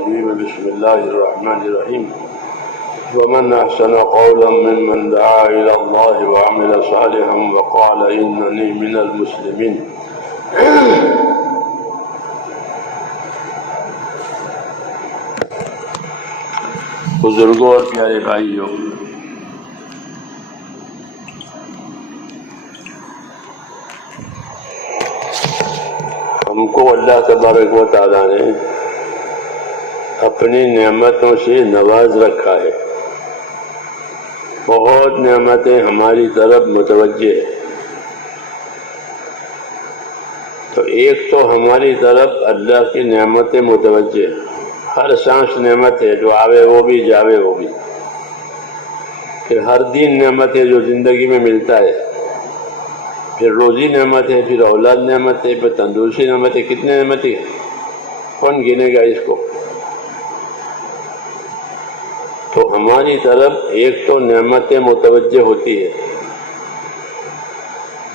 الرجيم بسم الله الرحمن الرحيم ومن أحسن قولا ممن دعا إلى الله وعمل صالحا وقال إنني من المسلمين. بزرگوں اور پیارے بھائیوں، ہم کو اللہ تبارک و تعالیٰ نے اپنی نعمتوں سے نواز رکھا ہے. بہت نعمتیں ہماری طرف متوجہ ہیں. تو ایک تو ہماری طرف اللہ کی نعمتیں متوجہ ہیں. ہر سانس نعمت ہے، جو آوے وہ بھی جاوے وہ بھی. پھر ہر دن نعمت ہے جو زندگی میں ملتا ہے. پھر روزی نعمت ہے، پھر اولاد نعمت ہے، پھر تندرستی نعمت ہے. کتنے نعمتیں ہیں، کون گنے گا اس کو؟ تو ہماری طرف ایک تو نعمتیں متوجہ ہوتی ہے،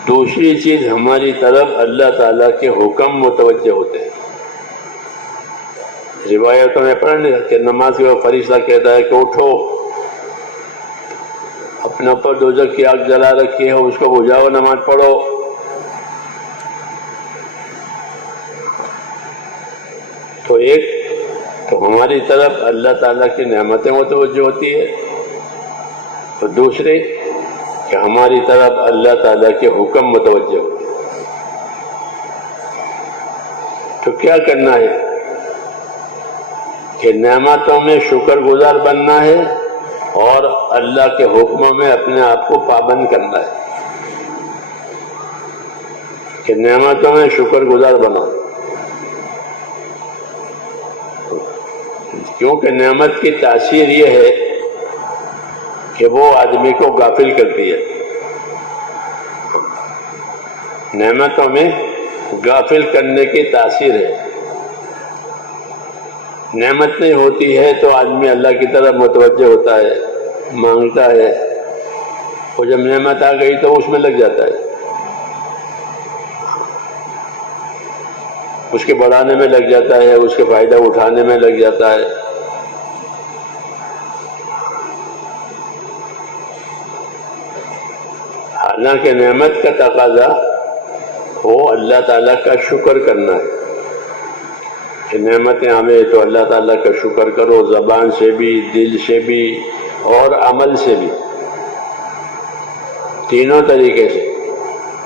دوسری چیز ہماری طرف اللہ تعالیٰ کے حکم متوجہ ہوتے ہیں. روایتوں میں پڑھنے کہ نماز کے فرشتہ کہتا ہے کہ اٹھو، اپنے اوپر دوزخ کی آگ جلا رکھی ہے، اس کو بجھاؤ، نماز پڑھو. تو ایک تو ہماری طرف اللہ تعالیٰ کی نعمتیں متوجہ ہوتی ہے، تو دوسرے کہ ہماری طرف اللہ تعالیٰ کے حکم متوجہ ہوتے ہیں. تو کیا کرنا ہے کہ نعمتوں میں شکر گزار بننا ہے اور اللہ کے حکموں میں اپنے آپ کو پابند کرنا ہے کہ نعمتوں میں شکر گزار بنو. کیونکہ نعمت کی تاثیر یہ ہے کہ وہ آدمی کو غافل کرتی ہے. نعمتوں میں غافل کرنے کی تاثیر ہے. نعمت نہیں ہوتی ہے تو آدمی اللہ کی طرف متوجہ ہوتا ہے، مانگتا ہے، اور جب نعمت آ گئی تو اس میں لگ جاتا ہے، اس کے بڑھانے میں لگ جاتا ہے، اس کے فائدہ اٹھانے میں لگ جاتا ہے. حالانکہ نعمت کا تقاضا وہ اللہ تعالیٰ کا شکر کرنا ہے کہ نعمتیں ہمیں تو اللہ تعالیٰ کا شکر کرو، زبان سے بھی، دل سے بھی اور عمل سے بھی، تینوں طریقے سے.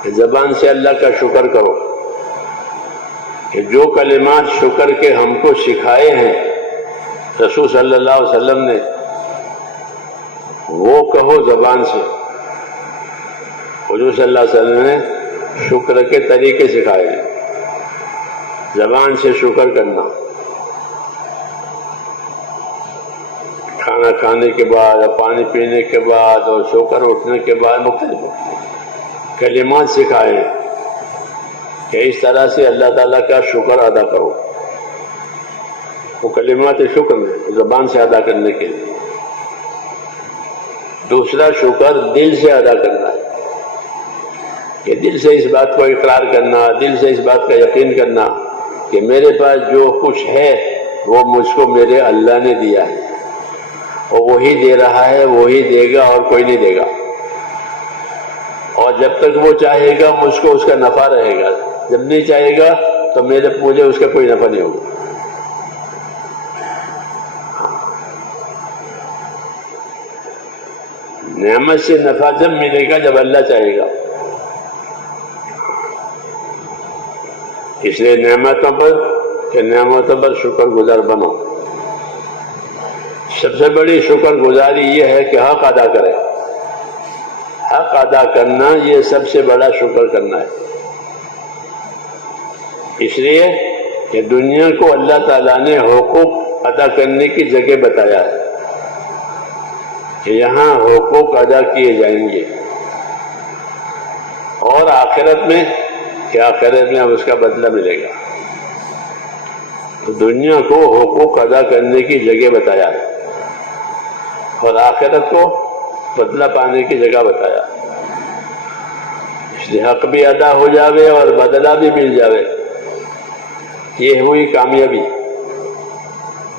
کہ زبان سے اللہ کا شکر کرو کہ جو کلمات شکر کے ہم کو سکھائے ہیں رسول صلی اللہ علیہ وسلم نے، وہ کہو زبان سے. حضور صلی اللہ علیہ وسلم نے شکر کے طریقے سکھائے ہیں. زبان سے شکر کرنا، کھانا کھانے کے بعد اور پانی پینے کے بعد اور سو کر اٹھنے کے بعد مختلف کلمات سکھائے ہیں کہ اس طرح سے اللہ تعالیٰ کا شکر ادا کرو. وہ کلمات شکر میں زبان سے ادا کرنے کے لیے. دوسرا شکر دل سے ادا کرنا ہے کہ دل سے اس بات کو اقرار کرنا، دل سے اس بات کا یقین کرنا کہ میرے پاس جو کچھ ہے وہ مجھ کو میرے اللہ نے دیا ہے، اور وہی دے رہا ہے، وہی دے گا اور کوئی نہیں دے گا. اور جب تک وہ چاہے گا مجھ کو اس کا نفع رہے گا، جب نہیں چاہے گا تو مجھے اس کا کوئی نفع نہیں ہوگا. نعمت سے نفع جب ملے گا جب اللہ چاہے گا. اس لیے نعمتوں پر شکر گزار بنو. سب سے بڑی شکر گزاری یہ ہے کہ حق ادا کرے. حق ادا کرنا یہ سب سے بڑا شکر کرنا ہے. اس لیے کہ دنیا کو اللہ تعالیٰ نے حقوق ادا کرنے کی جگہ بتایا ہے کہ یہاں حقوق ادا کیے جائیں گے، اور آخرت میں کہ آخرت میں اب اس کا بدلہ ملے گا. تو دنیا کو حقوق ادا کرنے کی جگہ بتایا ہے اور آخرت کو بدلہ پانے کی جگہ بتایا. اس لیے حق بھی ادا ہو جاوے اور بدلہ بھی مل جاوے، یہ ہوئی کامیابی.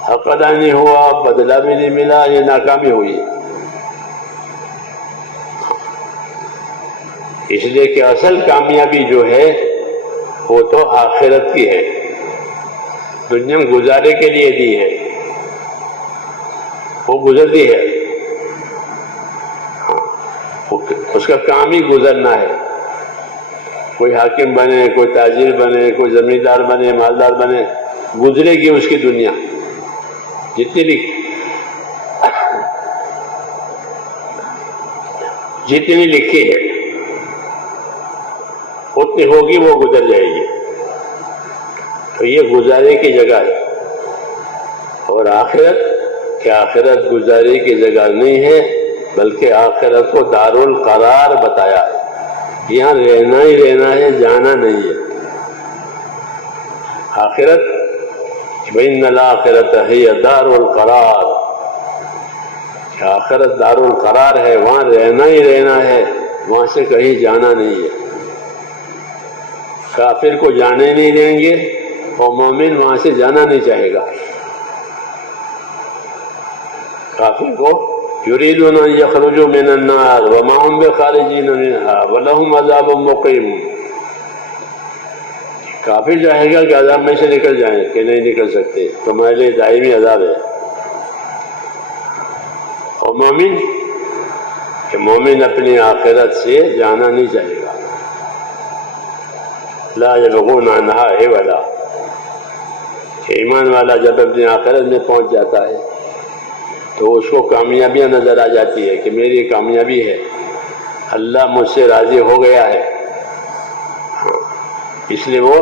حق حق ادا نہیں ہوا، بدلہ بھی نہیں ملا، یہ ناکامی ہوئی۔ اس لیے کہ اصل کامیابی جو ہے وہ تو آخرت کی ہے، دنیا میں گزارے کے لیے دی ہے، وہ گزرتی ہے، اس کا کام ہی گزرنا ہے۔ کوئی حاکم بنے، کوئی تاجر بنے، کوئی زمیندار بنے، مالدار بنے، گزرے گی اس کی دنیا، جتنی لکھی ہے اتنی ہوگی، وہ گزر جائے گی۔ تو یہ گزارے کی جگہ ہے۔ اور آخرت، کہ آخرت گزارے کی جگہ نہیں ہے، بلکہ آخرت کو دار القرار بتایا ہے، یہاں رہنا ہی رہنا ہے، جانا نہیں ہے۔ آخرت وَإِنَّ الْآخِرَةَ هِيَ دَارُ الْقَرَارِ، کہ آخرت دار القرار ہے، وہاں رہنا ہی رہنا ہے، وہاں سے کہیں جانا نہیں ہے۔ کافر کو جانے نہیں دیں گے اور مومن وہاں سے جانا نہیں چاہے گا۔ کافر کو یریدون ان یخرجوا من النار وما هم بخارجین منها ولهم عذاب مقیم، کافر چاہے گا کہ عذاب میں سے نکل جائیں، کہ نہیں نکل سکتے، تمہارے لیے دائمی عذاب ہے۔ اور مومن، کہ مومن اپنی آخرت سے جانا نہیں چاہے گا۔ لا یبغون عنها حولا، کہ ایمان والا جب اپنی آخرت میں پہنچ جاتا ہے تو اس کو کامیابیاں نظر آ جاتی ہے کہ میری کامیابی ہے، اللہ مجھ سے راضی ہو گیا ہے، اس لیے وہ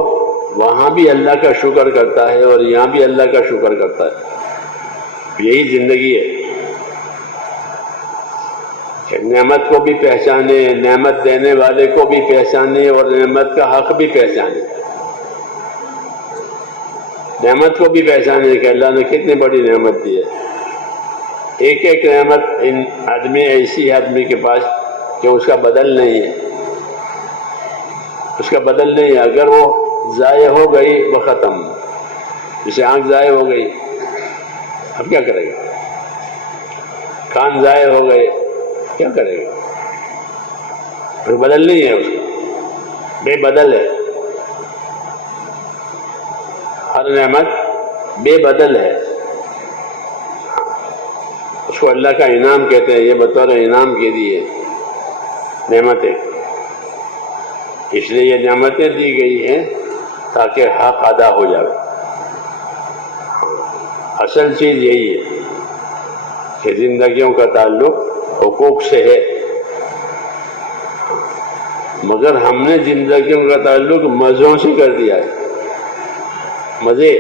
وہاں بھی اللہ کا شکر کرتا ہے اور یہاں بھی اللہ کا شکر کرتا ہے۔ یہی زندگی ہے کہ نعمت کو بھی پہچانے، نعمت دینے والے کو بھی پہچانے اور نعمت کا حق بھی پہچانے، نعمت کو بھی پہچانے کہ اللہ نے کتنی بڑی نعمت دی ہے۔ ایک ایک نعمت ان آدمی، ایسی آدمی کے پاس کہ اس کا بدل نہیں ہے، اس کا بدل نہیں ہے، اگر وہ ضائع ہو گئی وہ ختم، جیسے آنکھ ضائع ہو گئی اب کیا کرے گا، کان ضائع ہو گئے کیا کرے گا، پھر بدل نہیں ہے، اس کا بے بدل ہے، ہر نعمت بے بدل ہے، اس کو اللہ کا انعام کہتے ہیں، یہ بطور انعام کے دیے نعمتیں، اس لیے یہ نعمتیں دی گئی ہیں تاکہ حق ادا ہو جائے۔ اصل چیز یہی ہے کہ زندگیوں کا تعلق حقوق سے ہے، مگر ہم نے زندگیوں کا تعلق مزوں سے کر دیا ہے، مزے،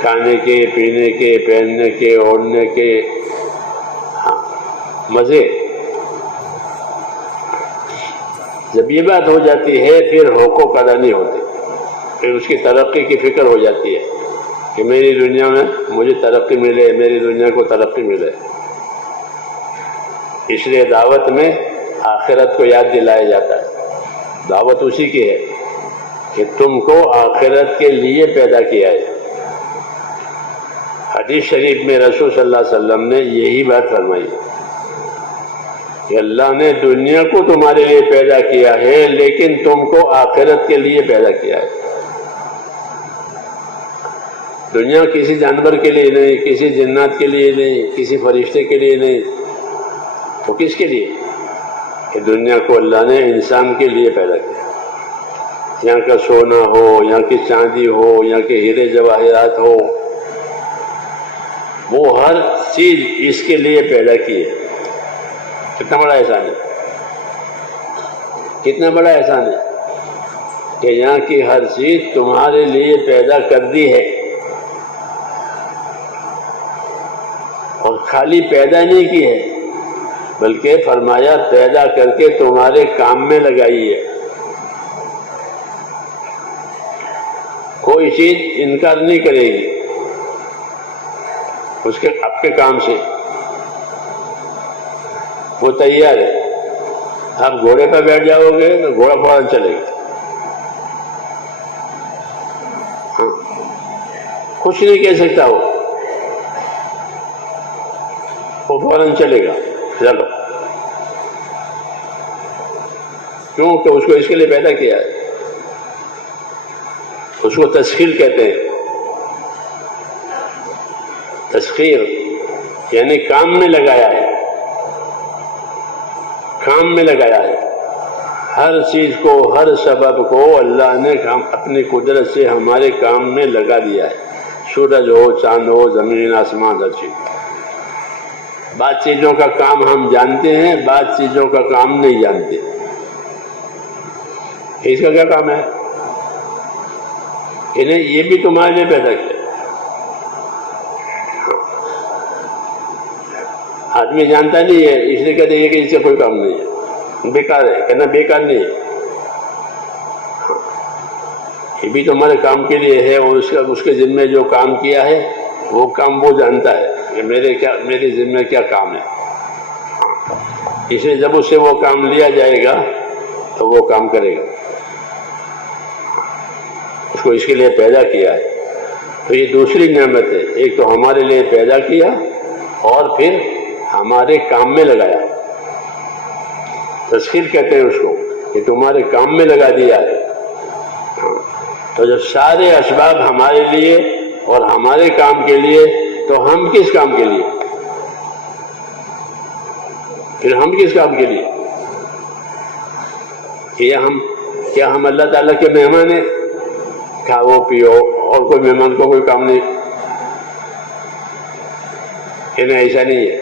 کھانے کے، پینے کے، پہننے کے، اوڑھنے کے، مزے۔ جب یہ بات ہو جاتی ہے پھر حقوق ادا نہیں ہوتے، پھر اس کی ترقی کی فکر ہو جاتی ہے کہ میری دنیا میں مجھے ترقی ملے، میری دنیا کو ترقی ملے۔ اس لیے دعوت میں آخرت کو یاد دلایا جاتا ہے، دعوت اسی کی ہے کہ تم کو آخرت کے لیے پیدا کیا ہے۔ حدیث شریف میں رسول صلی اللہ علیہ وسلم نے یہی بات فرمائی کہ اللہ نے دنیا کو تمہارے لیے پیدا کیا ہے لیکن تم کو آخرت کے لیے پیدا کیا ہے۔ دنیا کسی جانور کے لیے نہیں، کسی جنات کے لیے نہیں، کسی فرشتے کے لیے نہیں، تو کس کے لیے؟ کہ دنیا کو اللہ نے انسان کے لیے پیدا کیا، یہاں کا سونا ہو، یہاں کی چاندی ہو، یہاں کے ہیرے جواہرات ہو، وہ ہر چیز اس کے لیے پیدا کی ہے۔ کتنا بڑا احسان ہے، کتنا بڑا احسان ہے کہ یہاں کی ہر چیز تمہارے لیے پیدا کر دی ہے، اور خالی پیدا نہیں کی ہے بلکہ فرمایا پیدا کر کے تمہارے کام میں لگائی ہے۔ کوئی چیز انکار نہیں کرے گی اس کے آپ کے کام سے، وہ تیار ہے۔ آپ گھوڑے پہ بیٹھ جاؤ گے تو گھوڑا فوراً چلے گا، کچھ نہیں کہہ سکتا وہ فوراً چلے گا چلو، کیوں کہ اس کو اس کے لیے پیدا کیا ہے. اس کو تسخیر کہتے ہیں. تسخیر یعنی کام میں لگایا ہے، کام میں لگایا ہے. ہر چیز کو، ہر سبب کو اللہ نے اپنی قدرت سے ہمارے کام میں لگا دیا ہے. سورج ہو، چاند ہو، زمین آسمان، ہر چیز. بعض چیزوں کا کام ہم جانتے ہیں، بعض چیزوں کا کام نہیں جانتے. اس کا کیا کام ہے؟ انہیں یہ بھی تمہارے لیے پیدا کیا. آدمی جانتا نہیں ہے، اس لیے کہتے ہیں کہ اس سے کوئی کام نہیں ہے، بیکار ہے. کہنا بیکار نہیں ہے، یہ بھی تمہارے کام کے لیے ہے. اور اس کے ذمہ جو کام کیا ہے وہ کام وہ جانتا ہے کہ میرے ذمہ کیا کام ہے. اس لیے جب اس سے وہ کام لیا جائے گا تو وہ کام کرے گا. اس کو اس کے لیے پیدا کیا ہے. تو یہ دوسری نعمت ہے. ایک تو ہمارے لیے پیدا کیا اور پھر ہمارے کام میں لگایا. تسخیر کہتے ہیں اس کو کہ تمہارے کام میں لگا دیا ہے. تو جب سارے اسباب ہمارے لیے اور ہمارے کام کے لیے، تو ہم کس کام کے لیے؟ پھر ہم کس کام کے لیے؟ کیا ہم اللہ تعالیٰ کے مہمان ہیں؟ کھاؤ پیو اور کوئی مہمان کو کوئی کام نہیں؟ انہیں ایسا نہیں ہے،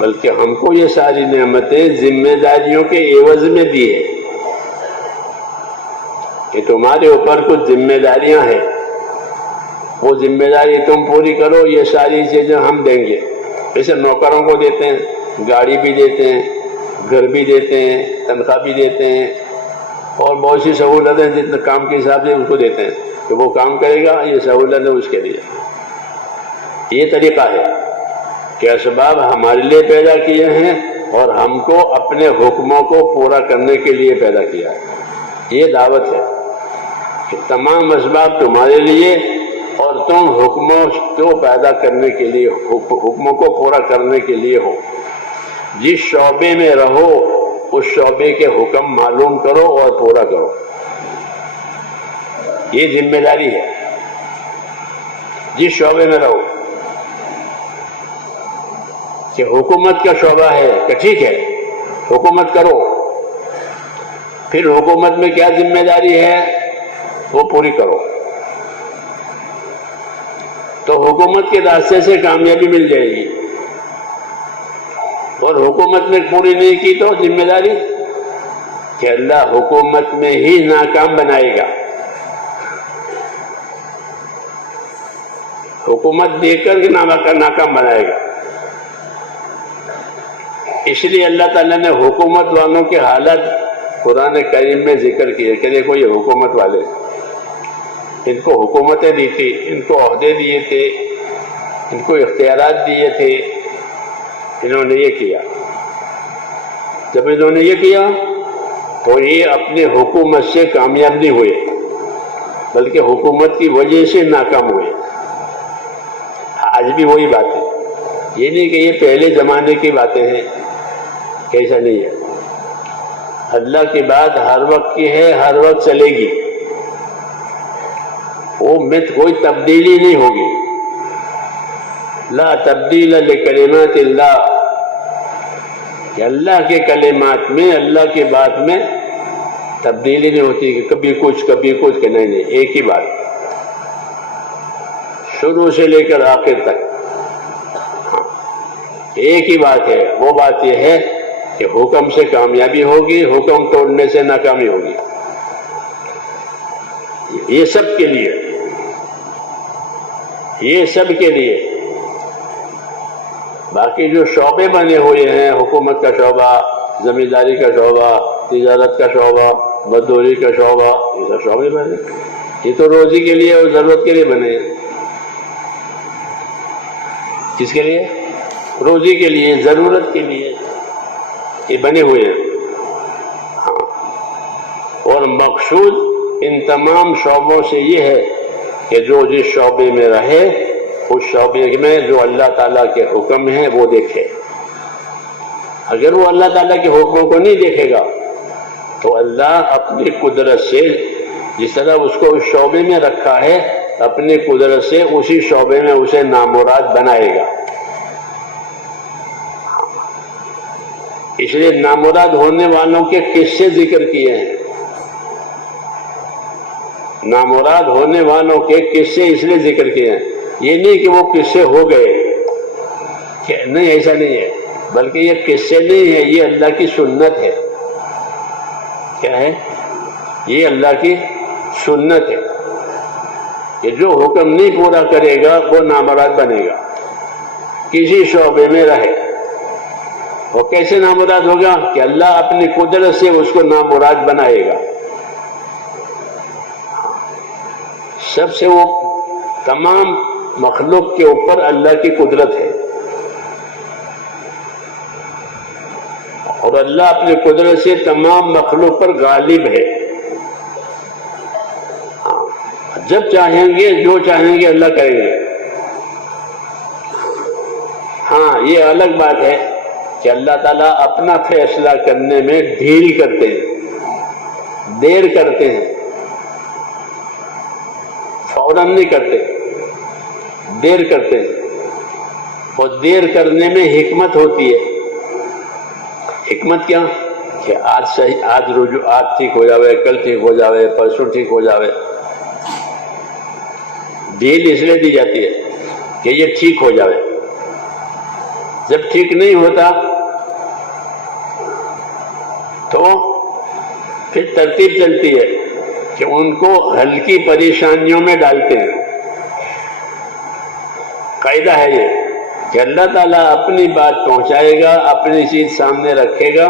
بلکہ ہم کو یہ ساری نعمتیں ذمہ داریوں کے عوض میں دی ہے کہ تمہارے اوپر کچھ ذمہ داریاں ہیں، وہ ذمہ داری تم پوری کرو. یہ ساری چیزیں ہم دیں گے. جیسے نوکروں کو دیتے ہیں، گاڑی بھی دیتے ہیں، گھر بھی دیتے ہیں، تنخواہ بھی دیتے ہیں، اور بہت سی سہولتیں جتنے کام کے حساب سے اس کو دیتے ہیں کہ وہ کام کرے گا. یہ سہولت ہے اس کے لیے. یہ طریقہ ہے کہ اسباب ہمارے لیے پیدا کیے ہیں اور ہم کو اپنے حکموں کو پورا کرنے کے لیے پیدا کیا ہے. یہ دعوت ہے کہ تمام اسباب تمہارے لیے اور تم حکموں کو پیدا کرنے کے لیے، حکموں کو پورا کرنے کے لیے ہو. جس شعبے میں رہو اس شعبے کے حکم معلوم کرو اور پورا کرو. یہ ذمہ داری ہے. جس شعبے میں رہو، کہ حکومت کا شعبہ ہے کہ ٹھیک ہے حکومت کرو، پھر حکومت میں کیا ذمہ داری ہے وہ پوری کرو. تو حکومت کے راستے سے کامیابی مل جائے گی. اور حکومت میں پوری نہیں کی تو ذمہ داری کہ اللہ حکومت میں ہی ناکام بنائے گا. حکومت دے کر کے ناکام بنائے گا. اس لیے اللہ تعالیٰ نے حکومت والوں کی حالت قرآن کریم میں ذکر کیا کہ دیکھو یہ حکومت والے، ان کو حکومتیں دی تھی، ان کو عہدے دیے تھے، ان کو اختیارات دیے تھے، انہوں نے یہ کیا. جب انہوں نے یہ کیا تو یہ اپنے حکومت سے کامیاب نہیں ہوئے، بلکہ حکومت کی وجہ سے ناکام ہوئے. آج بھی وہی بات ہے. یہ نہیں کہ یہ پہلے زمانے کی باتیں ہیں، ایسا نہیں ہے. اللہ کی بات ہر وقت کی ہے، ہر وقت چلے گی. وہ میں کوئی تبدیلی نہیں ہوگی. لا تبدیل لکلمات اللہ، کہ اللہ کے کلمات میں، اللہ کی بات میں تبدیلی نہیں ہوتی کہ کبھی کچھ کہ نہیں. ایک ہی بات شروع سے لے کر آخر تک ایک ہی بات ہے. وہ بات یہ ہے کہ حکم سے کامیابی ہوگی، حکم توڑنے سے ناکامی ہوگی. یہ سب کے لیے، یہ سب کے لیے. باقی جو شعبے بنے ہوئے ہیں، حکومت کا شعبہ، زمینداری کا شعبہ، تجارت کا شعبہ، مزدوری کا شعبہ، یہ سب شعبے بنے. یہ تو روزی کے لیے اور ضرورت کے لیے بنے. کس کے لیے؟ روزی کے لیے، ضرورت کے لیے یہ بنے ہوئے ہیں. اور مقصود ان تمام شعبوں سے یہ ہے کہ جو جس شعبے میں رہے اس شعبے میں جو اللہ تعالیٰ کے حکم ہیں وہ دیکھے. اگر وہ اللہ تعالیٰ کے حکموں کو نہیں دیکھے گا تو اللہ اپنی قدرت سے جس طرح اس کو اس شعبے میں رکھا ہے اپنی قدرت سے اسی شعبے میں اسے نامراد بنائے گا. اس لیے نامراد ہونے والوں کے قصے ذکر کیے ہیں. نامراد ہونے والوں کے قصے اس لیے ذکر کیے ہیں، یہ نہیں کہ وہ قصے ہو گئے، نہیں ایسا نہیں ہے، بلکہ یہ قصے نہیں ہے، یہ اللہ کی سنت ہے. کیا ہے؟ یہ اللہ کی سنت ہے کہ جو حکم نہیں پورا کرے گا وہ نامراد بنے گا، کسی شعبے میں رہے. وہ کیسے نامراد ہوگا؟ کہ اللہ اپنی قدرت سے اس کو نامراد بنائے گا. سب سے وہ تمام مخلوق کے اوپر اللہ کی قدرت ہے، اور اللہ اپنی قدرت سے تمام مخلوق پر غالب ہے. جب چاہیں گے جو چاہیں گے اللہ کریں گے. ہاں یہ الگ بات ہے کہ اللہ تعالیٰ اپنا فیصلہ کرنے میں ڈھیل کرتے ہیں، دیر کرتے ہیں، فوراً نہیں کرتے، دیر کرتے ہیں. اور دیر کرنے میں حکمت ہوتی ہے. حکمت کیا؟ کہ آج صحیح، آج رجوع، آج ٹھیک ہو جاوے، کل ٹھیک ہو جاوے، پرسوں ٹھیک ہو جاوے. ڈھیل اس لیے دی جاتی ہے کہ یہ ٹھیک ہو جاوے. جب ٹھیک نہیں ہوتا تو پھر ترتیب چلتی ہے کہ ان کو ہلکی پریشانیوں میں ڈالتے ہیں. قاعدہ ہے یہ کہ اللہ تعالیٰ اپنی بات پہنچائے گا، اپنی چیز سامنے رکھے گا.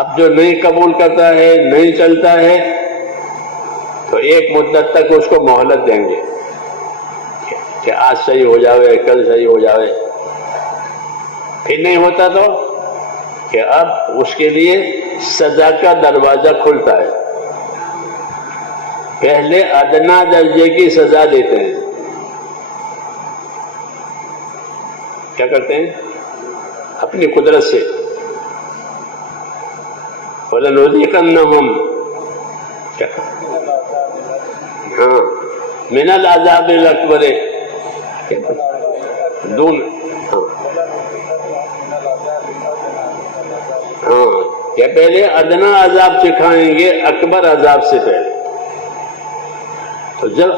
اب جو نہیں قبول کرتا ہے، نہیں چلتا ہے، تو ایک مدت تک اس کو مہلت دیں گے کہ آج صحیح ہو جاوے، کل صحیح ہو جاوے. پھر نہیں ہوتا تو کہ اب اس کے لیے سزا کا دروازہ کھلتا ہے. پہلے ادنا درجے کی سزا دیتے ہیں. کیا کرتے ہیں؟ اپنی قدرت سے وَلَنُذِيقَنَّهُمْ ہاں مِنَ الْعَذَابِ الْأَكْبَرِ دون ہاں کہ پہلے ادنا عذاب سکھائیں گے اکبر عذاب سے پہلے. تو جب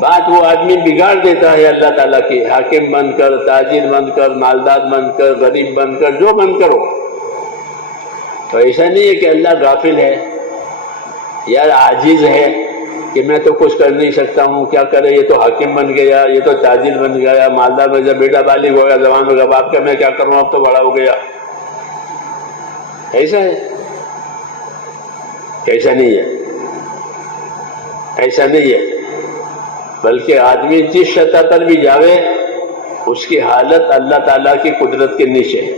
بات وہ آدمی بگاڑ دیتا ہے اللہ تعالیٰ کی، حاکم بن کر، تاجر بن کر، مالدار بن کر، غریب بن کر، جو بن کرو، تو ایسا نہیں ہے کہ اللہ غافل ہے یا عاجز ہے کہ میں تو کچھ کر نہیں سکتا ہوں، کیا کرے، یہ تو حاکم بن گیا، یہ تو تاجر بن گیا، مالدار بن گیا، بیٹا بالغ ہو گیا، جوان ہو گیا، باپ کا میں کیا کروں، اب تو بڑا ہو گیا. ایسا ہے؟ ایسا نہیں ہے، ایسا نہیں ہے. بلکہ آدمی جس سطح پر بھی جاوے اس کی حالت اللہ تعالیٰ کی قدرت کے نیچے ہے.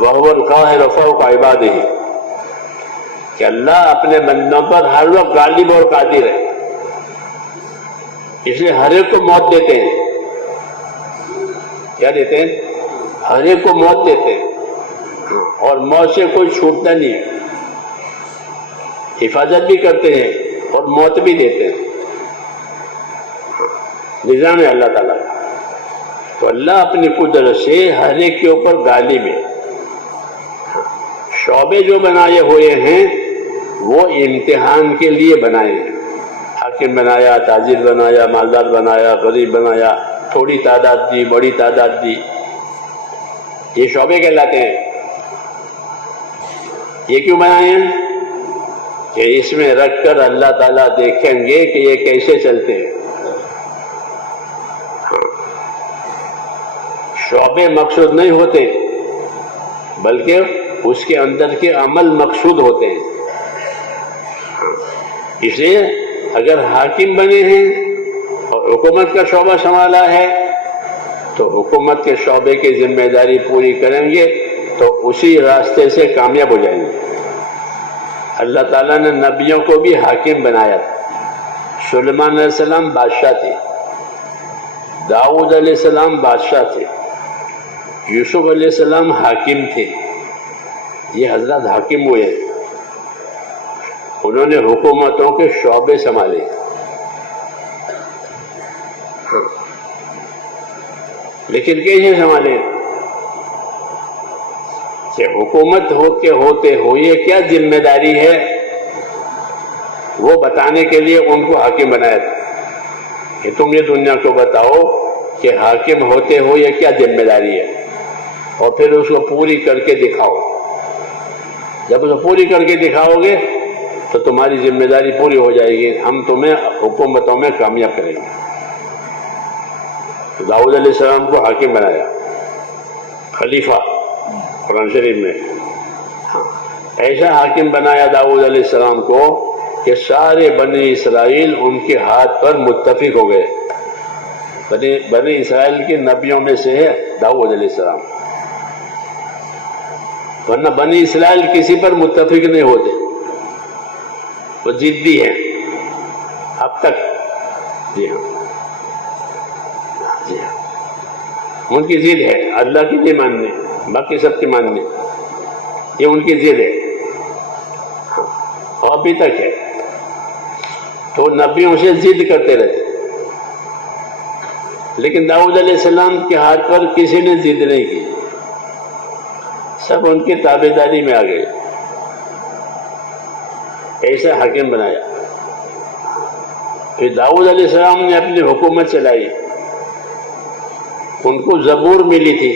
وَهُوَ الْقَاهِرُ فَوْقَ عِبَادِهِ کہ اللہ اپنے بندوں پر ہر وقت غالب اور قادر ہے. اس لیے ہر ایک کو موت دیتے ہیں. کیا دیتے ہیں؟ ہر ایک کو موت دیتے ہیں، اور موت سے کوئی چھوٹتا نہیں ہے. حفاظت بھی کرتے ہیں اور موت بھی دیتے ہیں. نظام ہے اللہ تعالیٰ کا. تو اللہ اپنی قدرت سے ہر ایک کے اوپر غالب ہے. شعبے جو بنائے ہوئے ہیں وہ امتحان کے لیے بنائے ہیں. حاکم بنایا، تاجر بنایا، مالدار بنایا، غریب بنایا، تھوڑی تعداد دی، بڑی تعداد دی، یہ شعبے کہلاتے ہیں. یہ کیوں بنائے ہیں؟ کہ اس میں رکھ کر اللہ تعالیٰ دیکھیں گے کہ یہ کیسے چلتے ہیں. شعبے مقصود نہیں ہوتے بلکہ اس کے اندر کے عمل مقصود ہوتے ہیں. اس لیے اگر حاکم بنے ہیں اور حکومت کا شعبہ سنبھالا ہے تو حکومت کے شعبے کی ذمہ داری پوری کریں گے تو اسی راستے سے کامیاب ہو جائیں گے. اللہ تعالیٰ نے نبیوں کو بھی حاکم بنایا تھا، سلیمان علیہ السلام بادشاہ تھے، داؤد علیہ السلام بادشاہ تھے، یوسف علیہ السلام حاکم تھے۔ یہ حضرات حاکم ہوئے ہیں، انہوں نے حکومتوں کے شعبے سنبھالے۔ لیکن کیسے سنبھالے کہ حکومت ہوتے ہوئے کیا ذمہ داری ہے وہ بتانے کے لیے ان کو حاکم بنایا تھا کہ تم یہ دنیا کو بتاؤ کہ حاکم ہوتے ہوئے کیا ذمہ داری ہے، اور پھر اس کو پوری کر کے دکھاؤ۔ جب اس کو پوری کر کے دکھاؤ گے تو تمہاری ذمہ داری پوری ہو جائے گی، ہم تمہیں حکومتوں میں کامیاب کریں گے۔ تو داؤد علیہ السلام کو حاکم بنایا، خلیفہ قرآن شریف میں۔ ہاں، ایسا حاکم بنایا داؤد علیہ السلام کو کہ سارے بنی اسرائیل ان کے ہاتھ پر متفق ہو گئے۔ بنی اسرائیل کے نبیوں میں سے ہے داؤد علیہ السلام، ورنہ بنی اسرائیل کسی پر متفق نہیں ہوتے، وہ ضدی ہیں اب تک۔ جی ہاں، جی ہاں، ان کی ضد ہے، اللہ کی نہیں ماننے، باقی سب کی ماننے، یہ ان کی ضد ہے، اور ابھی تک ہے۔ تو نبیوں سے ضد کرتے رہتے، لیکن داؤد علیہ السلام کے ہاتھ پر کسی نے ضد نہیں کی، سب ان کی تابعداری میں آ گئے۔ ایسا حاکم بنایا۔ پھر داؤد علیہ السلام نے اپنی حکومت چلائی، ان کو زبور ملی تھی،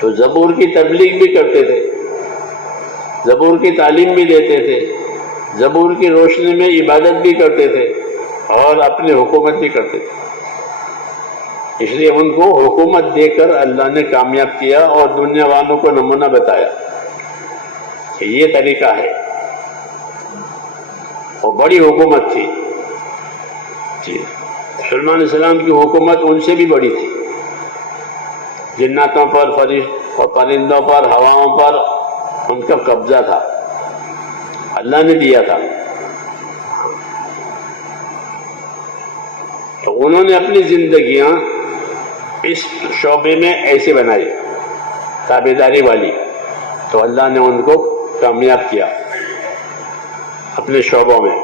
تو زبور کی تبلیغ بھی کرتے تھے، زبور کی تعلیم بھی دیتے تھے، زبور کی روشنی میں عبادت بھی کرتے تھے، اور اپنی حکومت بھی کرتے تھے۔ اس لیے ان کو حکومت دے کر اللہ نے کامیاب کیا اور دنیا والوں کو نمونہ بتایا کہ یہ طریقہ ہے، اور بڑی حکومت تھی۔ جی، سلیمان علیہ السلام کی حکومت ان سے بھی بڑی تھی، جناتوں پر، فرشتوں اور پرندوں پر، ہواؤں پر ان کا قبضہ تھا، اللہ نے دیا تھا۔ تو انہوں نے اپنی زندگیاں اس شعبے میں ایسے بنائی، تابعداری والی، تو اللہ نے ان کو کامیاب کیا اپنے شعبوں میں،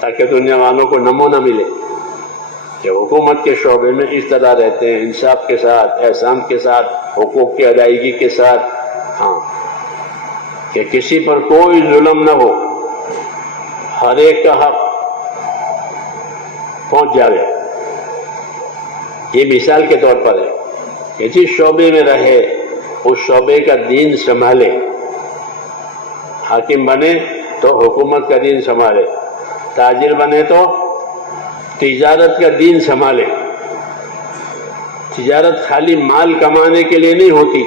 تاکہ دنیا والوں کو نمونہ ملے کہ حکومت کے شعبے میں اس طرح رہتے ہیں، انصاف کے ساتھ، احسان کے ساتھ، حقوق کی ادائیگی کے ساتھ، ہاں، کہ کسی پر کوئی ظلم نہ ہو، ہر ایک کا حق پہنچ جائے۔ یہ مثال کے طور پر ہے کہ جس شعبے میں رہے اس شعبے کا دین سنبھالے، حاکم بنے تو حکومت کا دین سنبھالے، تاجر بنے تو تجارت کا دین سنبھالے۔ تجارت خالی مال کمانے کے لیے نہیں ہوتی،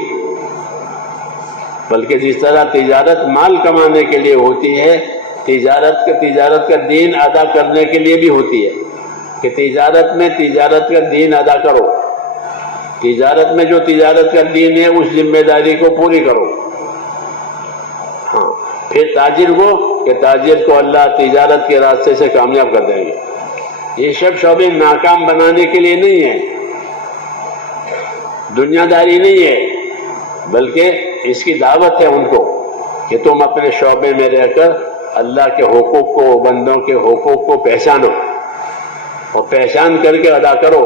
بلکہ جس طرح تجارت مال کمانے کے لیے ہوتی ہے، تجارت کا دین ادا کرنے کے لیے بھی ہوتی ہے، کہ تجارت میں تجارت کا دین ادا کرو، تجارت میں جو تجارت کا دین ہے اس ذمہ داری کو پوری کرو۔ ہاں، پھر تاجر کو کہ تاجر کو اللہ تجارت کے راستے سے کامیاب کر دیں گے۔ یہ سب شعبے ناکام بنانے کے لیے نہیں ہے، دنیا داری نہیں ہے، بلکہ اس کی دعوت ہے ان کو کہ تم اپنے شعبے میں رہ کر اللہ کے حقوق کو، بندوں کے حقوق کو پہچانو، اور پہچان کر کے ادا کرو،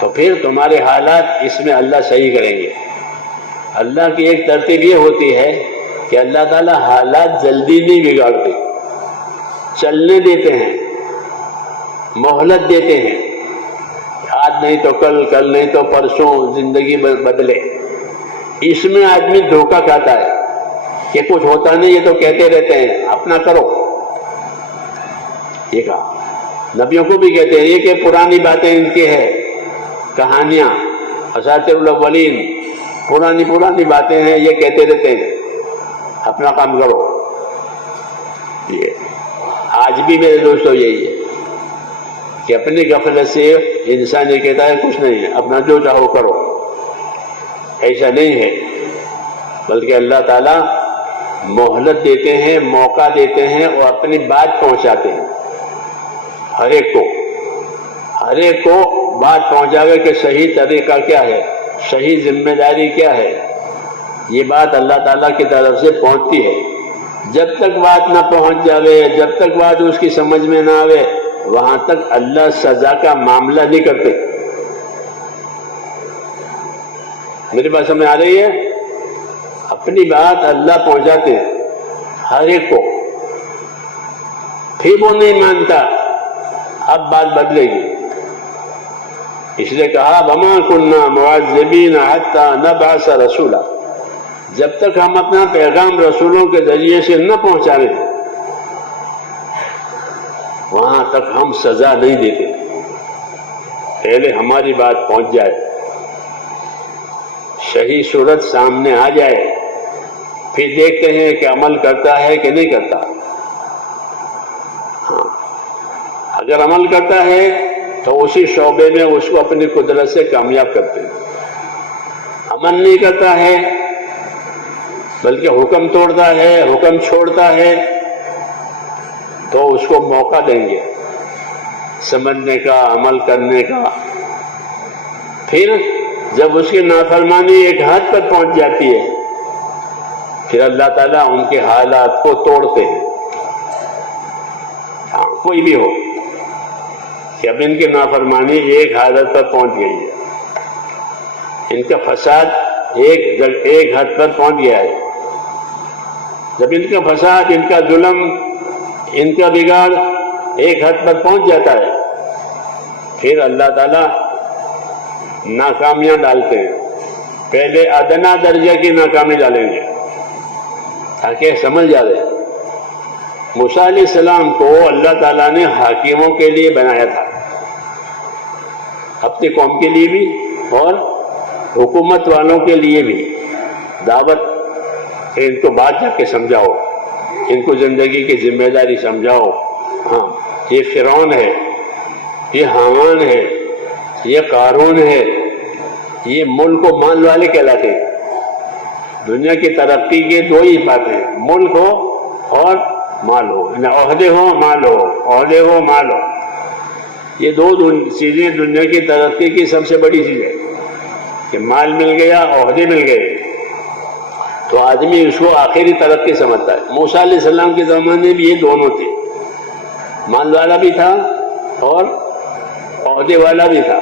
تو پھر تمہارے حالات اس میں اللہ صحیح کریں گے۔ اللہ کی ایک ترتیب یہ ہوتی ہے کہ اللہ تعالیٰ حالات جلدی نہیں بگاڑتے، چلنے دیتے ہیں، مہلت دیتے ہیں، آج نہیں تو کل، کل نہیں تو پرسوں زندگی بدلے۔ اس میں آدمی دھوکہ کھاتا ہے کہ کچھ ہوتا نہیں، یہ تو کہتے رہتے ہیں، اپنا کرو۔ یہ کہا نبیوں کو بھی کہتے ہیں، یہ کہ پرانی باتیں ان کی ہے، کہانیاں، اساطیر الاولین، پرانی باتیں ہیں، یہ کہتے رہتے ہیں، اپنا کام کرو۔ یہ آج بھی میرے دوستوں یہی ہے کہ اپنی غفلت سے انسان یہ کہتا ہے کچھ نہیں ہے، اپنا جو چاہو کرو۔ ایسا نہیں ہے، بلکہ اللہ تعالیٰ مہلت دیتے ہیں، موقع دیتے ہیں اور اپنی بات پہنچاتے ہیں ہر ایک کو بات پہنچاوے کہ صحیح طریقہ کیا ہے، صحیح ذمہ داری کیا ہے. یہ بات اللہ تعالیٰ کی طرف سے پہنچتی ہے. جب تک بات نہ پہنچ جاوے، جب تک بات اس کی سمجھ میں نہ آوے، وہاں تک اللہ سزا کا معاملہ نہیں کرتے. میری بات سمجھ آ رہی ہے؟ اپنی بات اللہ پہنچاتے ہیں ہر ایک کو. پھر وہ نہیں مانتا، اب بات بدلے گی. اس لیے کہا وَمَا كُنَّا مُعَذِّبِينَ حَتَّى نَبْعَثَ رَسُولًا. جب تک ہم اپنا پیغام رسولوں کے ذریعے سے نہ پہنچانے وہاں تک ہم سزا نہیں دیتے. پہلے ہماری بات پہنچ جائے، صحیح صورت سامنے آ جائے، پھر دیکھتے ہیں کہ عمل کرتا ہے کہ نہیں کرتا. ہاں، اگر عمل کرتا ہے تو اسی شعبے میں اس کو اپنی قدرت سے کامیاب کرتے ہیں. عمل نہیں کرتا ہے بلکہ حکم توڑتا ہے، حکم چھوڑتا ہے، تو اس کو موقع دیں گے سمجھنے کا، عمل کرنے کا. پھر جب اس کی نافرمانی ایک حد پر پہنچ جاتی ہے، پھر اللہ تعالیٰ ان کے حالات کو توڑتے ہیں. ہاں، کوئی بھی ہو کہ اب ان کی نافرمانی ایک حالت پر پہنچ گئی ہے، ان کا فساد ایک حد پر پہنچ گیا ہے. جب ان کا فساد، ان کا ظلم، ان کا بگاڑ ایک حد پر پہنچ جاتا ہے، پھر اللہ تعالیٰ ناکامیاں ڈالتے ہیں. پہلے ادنا درجے کی ناکامی ڈالیں گے تاکہ سمجھ جائے. موسیٰ علیہ السلام کو اللہ تعالیٰ نے حاکموں کے لیے بنایا تھا، اپنی قوم کے لیے بھی اور حکومت والوں کے لیے بھی. دعوت کہ ان کو بات جا کے سمجھاؤ، ان کو زندگی کی ذمہ داری سمجھاؤ. ہاں، یہ فرعون ہے، یہ حامان ہے، یہ قارون ہے، یہ ملک و مال والے کہلاتے ہیں. دنیا کی ترقی کے دو ہی باتیں، ملک ہو اور مال ہو، عہدے ہو مال ہو، عہدے ہو مال ہو. یہ دو چیزیں دنیا کی ترقی کی سب سے بڑی چیز ہے کہ مال مل گیا، عہدے مل گئے تو آدمی اس کو آخری ترقی سمجھتا ہے. موسیٰ علیہ السلام کے زمانے میں یہ دونوں تھے، مال والا بھی تھا اور عہدے والا بھی تھا.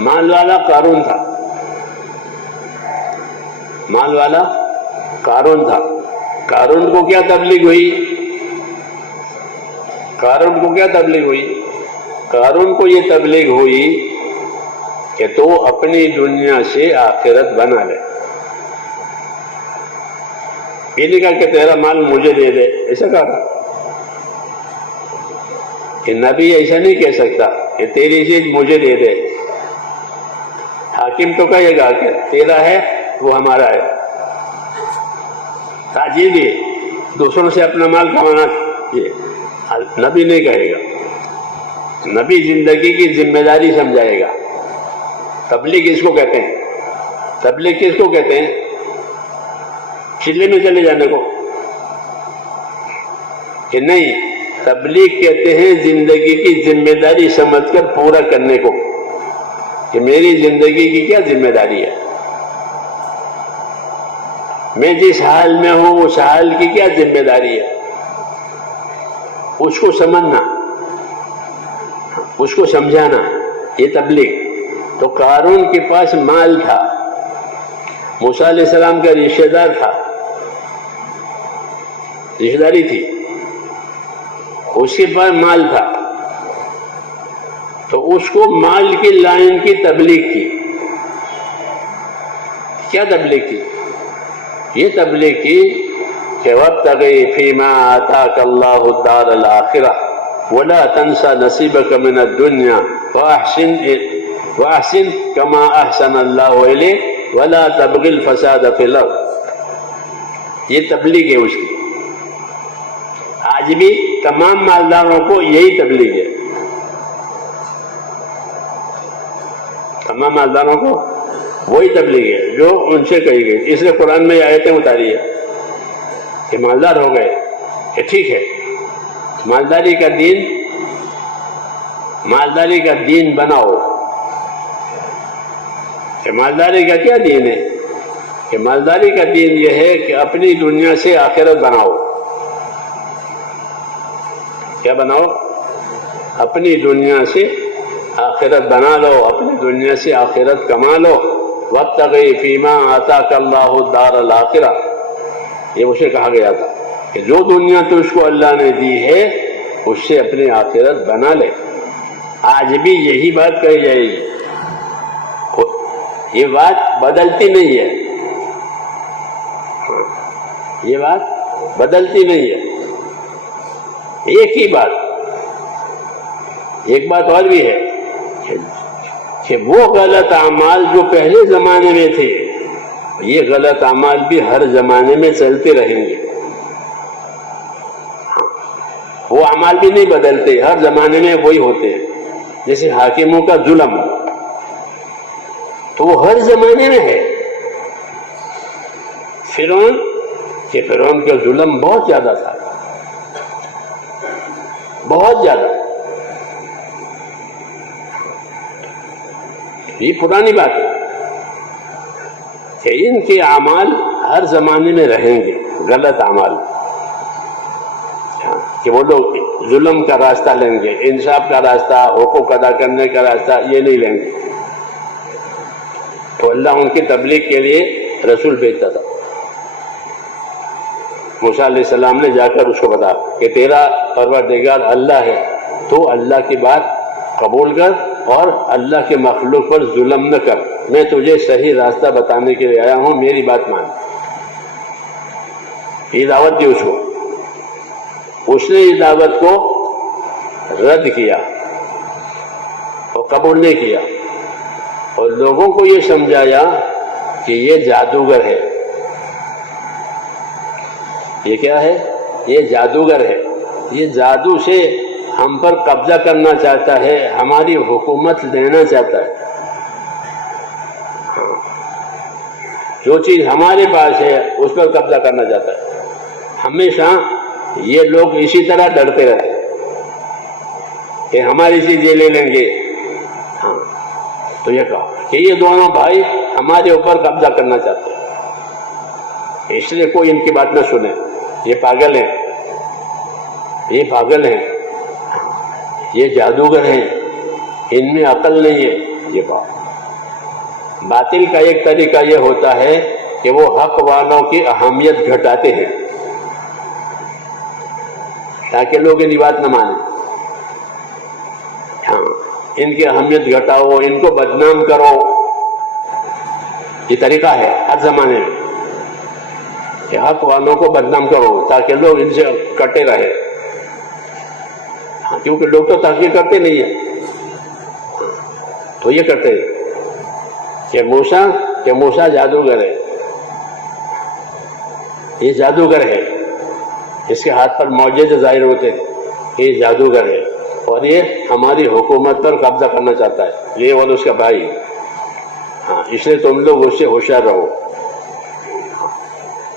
مال والا قارون تھا، مال والا قارون تھا. قارون کو کیا تبلیغ ہوئی؟ قارون کو کیا تبلیغ ہوئی؟ قارون کو یہ تبلیغ ہوئی کہ تو اپنی دنیا سے آخرت بنا لے. یہ نہیں کہا کہ تیرا مال مجھے دے دے، ایسا کہا کہ نبی ایسا نہیں کہہ سکتا کہ تیری چیز مجھے دے دے. حاکم تو کہے گا کہ تیرا ہے وہ ہمارا ہے. تاجر یہ دوسروں سے اپنا مال کمانا، یہ نبی نہیں کہے گا. نبی زندگی کی ذمہ داری سمجھائے گا. تبلیغ اس کو کہتے ہیں. تبلیغ کس کو کہتے ہیں؟ چلے میں چلے جانے کو کہ نہیں، تبلیغ کہتے ہیں زندگی کی ذمہ داری سمجھ کر پورا کرنے کو کہ میری زندگی کی کیا ذمہ داری ہے، میں جس حال میں ہوں اس حال کی کیا ذمہ داری ہے، اس کو سمجھنا، اس کو سمجھانا، یہ تبلیغ. تو قارون کے پاس مال تھا، موسیٰ علیہ السلام کا رشتہ دار تھا، رشتہ داری تھی، اس کے پاس مال تھا، تو اس کو مال کی لائن کی تبلیغ کی. کیا تبلیغ کی؟ یہ تبلیغ کی کہ وَابْتَغِ فِيمَا آتَاكَ اللَّهُ الدَّارَ الْآخِرَةَ وَلَا تَنْسَ نَصِيبَكَ مِنَ الدُّنْيَا وَأَحْسِنْ كَمَا أَحْسَنَ اللَّهُ إِلَيْكَ وَلَا تَبْغِ الْفَسَادَ فِي الْأَرْضِ. یہ تبلیغ ہے اس کی. آج بھی تمام مالداروں کو یہی تبلیغ ہے، تمام مالداروں کو وہی تبلیغ ہے جو ان سے کہی گئی. اس لیے قرآن میں آیتیں اتاری ہے کہ مالدار ہو گئے کہ ٹھیک ہے، مالداری کا دین بناؤ. کہ مالداری کا کیا دین ہے؟ کہ مالداری کا دین یہ ہے کہ اپنی دنیا سے آخرت بناؤ. کیا بناؤ؟ اپنی دنیا سے آخرت بنا لو، اپنی دنیا سے آخرت کما لو. وابتغِ فیما آتاک اللہ الدار الآخرہ، یہ اسے کہا گیا تھا کہ جو دنیا تجھ کو اللہ نے دی ہے اس سے اپنی آخرت بنا لے. آج بھی یہی بات کہی جائے گی، یہ بات بدلتی نہیں ہے، یہ بات بدلتی نہیں ہے. ایک ہی بات، ایک بات اور بھی ہے کہ وہ غلط اعمال جو پہلے زمانے میں تھے، یہ غلط اعمال بھی ہر زمانے میں چلتے رہیں گے. وہ اعمال بھی نہیں بدلتے، ہر زمانے میں وہی ہوتے ہیں. جیسے حاکموں کا ظلم، تو وہ ہر زمانے میں ہے. فرعون کا ظلم بہت زیادہ تھا، بہت زیادہ. یہ پرانی بات ہے کہ ان کے اعمال ہر زمانے میں رہیں گے، غلط اعمال، کہ وہ لوگ ظلم کا راستہ لیں گے، انصاف کا راستہ، حقوق ادا کرنے کا راستہ یہ نہیں لیں گے. تو اللہ ان کی تبلیغ کے لیے رسول بھیجتا تھا. موسیٰ علیہ السلام نے جا کر اس کو بتا کہ تیرا پروردگار اللہ ہے، تو اللہ کی بات قبول کر اور اللہ کے مخلوق پر ظلم نہ کر. میں تجھے صحیح راستہ بتانے کے لیے آیا ہوں، میری بات مان. یہ دعوت دی اس کو. اس نے اس دعوت کو رد کیا اور قبول نہیں کیا، اور لوگوں کو یہ سمجھایا کہ یہ جادوگر ہے. یہ کیا ہے؟ یہ جادوگر ہے، یہ جادو سے ہم پر قبضہ کرنا چاہتا ہے، ہماری حکومت لینا چاہتا ہے. جو چیز ہمارے پاس ہے اس پر قبضہ کرنا چاہتا ہے. ہمیشہ یہ لوگ اسی طرح ڈرتے رہے کہ ہماری چیز یہ لے لیں گے. ہاں، تو یہ کہا کہ یہ دونوں بھائی ہمارے اوپر قبضہ کرنا چاہتے ہیں، اس لیے کوئی ان کی بات نہ سنے. یہ پاگل ہیں، یہ پاگل ہیں، یہ جادوگر ہیں، ان میں عقل نہیں ہے. یہ بات باطل کا ایک طریقہ یہ ہوتا ہے کہ وہ حق والوں کی اہمیت گھٹاتے ہیں تاکہ لوگ ان کی بات نہ مانیں. ہاں، ان کی اہمیت گھٹاؤ، ان کو بدنام کرو. یہ طریقہ ہے ہر زمانے میں کہ حق والوں کو بدنام کرو تاکہ لوگ ان سے کٹے رہے. کیونکہ لوگ تو تحقیق کرتے نہیں ہیں، تو یہ کرتے ہیں کہ موسیٰ جادوگر ہے، یہ جادوگر ہے، اس کے ہاتھ پر معجزے ظاہر ہوتے ہیں، یہ جادوگر ہے اور یہ ہماری حکومت پر قبضہ کرنا چاہتا ہے، یہ اور اس کا بھائی. ہاں، اس لیے تم لوگ اس سے ہوشیار رہو.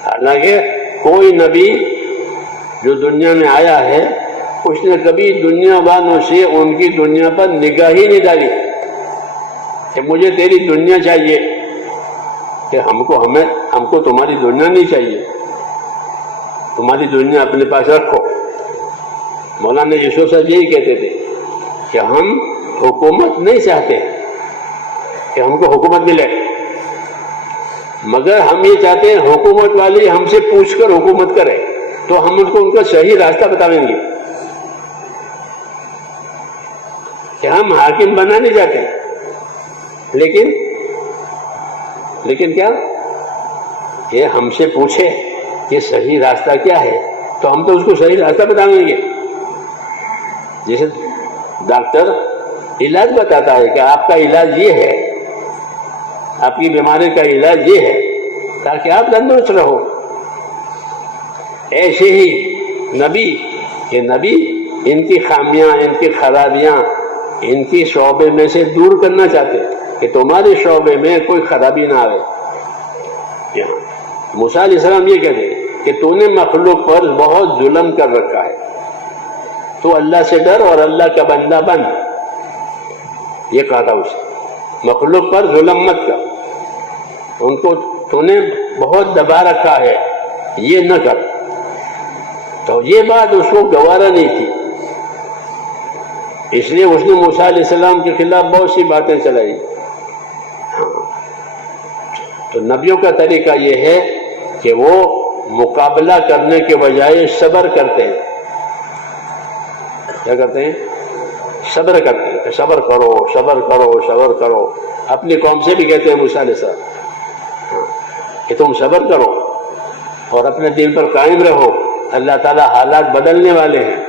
حالانکہ کوئی نبی جو دنیا میں آیا ہے اس نے کبھی دنیا والوں سے ان کی دنیا پر نگاہ ہی نہیں ڈالی کہ مجھے تیری دنیا چاہیے، کہ ہم کو تمہاری دنیا نہیں چاہیے، تمہاری دنیا اپنے پاس رکھو. مولانا یوسف صاحب یہی کہتے تھے کہ ہم حکومت نہیں چاہتے کہ ہم کو حکومت ملے، مگر ہم یہ چاہتے ہیں حکومت والی ہم سے پوچھ کر حکومت کرے تو ہم ان کا صحیح راستہ بتائیں گے. کہ ہم حاکم بننا نہیں چاہتے، لیکن کیا یہ ہم سے پوچھے کہ صحیح راستہ کیا ہے تو ہم تو اس کو صحیح راستہ بتائیں گے. جیسے ڈاکٹر علاج بتاتا ہے کہ آپ کا علاج یہ ہے، آپ کی بیماری کا علاج یہ ہے تاکہ آپ تندرست رہو. ایسے ہی نبی ان کی خامیاں، ان کی خرابیاں ان کی شعبے میں سے دور کرنا چاہتے کہ تمہارے شعبے میں کوئی خرابی نہ آئے. موسیٰ علیہ السلام یہ کہتے کہ تو نے مخلوق پر بہت ظلم کر رکھا ہے، تو اللہ سے ڈر اور اللہ کا بندہ بن. یہ کہا تھا اسے، مخلوق پر ظلم مت کر، ان کو تو نے بہت دبا رکھا ہے، یہ نہ کر. تو یہ بات اس کو گوارا نہیں تھی، اس لیے اس نے موسیٰ علیہ السلام کے خلاف بہت سی باتیں چلائی. تو نبیوں کا طریقہ یہ ہے کہ وہ مقابلہ کرنے کے بجائے صبر کرتے ہیں. کیا کرتے ہیں؟ صبر کرتے ہیں. صبر کرو، صبر کرو، صبر کرو. اپنی قوم سے بھی کہتے ہیں موسیٰ علیہ السلام کہ تم صبر کرو اور اپنے دین پر قائم رہو، اللہ تعالیٰ حالات بدلنے والے ہیں.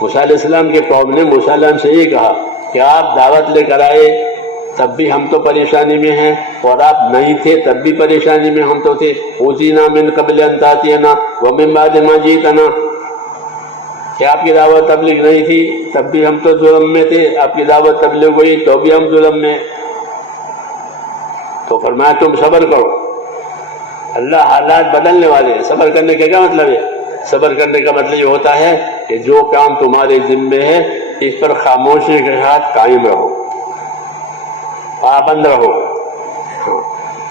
موسیٰ علیہ السلام کے قوم نے موسیٰ علیہ السلام سے یہ کہا کہ آپ دعوت لے کر آئے تب بھی ہم تو پریشانی میں ہیں، اور آپ نہیں تھے تب بھی پریشانی میں ہم تو تھے. اوذینا من قبل ان تاتینا ومن بعد ما جئتنا، کہ آپ کی دعوت تبلیغ نہیں تھی تب بھی ہم تو ظلم میں تھے، آپ کی دعوت تبلیغ ہوئی تو بھی ہم ظلم میں. تو فرمایا تم صبر کرو، اللہ حالات بدلنے والے ہیں. صبر کرنے کا کیا مطلب ہے؟ صبر کرنے کا مطلب یہ ہوتا ہے کہ جو کام تمہارے ذمے ہے اس پر خاموشی کے ساتھ قائم رہو، پابند رہو.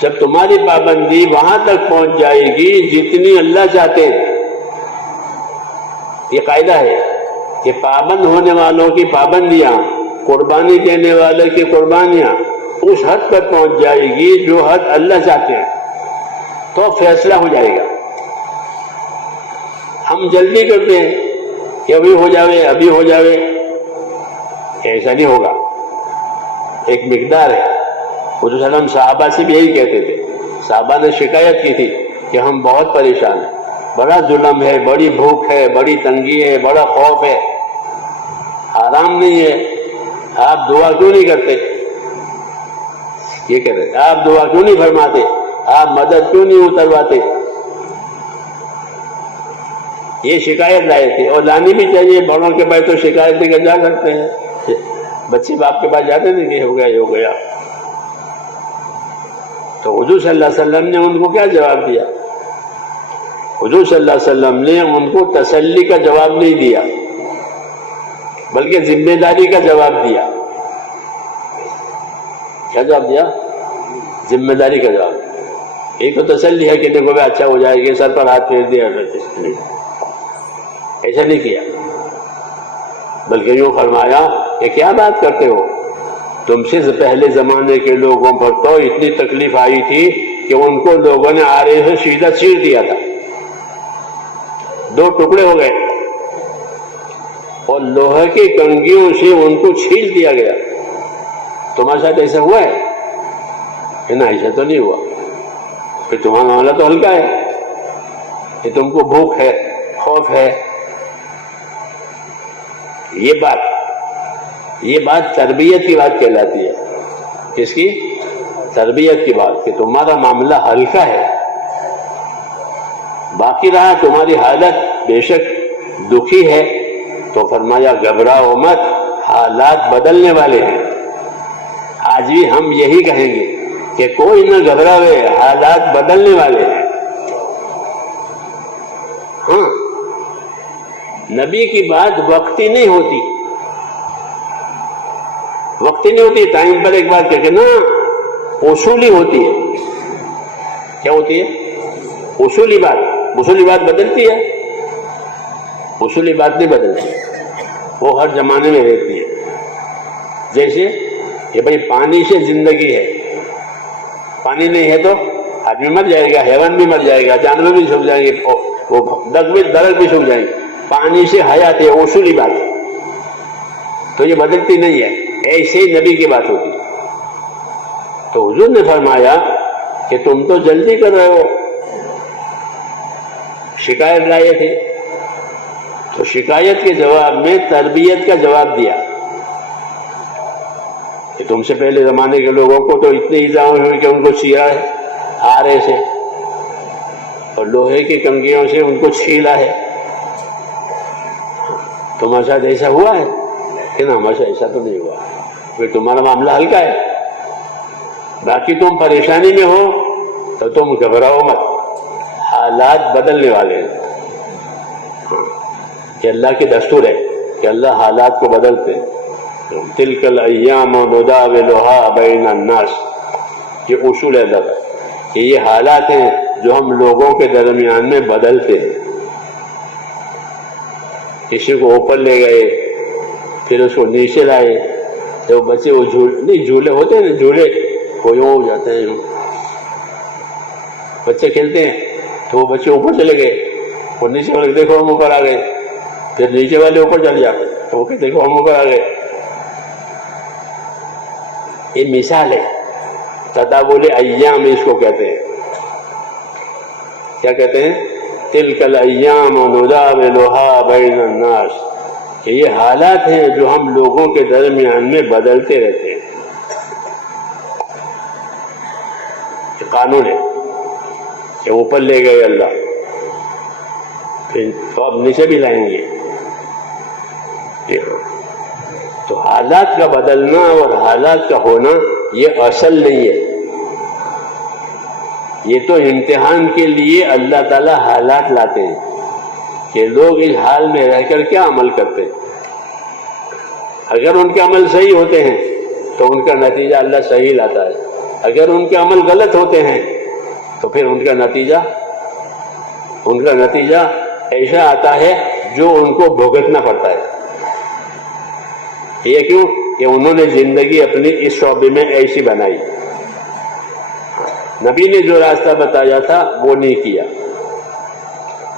جب تمہاری پابندی وہاں تک پہنچ جائے گی جتنی اللہ چاہتے ہیں. یہ قاعدہ ہے کہ پابند ہونے والوں کی پابندیاں، قربانی دینے والے کی قربانیاں اس حد پر پہنچ جائے گی جو حد اللہ چاہتے ہیں، تو فیصلہ ہو جائے گا. ہم جلدی کرتے ہیں کہ ابھی ہو جاوے، ابھی ہو جاوے. ایسا نہیں ہوگا. ایک مقدار ہے. حضور صلی اللہ علیہ وسلم صحابہ سے بھی یہی کہتے تھے. صحابہ نے شکایت کی تھی کہ ہم بہت پریشان ہیں، بڑا ظلم ہے، بڑی بھوک ہے، بڑی تنگی ہے، بڑا خوف ہے، آرام نہیں ہے، آپ دعا کیوں نہیں کرتے؟ یہ کہہ رہے آپ دعا کیوں نہیں فرماتے؟ آپ مدد کیوں نہیں اترواتے؟ یہ شکایت لائے تھے، اور لانی بھی چاہیے. بڑوں کے پاس تو شکایت لے کر جا سکتے ہیں، بچے باپ کے پاس جاتے تھے کہ ہو گیا یہ ہو گیا. تو حضور صلی اللہ علیہ وسلم نے ان کو کیا جواب دیا؟ حضور صلی اللہ علیہ وسلم نے ان کو تسلی کا جواب نہیں دیا بلکہ ذمہ داری کا جواب دیا. کیا جواب دیا؟ ذمہ داری کا جواب. ایک تو تسلی ہے کہ دیکھو بھائی اچھا ہو جائے گی، سر پر ہاتھ پھیر دیا، ایسا نہیں کیا، بلکہ یوں فرمایا کہ کیا بات کرتے ہو، تم سے پہلے زمانے کے لوگوں پر تو اتنی تکلیف آئی تھی کہ ان کو لوگوں نے آرے سے سیدھا چیر دیا تھا، 2 ٹکڑے ہو گئے، اور لوہے کی کنگھیوں سے ان کو چھیل دیا گیا. تمہارے ساتھ ایسا ہوا ہے کہ نہ؟ ایسا تو نہیں ہوا. کہ تمہارا معاملہ تو ہلکا ہے، کہ تم کو بھوک ہے، خوف ہے. یہ بات تربیت کی بات کہلاتی ہے. کس کی؟ تربیت کی بات، کہ تمہارا معاملہ ہلکا ہے. باقی رہا تمہاری حالت بے شک دکھی ہے، تو فرمایا گھبراؤ مت، حالات بدلنے والے ہیں. آج بھی ہم یہی کہیں گے کہ کوئی نہ گھبراوے، حالات بدلنے والے ہیں. ہاں، نبی کی بات وقتی نہیں ہوتی، وقتی نہیں ہوتی. ٹائم پر ایک بات کہنا اصولی ہوتی ہے. کیا ہوتی ہے؟ اصولی بات. اصولی بات بدلتی ہے؟ اصولی بات نہیں بدلتی، وہ ہر زمانے میں رہتی ہے. جیسے کہ بھائی پانی سے زندگی ہے، پانی نہیں ہے تو آدمی مر جائے گا، حیوان بھی مر جائے گا، جانور بھی سوکھ جائیں گے، وہ درخت بھی سوکھ جائیں گے. پانی سے حیات ہے، اصولی بات ہے، تو یہ بدلتی نہیں ہے. ایسے ہی نبی کی بات ہوتی. تو حضور نے فرمایا کہ تم تو جلدی کر رہے ہو، شکایت لائے تھے، تو شکایت کے جواب میں تربیت کا جواب دیا کہ تم سے پہلے زمانے کے لوگوں کو تو اتنے ایذاء ہوئے کہ ان کو چیرا ہے آرے سے، اور لوہے کی کنگھیوں سے ان کو چھیلا ہے. تمہارے ساتھ ایسا ہوا ہے کہ نہ؟ ہمارے ساتھ ایسا تو نہیں ہوا. پھر تمہارا معاملہ ہلکا ہے. باقی تم پریشانی میں ہو تو تم گھبراؤ مت، حالات بدلنے والے ہیں، کہ اللہ کے دستور ہے کہ اللہ حالات کو بدلتے ہیں۔ تلک الایام نداولها بین الناس، یہ اصول ہے اللہ کا کہ یہ حالات ہیں جو ہم لوگوں کے درمیان میں بدلتے ہیں۔ کسی کو اوپر لے گئے، پھر اس کو نیچے لائے، تو بچے وہ جھولے ہوتے ہیں نا، جھولے وہ یوں ہو جاتے ہیں، بچے کھیلتے ہیں تو وہ بچے اوپر چلے گئے، وہ نیچے والے دیکھو ہم اوپر آ گئے، پھر نیچے والے اوپر چل جاتے تو وہ کہتے دیکھو ہم اوپر آ گئے۔ یہ مثال ہے، تداول ایام اس کو کہتے ہیں۔ کیا کہتے ہیں؟ تلک الایام نداولها بین الناس، کہ یہ حالات ہیں جو ہم لوگوں کے درمیان میں بدلتے رہتے ہیں۔ یہ قانون ہے کہ اوپر لے گئے اللہ، پھر تو اب نیچے بھی لائیں گے۔ تو حالات کا بدلنا اور حالات کا ہونا یہ اصل نہیں ہے، یہ تو امتحان کے لیے اللہ تعالیٰ حالات لاتے ہیں کہ لوگ اس حال میں رہ کر کیا عمل کرتے ہیں۔ اگر ان کے عمل صحیح ہوتے ہیں تو ان کا نتیجہ اللہ صحیح لاتا ہے، اگر ان کے عمل غلط ہوتے ہیں تو پھر ان کا نتیجہ ایسا آتا ہے جو ان کو بھگتنا پڑتا ہے۔ یہ کیوں؟ کہ انہوں نے زندگی اپنی اس شعبے میں ایسی بنائی، نبی نے جو راستہ بتایا تھا وہ نہیں کیا،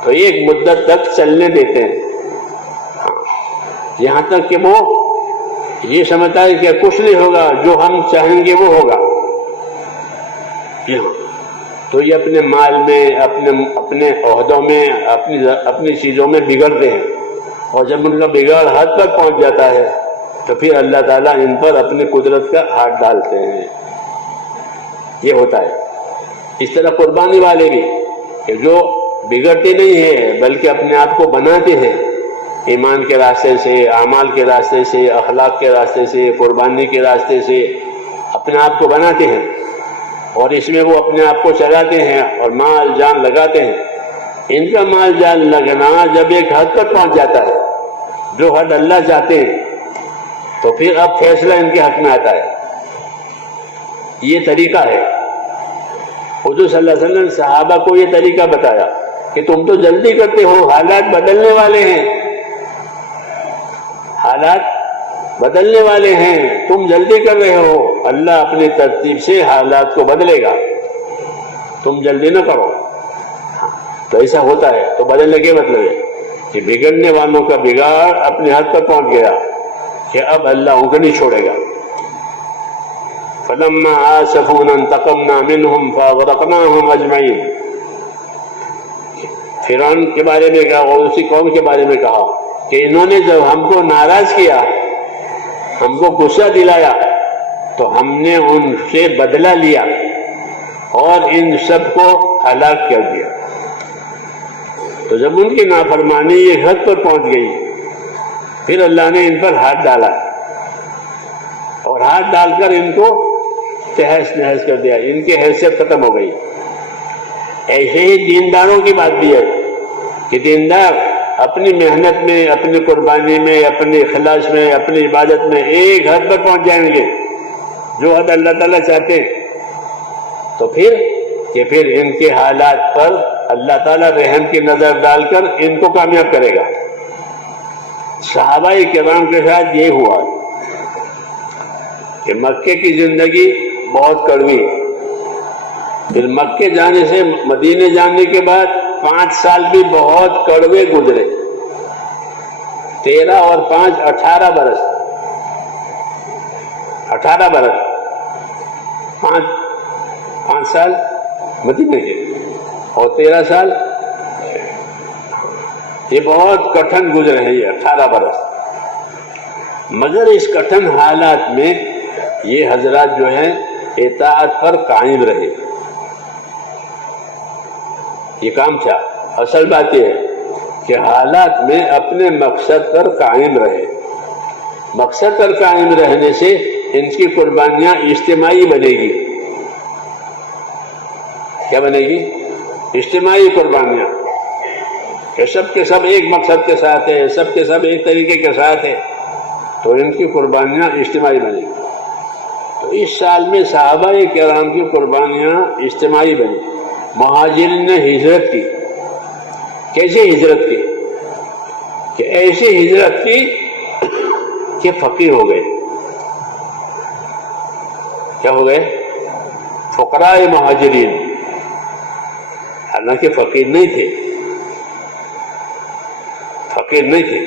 تو ایک مدت تک چلنے دیتے ہیں، یہاں تک کہ وہ یہ سمجھتا ہے کہ کچھ نہیں ہوگا، جو ہم چاہیں گے وہ ہوگا۔ تو یہ اپنے مال میں، اپنے عہدوں میں، اپنی چیزوں میں بگڑتے ہیں، اور جب ان کا بگاڑ حد تک پہنچ جاتا ہے تو پھر اللہ تعالیٰ ان پر اپنی قدرت کا ہاتھ ڈالتے ہیں۔ یہ ہوتا ہے۔ اس طرح قربانی والے بھی کہ جو بگڑتے نہیں ہیں بلکہ اپنے آپ کو بناتے ہیں، ایمان کے راستے سے، اعمال کے راستے سے، اخلاق کے راستے سے، قربانی کے راستے سے اپنے آپ کو بناتے ہیں، اور اس میں وہ اپنے آپ کو چلاتے ہیں اور مال جان لگاتے ہیں۔ ان کا مال جان لگنا جب ایک حد تک پہنچ جاتا ہے جو حد اللہ چاہتے ہیں، تو پھر اب فیصلہ ان کے حق میں آتا ہے۔ یہ طریقہ ہے۔ حضور صلی اللہ علیہ وسلم نے صحابہ کو یہ طریقہ بتایا کہ تم تو جلدی کرتے ہو، حالات بدلنے والے ہیں، حالات بدلنے والے ہیں، تم جلدی کر رہے ہو، اللہ اپنی ترتیب سے حالات کو بدلے گا، تم جلدی نہ کرو۔ تو ایسا ہوتا ہے۔ تو بدلنے کے مطلب ہے کہ بگڑنے والوں کا بگاڑ اپنے حد تک پہنچ گیا کہ اب اللہ ان کو نہیں چھوڑے گا۔ فَلَمَّا آسَفُونَا انتَقَمْنَا مِنْهُمْ فَأَغْرَقْنَاهُمْ أَجْمَعِينَ۔ فرعون کے بارے میں کہا اور اسی قوم کے بارے میں کہا کہ انہوں نے جب ہم کو ناراض کیا، ہم کو غصہ دلایا، تو ہم نے ان سے بدلہ لیا اور ان سب کو ہلاک کر دیا۔ تو جب ان کی نافرمانی یہ حد پر پہنچ گئی، پھر اللہ نے ان پر ہاتھ ڈالا اور ہاتھ ڈال کر ان کو تہس نہس کر دیا، ان کی حیثیت ختم ہو گئی۔ ایسے ہی دینداروں کی بات بھی ہے کہ دیندار اپنی محنت میں، اپنی قربانی میں، اپنے اخلاص میں، اپنی عبادت میں ایک حد پر پہنچ جائیں گے جو حد اللہ تعالیٰ چاہتے ہیں، تو پھر ان کے حالات پر اللہ تعالیٰ رحم کی نظر ڈال کر ان کو کامیاب کرے گا۔ صحابہ کرام کے ساتھ یہ ہوا کہ مکے کی زندگی بہت کڑوی، پھر مکے جانے سے مدینے جانے کے بعد 5 سال بھی بہت کڑوے گزرے، 13 اور 5 18 برس، 18 برس، 5 سال مدینے کے اور 13 سال، یہ بہت کٹھن گزرے ہیں، یہ 18 برس۔ مگر اس کٹھن حالات میں یہ حضرات جو ہیں اطاعت پر قائم رہے۔ یہ کام تھا۔ اصل بات یہ ہے کہ حالات میں اپنے مقصد پر قائم رہے۔ مقصد پر قائم رہنے سے ان کی قربانیاں اجتماعی بنے گی۔ کیا بنے گی؟ اجتماعی قربانیاں کہ سب کے سب ایک مقصد کے ساتھ ہے، سب کے سب ایک طریقے کے ساتھ ہے، تو ان کی قربانیاں اجتماعی بنی۔ تو اس سال میں صحابہ کرام کی قربانیاں اجتماعی بنی۔ مہاجرین نے ہجرت کی۔ کیسے ہجرت کی؟ کہ ایسی ہجرت کی کہ فقیر ہو گئے۔ کیا ہو گئے؟ فقراء مہاجرین، حالانکہ فقیر نہیں تھے، فقیر نہیں تھے،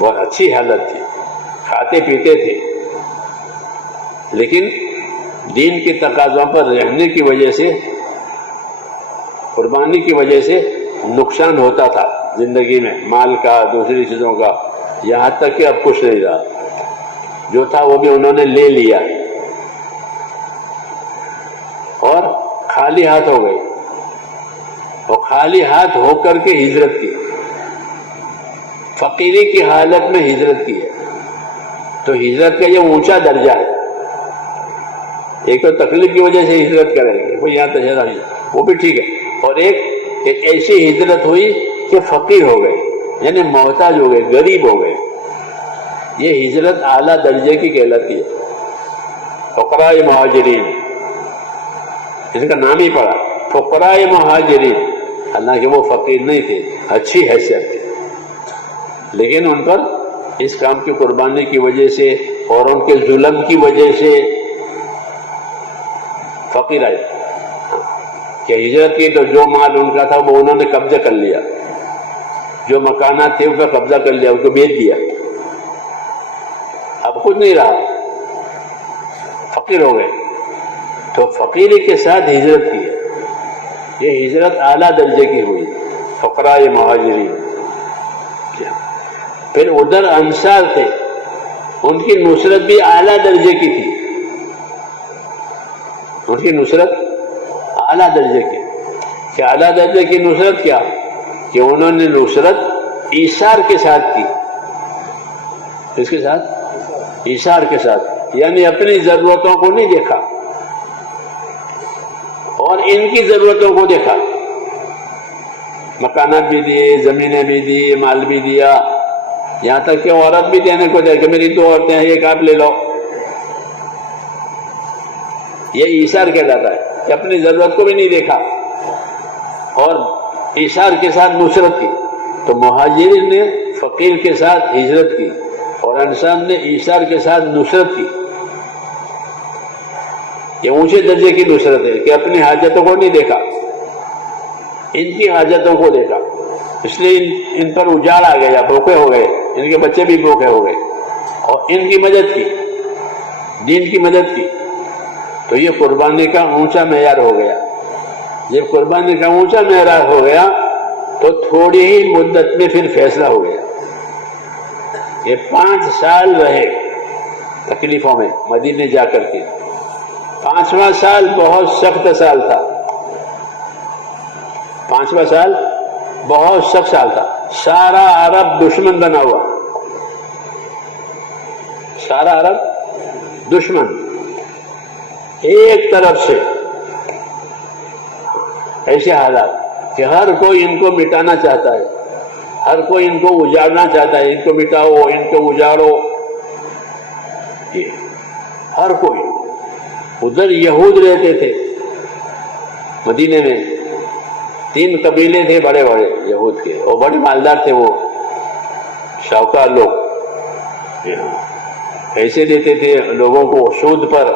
بہت اچھی حالت تھی، کھاتے پیتے تھے، لیکن دین کے تقاضوں پر رہنے کی وجہ سے، قربانی کی وجہ سے نقصان ہوتا تھا زندگی میں، مال کا، دوسری چیزوں کا، یہاں تک کہ اب کچھ نہیں رہا، جو تھا وہ بھی انہوں نے لے لیا اور خالی ہاتھ ہو گئے، اور خالی ہاتھ ہو کر کے ہجرت کی، فقیری کی حالت میں ہجرت کی ہے۔ تو ہجرت کا یہ اونچا درجہ ہے۔ ایک تو تکلیف کی وجہ سے ہجرت کریں گے، وہ یہاں تشہیر نہیں، وہ بھی ٹھیک ہے، اور ایک ایسی ہجرت ہوئی کہ فقیر ہو گئے، یعنی محتاج ہو گئے، غریب ہو گئے، یہ ہجرت اعلیٰ درجے کی کہلاتی ہے۔ فقراء مہاجرین، اس کا نام ہی پڑا فقراء مہاجرین، حالانکہ وہ فقیر نہیں تھے، اچھی حیثیت تھی، لیکن ان پر اس کام کی قربانی کی وجہ سے اور ان کے ظلم کی وجہ سے فقیر آئے کہ ہجرت کی، تو جو مال ان کا تھا وہ انہوں نے قبضہ کر لیا، جو مکانات تھے ان کا قبضہ کر لیا، ان کو بیچ دیا، اب کچھ نہیں رہا، فقیر ہو گئے۔ تو فقیری کے ساتھ ہجرت کی ہے، یہ ہجرت اعلیٰ درجے کی ہوئی، فقراء مہاجرین۔ پھر ادھر انصار تھے، ان کی نصرت بھی اعلیٰ درجے کی تھی، ان کی نصرت اعلیٰ درجے کی۔ کیا اعلیٰ درجے کی نصرت؟ کیا کہ انہوں نے نصرت ایثار کے ساتھ کی۔ اس کے ساتھ ایثار کے ساتھ، یعنی اپنی ضرورتوں کو نہیں دیکھا اور ان کی ضرورتوں کو دیکھا، مکانات بھی دیے، زمینیں بھی دی، مال بھی دیا، یہاں تک کہ عورت بھی دینے کو دے کہ میری 2 عورتیں ہیں، ایک آپ لے لو۔ یہ ایثار کہلاتا ہے کہ اپنی ضرورت کو بھی نہیں دیکھا اور ایثار کے ساتھ نصرت کی۔ تو مہاجرین نے فقیر کے ساتھ ہجرت کی اور انصار نے ایثار کے ساتھ نصرت کی۔ یہ اونچے درجے کی نصرت ہے کہ اپنی حاجتوں کو نہیں دیکھا، ان کی حاجتوں کو دیکھا، اس لیے ان پر اجاڑ آ گیا، بھوکے ہو گئے، ان کے بچے بھی بھوکے ہو گئے، اور ان کی مدد کی، دین کی مدد کی۔ تو یہ قربانی کا اونچا معیار ہو گیا۔ جب قربانی کا اونچا معیار ہو گیا تو تھوڑی ہی مدت میں پھر فیصلہ ہو گیا۔ یہ 5 سال رہے تکلیفوں میں مدینے جا کر کے۔ 5واں سال بہت سخت سال تھا، 5واں سال بہت سخت سال تھا۔ سارا عرب دشمن بنا ہوا، سارا عرب دشمن، ایک طرف سے ایسے حالات کہ ہر کوئی ان کو مٹانا چاہتا ہے، ہر کوئی ان کو اجاڑنا چاہتا ہے، ان کو مٹاؤ، ان کو اجاڑو، ہر کوئی۔ ادھر یہود رہتے تھے مدینے میں، 3 قبیلے تھے بڑے بڑے یہود کے، اور بڑے مالدار تھے، وہ شاہکار لوگ، ایسے دیتے تھے لوگوں کو سود پر،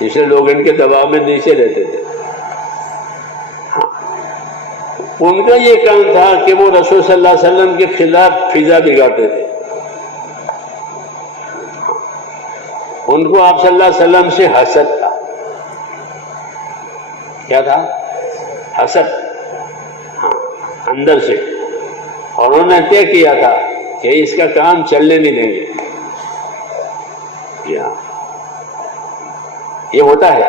جسے لوگ ان کے دباؤ میں نیچے رہتے تھے۔ ان کا یہ کام تھا کہ وہ رسول صلی اللہ علیہ وسلم کے خلاف فضا بگاڑتے تھے۔ ان کو آپ صلی اللہ علیہ وسلم سے حسد تھا۔ کیا تھا؟ حسد، ہاں، اندر سے۔ اور انہوں نے طے کیا تھا کہ اس کا کام چلنے نہیں دیں گے۔ یہ ہوتا ہے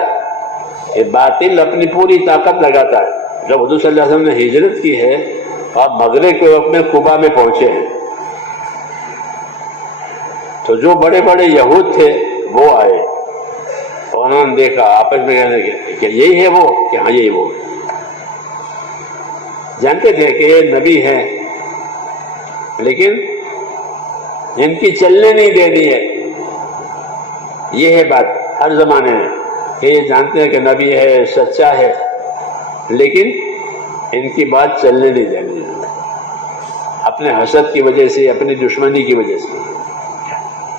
کہ باطل اپنی پوری طاقت لگاتا ہے۔ جب حضور صلی اللہ علیہ وسلم نے ہجرت کی ہے اور مغرب کے وقت میں قبا میں پہنچے ہیں، تو جو بڑے بڑے یہود تھے وہ آئے اور انہوں نے دیکھا، آپس میں کہنے لگے کیا یہی ہے وہ؟ کہ ہاں یہی وہ ہے۔ جانتے تھے کہ یہ نبی ہے، لیکن ان کی چلنے نہیں دینی ہے۔ یہ ہے بات ہر زمانے میں کہ یہ جانتے ہیں کہ نبی ہے، سچا ہے، لیکن ان کی بات چلنے نہیں دینی ہے، اپنے حسد کی وجہ سے، اپنی دشمنی کی وجہ سے۔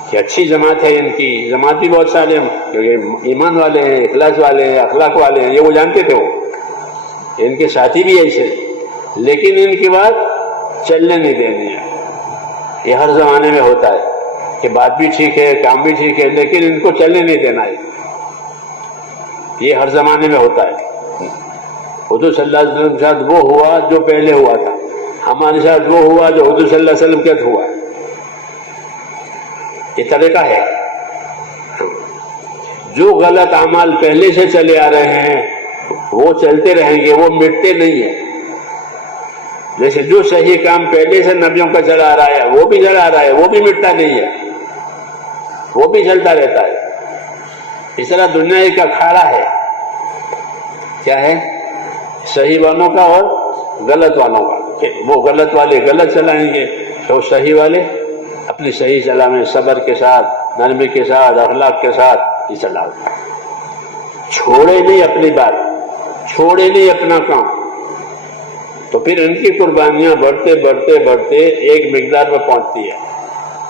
کہ اچھی جماعت ہے ان کی، جماعت بھی بہت سارے ہیں کیونکہ ایمان والے ہیں، اخلاص والے ہیں، اخلاق والے ہیں، یہ وہ جانتے تھے، وہ ان کے ساتھی بھی ایسے، لیکن ان کی بات چلنے نہیں دینی ہے۔ یہ ہر زمانے میں ہوتا ہے کہ بات بھی ٹھیک ہے، کام بھی ٹھیک ہے، لیکن ان کو چلنے نہیں دینا ہے۔ یہ ہر زمانے میں ہوتا ہے۔ حضور صلی اللہ علیہ وسلم کے ساتھ وہ ہوا جو پہلے ہوا تھا، ہمارے ساتھ وہ ہوا جو حضور صلی اللہ علیہ وسلم کے ساتھ ہوا۔ یہ طریقہ ہے۔ جو غلط اعمال پہلے سے چلے آ رہے ہیں وہ چلتے رہیں گے، وہ مٹتے نہیں ہیں۔ جیسے جو صحیح کام پہلے سے نبیوں کا چلا آ رہا ہے وہ بھی چلا آ رہا ہے، وہ بھی مٹتا نہیں ہے، وہ بھی چلتا رہتا ہے۔ اس طرح دنیا ایک اکھاڑا ہے، کیا ہے؟ صحیح والوں کا اور غلط والوں کا۔ کہ وہ غلط والے غلط چلائیں گے تو صحیح والے اپنی صحیح چلائیں، صبر کے ساتھ، نرمی کے ساتھ، اخلاق کے ساتھ یہ چلاؤ۔ چھوڑے نہیں اپنی بات، چھوڑے نہیں اپنا کام، تو پھر ان کی قربانیاں بڑھتے بڑھتے بڑھتے ایک مقدار پر پہنچتی ہے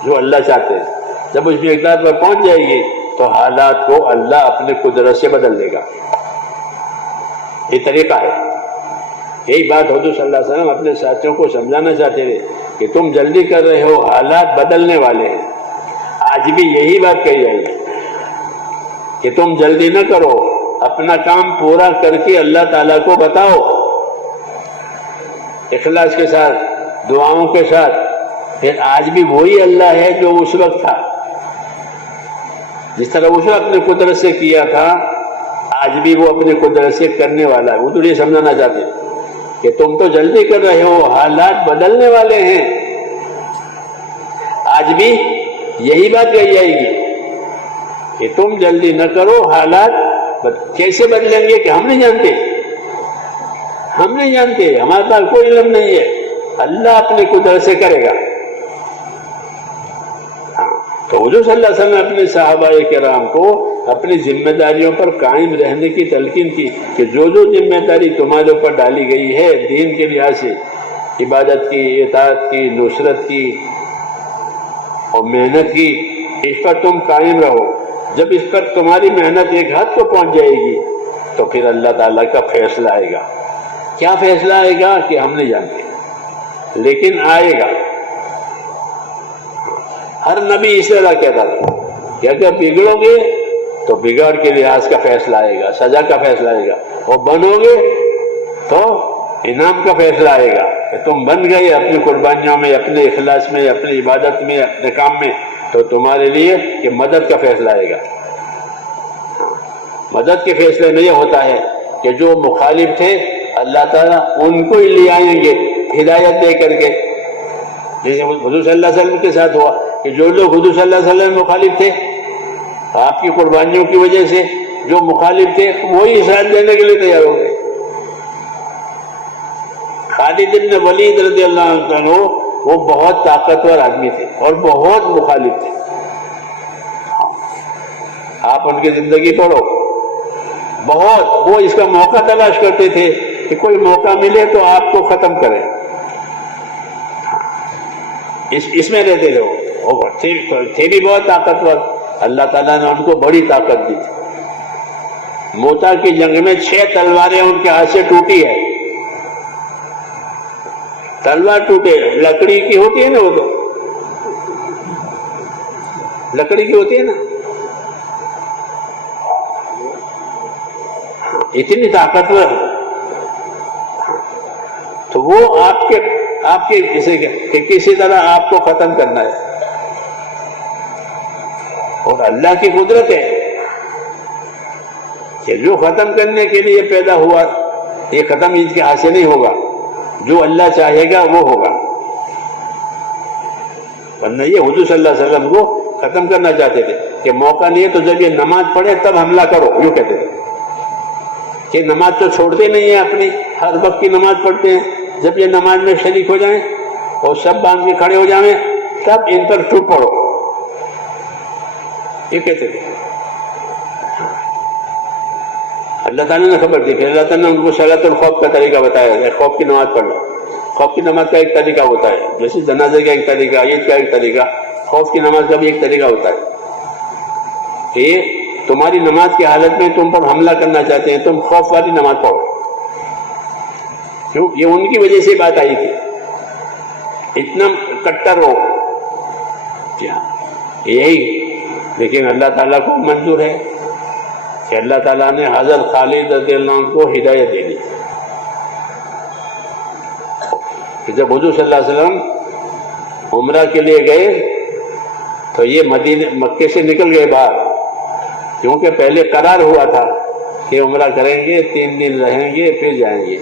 جو اللہ چاہتے ہیں۔ جب اس مقدار پر پہنچ جائے گی تو حالات کو اللہ اپنے قدرت سے بدل دے گا۔ یہ طریقہ ہے۔ یہی بات حضور صلی اللہ علیہ وسلم اپنے ساتھیوں کو سمجھانا چاہتے تھے کہ تم جلدی کر رہے ہو، حالات بدلنے والے ہیں۔ آج بھی یہی بات کہی جائے گی کہ تم جلدی نہ کرو، اپنا کام پورا کر کے اللہ تعالیٰ کو بتاؤ، اخلاص کے ساتھ، دعاؤں کے ساتھ۔ پھر آج بھی وہی اللہ ہے جو اس وقت تھا، جس طرح اس وقت اپنے قدرت سے کیا تھا، آج بھی وہ اپنے قدرت سے کرنے والا ہے۔ وہ تو یہ سمجھانا چاہتے ہیں کہ تم تو جلدی کر رہے ہو، حالات بدلنے والے ہیں۔ آج بھی یہی بات کہی جائے گی کہ تم جلدی نہ کرو، حالات کیسے بدلیں گے کہ ہم نہیں جانتے، ہم نہیں جانتے، ہمارے پاس کوئی علم نہیں ہے، اللہ اپنی قدرت سے کرے گا۔ تو حضور صلی اللہ علیہ وسلم نے اپنے صحابہ کرام کو اپنی ذمہ داریوں پر قائم رہنے کی تلقین کی کہ جو جو ذمہ داری تمہارے اوپر ڈالی گئی ہے دین کے لحاظ سے، عبادت کی، اطاعت کی، نصرت کی اور محنت کی، اس پر تم قائم رہو۔ جب اس پر تمہاری محنت ایک حد کو پہنچ جائے گی تو پھر اللہ تعالیٰ کا فیصلہ آئے گا۔ کیا فیصلہ آئے گا کہ ہم نہیں جانتے، لیکن آئے گا۔ ہر نبی اس طرح کہتا تھا کہ اگر بگڑو گے تو بگاڑ کے لحاظ کا فیصلہ آئے گا، سزا کا فیصلہ آئے گا، اور بنو گے تو انعام کا فیصلہ آئے گا کہ تم بن گئے اپنی قربانیوں میں، اپنے اخلاص میں، اپنی عبادت میں، اپنے کام میں، تو تمہارے لیے کہ مدد کا فیصلہ آئے گا۔ مدد کے فیصلے میں یہ ہوتا ہے کہ جو مخالف تھے اللہ تعالیٰ ان کو ہی لے آئیں گے ہدایت دے کر کے، جیسے حضور صلی اللہ علیہ وسلم کے ساتھ ہوا کہ جو لوگ حضور صلی اللہ علیہ وسلم مخالف تھے، آپ کی قربانیوں کی وجہ سے جو مخالف تھے وہی ساتھ دینے کے لیے تیار ہو گئے۔ خالد بن ولید رضی اللہ عنہ وہ بہت طاقتور آدمی تھے اور بہت مخالف تھے۔ آپ ان کی زندگی پڑھو، بہت وہ اس کا موقع تلاش کرتے تھے کہ کوئی موقع ملے تو آپ کو ختم کریں، اس میں رہتے تھے وہ تھے بھی بہت طاقتور۔ اللہ تعالیٰ نے ان کو بڑی طاقت دی تھی۔ موتا کی جنگ میں 6 تلواریں ان کے ہاتھ سے ٹوٹی ہے۔ تلوار ٹوٹے، لکڑی کی ہوتی ہے نا، وہ تو لکڑی کی ہوتی ہے نا، اتنی طاقتور ہے۔ تو وہ آپ کے کسی طرح آپ کو ختم کرنا ہے، اور اللہ کی قدرت ہے کہ جو ختم کرنے کے لیے پیدا ہوا یہ ختم اس کے ہاتھ سے نہیں ہوگا، جو اللہ چاہے گا وہ ہوگا۔ ورنہ یہ حضور صلی اللہ علیہ وسلم کو ختم کرنا چاہتے تھے کہ موقع نہیں ہے تو جب یہ نماز پڑھے تب حملہ کرو، یوں کہتے تھے۔ کہ نماز تو چھوڑتے نہیں ہیں اپنی، ہر وقت کی نماز پڑھتے ہیں، جب یہ نماز میں شریک ہو جائیں اور سب باندھ کے کھڑے ہو جائیں تب ان پر چوپ پڑو، یہ کہتے تھے۔ اللہ تعالیٰ نے خبر دی کہ اللہ تعالیٰ نے ان کو صلاۃ الخوف کا طریقہ بتایا ہے، خوف کی نماز پڑھنا۔ خوف کی نماز کا ایک طریقہ ہوتا ہے، جیسے جنازے کا ایک طریقہ، عید کا ایک طریقہ، خوف کی نماز کا بھی ایک طریقہ ہوتا ہے کہ تمہاری نماز کی حالت میں تم پر حملہ کرنا چاہتے ہیں، تم خوف والی نماز پڑھو۔ کیوں؟ یہ ان کی وجہ سے بات آئی تھی، اتنا کٹر ہو یہی۔ لیکن اللہ تعالیٰ کو منظور ہے کہ اللہ تعالیٰ نے حضرت خالد رضی اللہ عنہ کو ہدایت دے دی کہ جب حضور صلی اللہ علیہ وسلم عمرہ کے لیے گئے تو یہ مکے سے نکل گئے باہر، کیونکہ پہلے قرار ہوا تھا کہ عمرہ کریں گے، 3 دن رہیں گے پھر جائیں گے،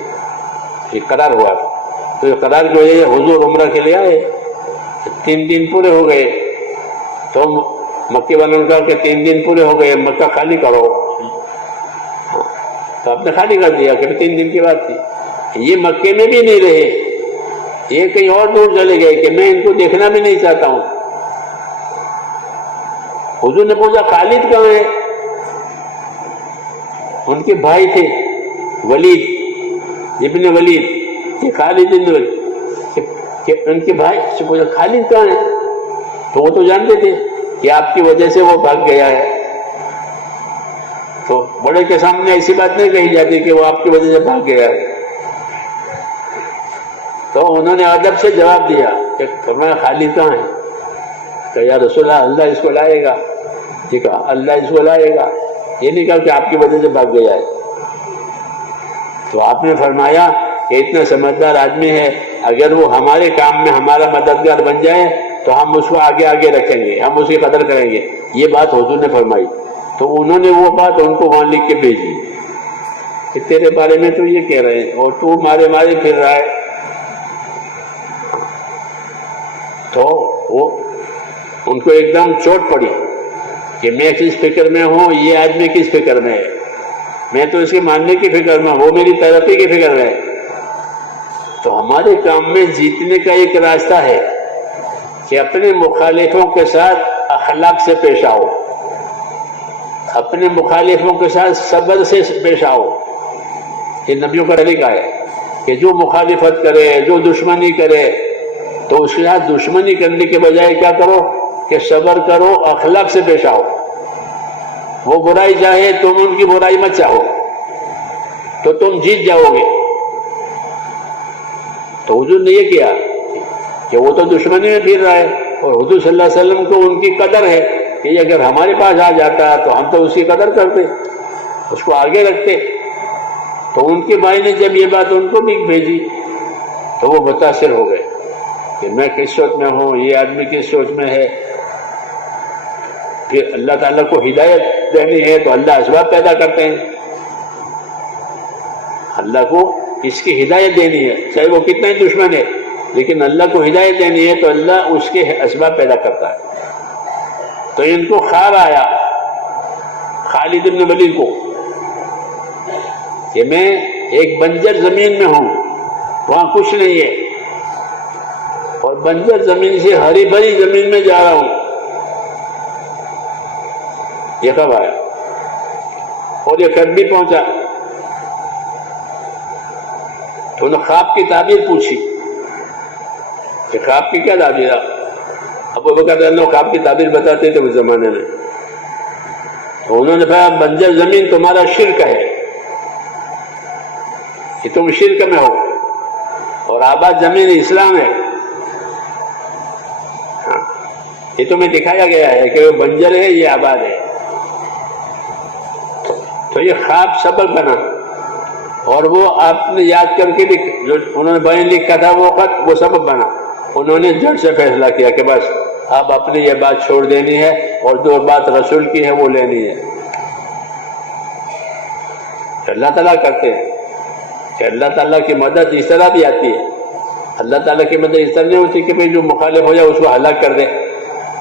یہ قرار ہوا تھا۔ تو یہ قرار کی وجہ سے حضور عمرہ کے لیے آئے، 3 دن پورے ہو گئے تو مکے والوں نے کہا کہ 3 دن پورے ہو گئے، مکہ خالی کرو، تو آپ نے خالی کر دیا کہ 3 دن کی بات تھی۔ یہ مکے میں بھی نہیں رہے، یہ کہیں اور دور چلے گئے کہ میں ان کو دیکھنا بھی نہیں چاہتا ہوں۔ حضور نے پوچھا خالد کہاں ہے؟ ان کے بھائی تھے ولید ابن ولید، یہ خالد ابن ولید کہ ان کے بھائی سے پوچھا خالد کہاں ہے؟ تو وہ تو جانتے تھے کہ آپ کی وجہ سے وہ بھاگ گیا ہے، تو بڑے کے سامنے ایسی بات نہیں کہی جاتی کہ وہ آپ کی وجہ سے بھاگ گیا ہے۔ تو انہوں نے ادب سے جواب دیا کہ فرمایا خالد کہاں ہے؟ کہ یا رسول اللہ، اللہ اس کو لائے گا۔ ٹھیک ہے، اللہ اس کو لائے گا، یہ نہیں کہا کہ آپ کی وجہ سے بھاگ گیا ہے۔ تو آپ نے فرمایا کہ اتنا سمجھدار آدمی ہے، اگر وہ ہمارے کام میں ہمارا مددگار بن جائے تو ہم اس کو آگے آگے رکھیں گے، ہم اس کی قدر کریں گے۔ یہ بات حضور نے فرمائی، تو انہوں نے وہ بات ان کو وہاں لکھ کے بھیجی کہ تیرے بارے میں تو یہ کہہ رہے ہیں اور تو مارے مارے پھر رہا ہے۔ تو وہ ان کو ایک دم چوٹ پڑی کہ میں کس فکر میں ہوں، یہ آدمی کس فکر میں ہے، میں تو اس کے ماننے کی فکر میں، وہ میری ترقی کی فکر میں ہے۔ تو ہمارے کام میں جیتنے کا ایک راستہ ہے کہ اپنے مخالفوں کے ساتھ اخلاق سے پیش آؤ، اپنے مخالفوں کے ساتھ صبر سے پیش آؤ۔ یہ نبیوں کا طریقہ ہے کہ جو مخالفت کرے، جو دشمنی کرے، تو اس کے ساتھ دشمنی کرنے کے بجائے کیا کرو کہ صبر کرو، اخلاق سے پیش آؤ۔ وہ برائی چاہے تم ان کی برائی مت چاہو تو تم جیت جاؤ گے۔ تو حضور نے یہ کیا کہ وہ تو دشمنی میں پھر رہا ہے، اور حضور صلی اللہ علیہ وسلم کو ان کی قدر ہے کہ یہ اگر ہمارے پاس آ جاتا تو ہم تو اس کی قدر کرتے، اس کو آگے رکھتے۔ تو ان کے بھائی نے جب یہ بات ان کو بھی بھیجی تو وہ متاثر ہو گئے کہ میں کس سوچ میں ہوں، یہ آدمی کس سوچ میں ہے۔ پھر اللہ تعالیٰ کو ہدایت دینی ہے تو اللہ اسباب پیدا کرتے ہیں، اللہ کو اس کی ہدایت دینی ہے چاہے وہ کتنا ہی دشمن ہے، لیکن اللہ کو ہدایت دینی ہے تو اللہ اس کے اسباب پیدا کرتا ہے۔ تو ان کو خواب آیا خالد بن ولید کو کہ میں ایک بنجر زمین میں ہوں، وہاں کچھ نہیں ہے، اور بنجر زمین سے ہری بھری زمین میں جا رہا ہوں۔ یہ کب آیا اور یہ کب بھی پہنچا؟ تو انہوں نے خواب کی تعبیر پوچھی کہ خواب کی کیا تعبیر ہے؟ ابو بکر رضی اللہ عنہ خواب کی تعبیر بتاتے تھے اس زمانے میں۔ تو انہوں نے کہا بنجر زمین تمہارا شرک ہے، کہ تم شرک میں ہو، اور آباد زمین اسلام ہے۔ یہ تمہیں دکھایا گیا ہے کہ وہ بنجر ہے، یہ آباد ہے۔ تو یہ خواب سبق بنا، اور وہ آپ نے یاد کر کے جو انہوں نے بیان لکھا تھا وہ خط، وہ سبب بنا۔ انہوں نے جھٹ سے فیصلہ کیا کہ بس اب اپنی یہ بات چھوڑ دینی ہے اور جو بات رسول کی ہے وہ لینی ہے۔ اللہ تعالیٰ کرتے ہیں کہ اللہ تعالیٰ کی مدد اس طرح بھی آتی ہے۔ اللہ تعالیٰ کی مدد اس طرح نہیں ہوتی کہ جو مخالف ہو جائے اس کو ہلاک کر دے،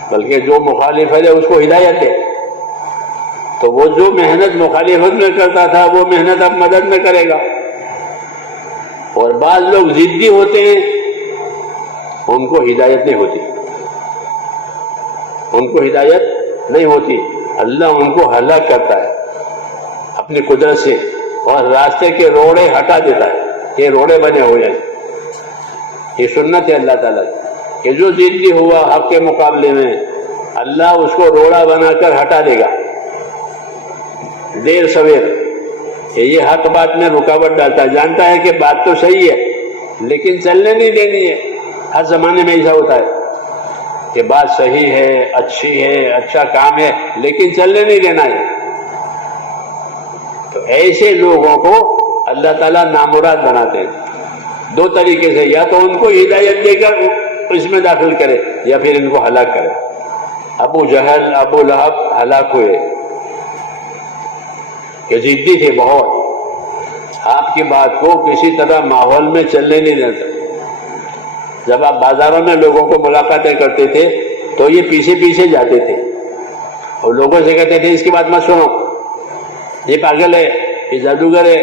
بلکہ جو مخالف ہے اس کو ہدایت دے۔ تو وہ جو محنت مخالفت میں کرتا تھا وہ محنت اب مدد میں کرے گا. اور بعض لوگ ضدی ہوتے ہیں، ان کو ہدایت نہیں ہوتی، ان کو ہدایت نہیں ہوتی. اللہ ان کو ہلاک کرتا ہے اپنی قدرت سے، اور راستے کے روڑے ہٹا دیتا ہے. یہ روڑے بنے ہوئے ہیں، یہ سنت ہے اللہ تعالیٰ کی کہ جو ضدی ہوا حق کے مقابلے میں، اللہ اس کو روڑا بنا کر ہٹا دے گا دیر سویر. کہ یہ حق بات میں رکاوٹ ڈالتا ہے، جانتا ہے کہ بات تو صحیح ہے لیکن چلنے نہیں دینی ہے. ہر زمانے میں ایسا ہوتا ہے کہ بات صحیح ہے، اچھی ہے، اچھا کام ہے، لیکن چلنے نہیں دینا ہے. تو ایسے لوگوں کو اللہ تعالیٰ نامراد بناتے ہیں دو طریقے سے، یا تو ان کو ہدایت دے کر اس میں داخل کرے یا پھر ان کو ہلاک کرے. ابو جہل، ابو لہب ہلاک ہوئے کہ ضدی تھے بہت، آپ کی بات کو کسی طرح ماحول میں چلنے نہیں دیتا. جب آپ بازاروں میں لوگوں کو ملاقاتیں کرتے تھے تو یہ پیچھے پیچھے جاتے تھے اور لوگوں سے کہتے تھے اس کی بات مت سنو، یہ پاگل ہے، یہ جادوگر ہے،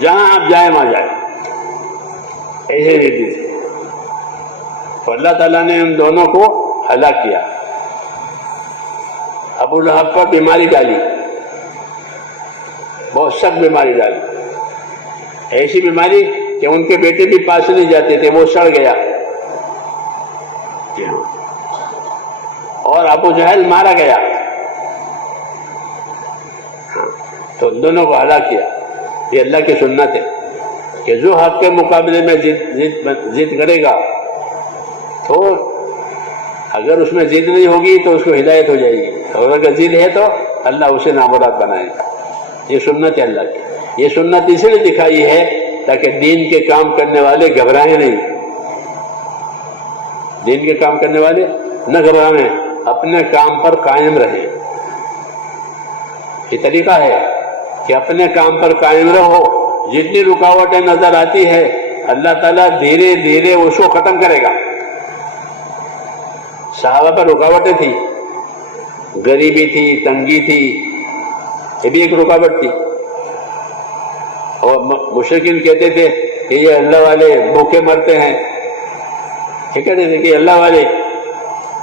جہاں آپ جائیں وہاں جائیں. ایسے ضدی تھے. تو اللہ تعالیٰ نے ان دونوں کو ہلاک کیا. ابو لہب پر بیماری ڈالی، بہت سخت بیماری ڈالی، ایسی بیماری کہ ان کے بیٹے بھی پاس نہیں جاتے تھے، وہ سڑ گیا. اور ابو جہل مارا گیا. تو دونوں کو ہلاک کیا. یہ اللہ کی سنت ہے کہ جو حق کے مقابلے میں ضد کرے گا تو اگر اس میں ضد نہیں ہوگی تو اس کو ہدایت ہو جائے گی، اور اگر ضد ہے تو اللہ اسے نامراد بنائے گا. یہ سنت ہے اللہ کی. یہ سنت اس لیے دکھائی ہے تاکہ دین کے کام کرنے والے گھبرائیں نہیں. دین کے کام کرنے والے نہ گھبرائیں، اپنے کام پر قائم رہیں. یہ طریقہ ہے کہ اپنے کام پر قائم رہو. جتنی رکاوٹیں نظر آتی ہے اللہ تعالیٰ دھیرے دھیرے اس کو ختم کرے گا. صحابہ پر رکاوٹیں تھی، غریبی تھی، تنگی تھی، یہ بھی ایک رکاوٹ تھی. اور مشرکین کہتے تھے کہ یہ اللہ والے بھوکے مرتے ہیں. یہ کہتے تھے کہ اللہ والے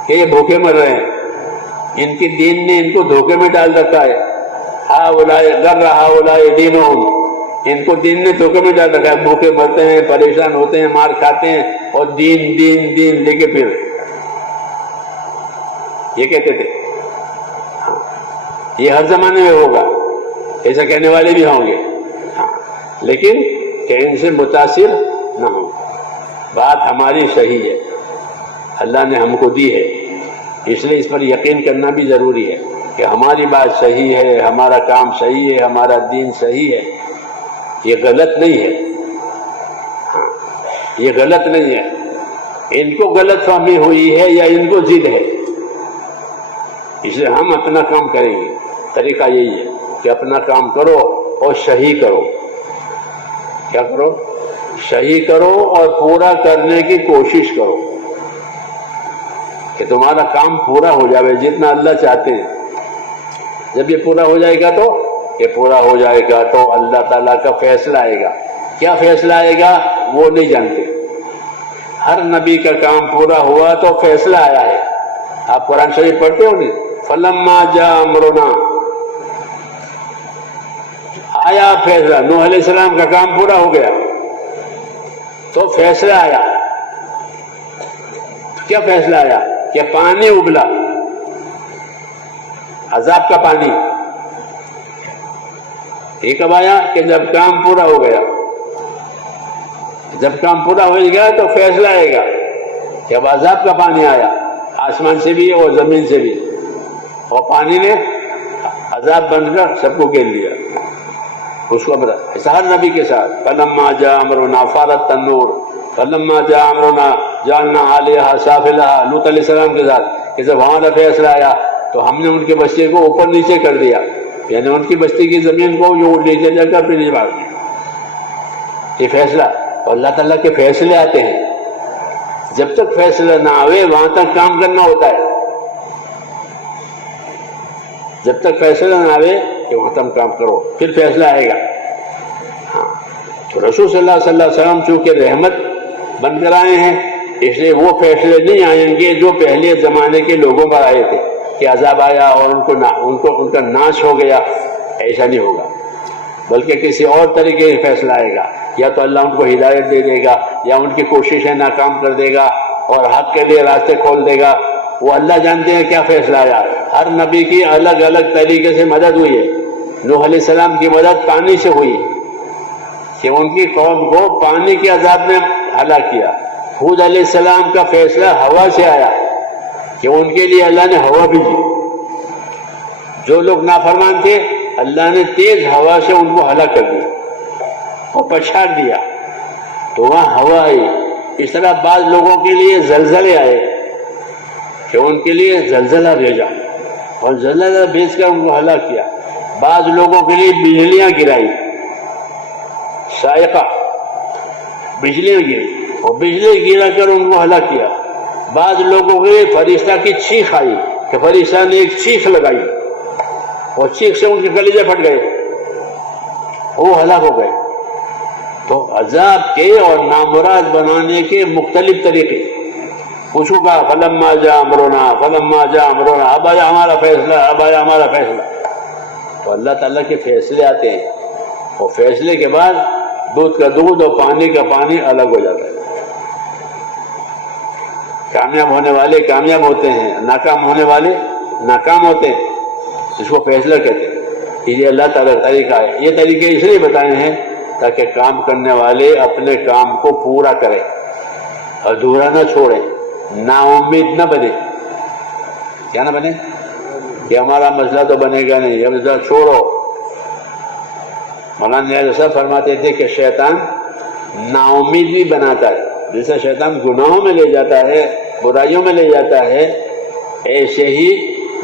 کہ یہ بھوکے مر رہے ہیں، ان کی دین نے ان کو دھوکے میں ڈال رکھا ہے. دینہم، ان کو دین نے دھوکے میں ڈال رکھا ہے. بھوکے مرتے ہیں، پریشان ہوتے ہیں، مار کھاتے ہیں، اور دین دین دین لے کے پھر یہ کہتے تھے. یہ ہر زمانے میں ہوگا، ایسا کہنے والے بھی ہوں گے، لیکن کہ ان سے متاثر نہ ہو. بات ہماری صحیح ہے، اللہ نے ہم کو دی ہے، اس لیے اس پر یقین کرنا بھی ضروری ہے کہ ہماری بات صحیح ہے، ہمارا کام صحیح ہے، ہمارا دین صحیح ہے. یہ غلط نہیں ہے، یہ غلط نہیں ہے. ان کو غلط فہمی ہوئی ہے یا ان کو ضد ہے، اس لیے ہم اپنا کام کریں گے. طریقہ یہی ہے کہ اپنا کام کرو اور صحیح کرو. کیا کرو؟ صحیح کرو اور پورا کرنے کی کوشش کرو کہ تمہارا کام پورا ہو جائے جتنا اللہ چاہتے ہیں. جب یہ پورا ہو جائے گا تو یہ پورا ہو جائے گا تو اللہ تعالیٰ کا فیصلہ آئے گا. کیا فیصلہ آئے گا وہ نہیں جانتے. ہر نبی کا کام پورا ہوا تو فیصلہ آیا ہے. آپ قرآن شریف پڑھتے ہو نہیں؟ فلما جاء امرنا، آیا فیصلہ. نوح علیہ السلام کا کام پورا ہو گیا تو فیصلہ آیا. کیا فیصلہ آیا؟ کہ پانی ابلا، عذاب کا پانی. یہ کب آیا؟ کہ جب کام پورا ہو گیا. جب کام پورا ہو گیا تو فیصلہ آئے گا کہ اب عذاب کا پانی آیا، آسمان سے بھی اور زمین سے بھی، اور پانی نے عذاب بن کر سب کو گھیر لیا. اس کو ہر نبی کے ساتھ فلما جاء امرنا فارت النور فلما جاء امرنا جعلنا علیہا سافلہا. لوط علیہ السلام کے ساتھ کہ جب ہمارا فیصلہ آیا تو ہم نے ان کے بستی کو اوپر نیچے کر دیا، یعنی ان کی بستی کی زمین کو جو نیچے جا کر پھر نیچے بھاگ دیا. یہ فیصلہ. اور اللہ تعالیٰ کے فیصلے آتے ہیں، جب تک فیصلہ نہ آئے وہاں تک کام کرنا ہوتا ہے. جب تک فیصلہ نہ آئے کہ ختم کام کرو پھر فیصلہ آئے گا. ہاں تو رسول صلی اللہ علیہ وسلم چونکہ رحمت بن کر آئے ہیں اس لیے وہ فیصلے نہیں آئیں گے جو پہلے زمانے کے لوگوں پر آئے تھے کہ عذاب آیا اور ان کا ناش ہو گیا. ایسا نہیں ہوگا، بلکہ کسی اور طریقے سے فیصلہ آئے گا. یا تو اللہ ان کو ہدایت دے دے گا یا ان کی کوششیں ناکام کر دے گا اور حق کے لیے راستے کھول دے گا. وہ اللہ جانتے ہیں کیا فیصلہ آیا. ہر نبی کی الگ الگ طریقے سے مدد ہوئی ہے. نوح علیہ السلام کی مدد پانی سے ہوئی کہ ان کی قوم کو پانی کے عذاب میں ہلاک کیا. ہود علیہ السلام کا فیصلہ ہوا سے آیا کہ ان کے لیے اللہ نے ہوا بھیجی. جو لوگ نافرمان تھے اللہ نے تیز ہوا سے ان کو ہلاک کر دیا اور پچھاڑ دیا تو وہاں ہوا آئی. اس طرح بعض لوگوں کے لیے زلزلے آئے کہ ان کے لیے زلزلہ بھیجا اور زلزلہ بھیج کر ان کو ہلاک کیا. بعض لوگوں کے لیے بجلیاں گرائی، صاعقہ بجلیاں گری اور بجلی گرا کر ان کو ہلاک کیا. بعض لوگوں کے لیے فرشتہ کی چیخ آئی کہ فرشتہ نے ایک چیخ لگائی اور چیخ سے ان کے کلیجے پھٹ گئے، وہ ہلاک ہو گئے. تو عذاب کے اور نامراد بنانے کے مختلف طریقے. پوچھو گا فلما جاء امرنا، فلما جاء امرنا، اب آیا ہمارا فیصلہ، اب آیا ہمارا فیصلہ. تو اللہ تعالیٰ کے فیصلے آتے ہیں اور فیصلے کے بعد دودھ کا دودھ اور پانی کا پانی الگ ہو جاتا ہے. کامیاب ہونے والے کامیاب ہوتے ہیں، ناکام ہونے والے ناکام ہوتے ہیں. اس کو فیصلہ کہتے ہیں. یہ اللہ تعالیٰ کا طریقہ ہے. یہ طریقے اس لیے بتائے ہیں تاکہ کام کرنے والے اپنے کام کو پورا کریں، ادھورا نہ چھوڑیں، نا امید نہ بنے. کیا نہ بنے کہ ہمارا مسئلہ تو بنے گا نہیں، اب ذرا چھوڑو. مولانا نیاز صاحب فرماتے تھے کہ شیطان نا امید بھی بناتا ہے. جیسا شیطان گناہوں میں لے جاتا ہے، برائیوں میں لے جاتا ہے، ایسے ہی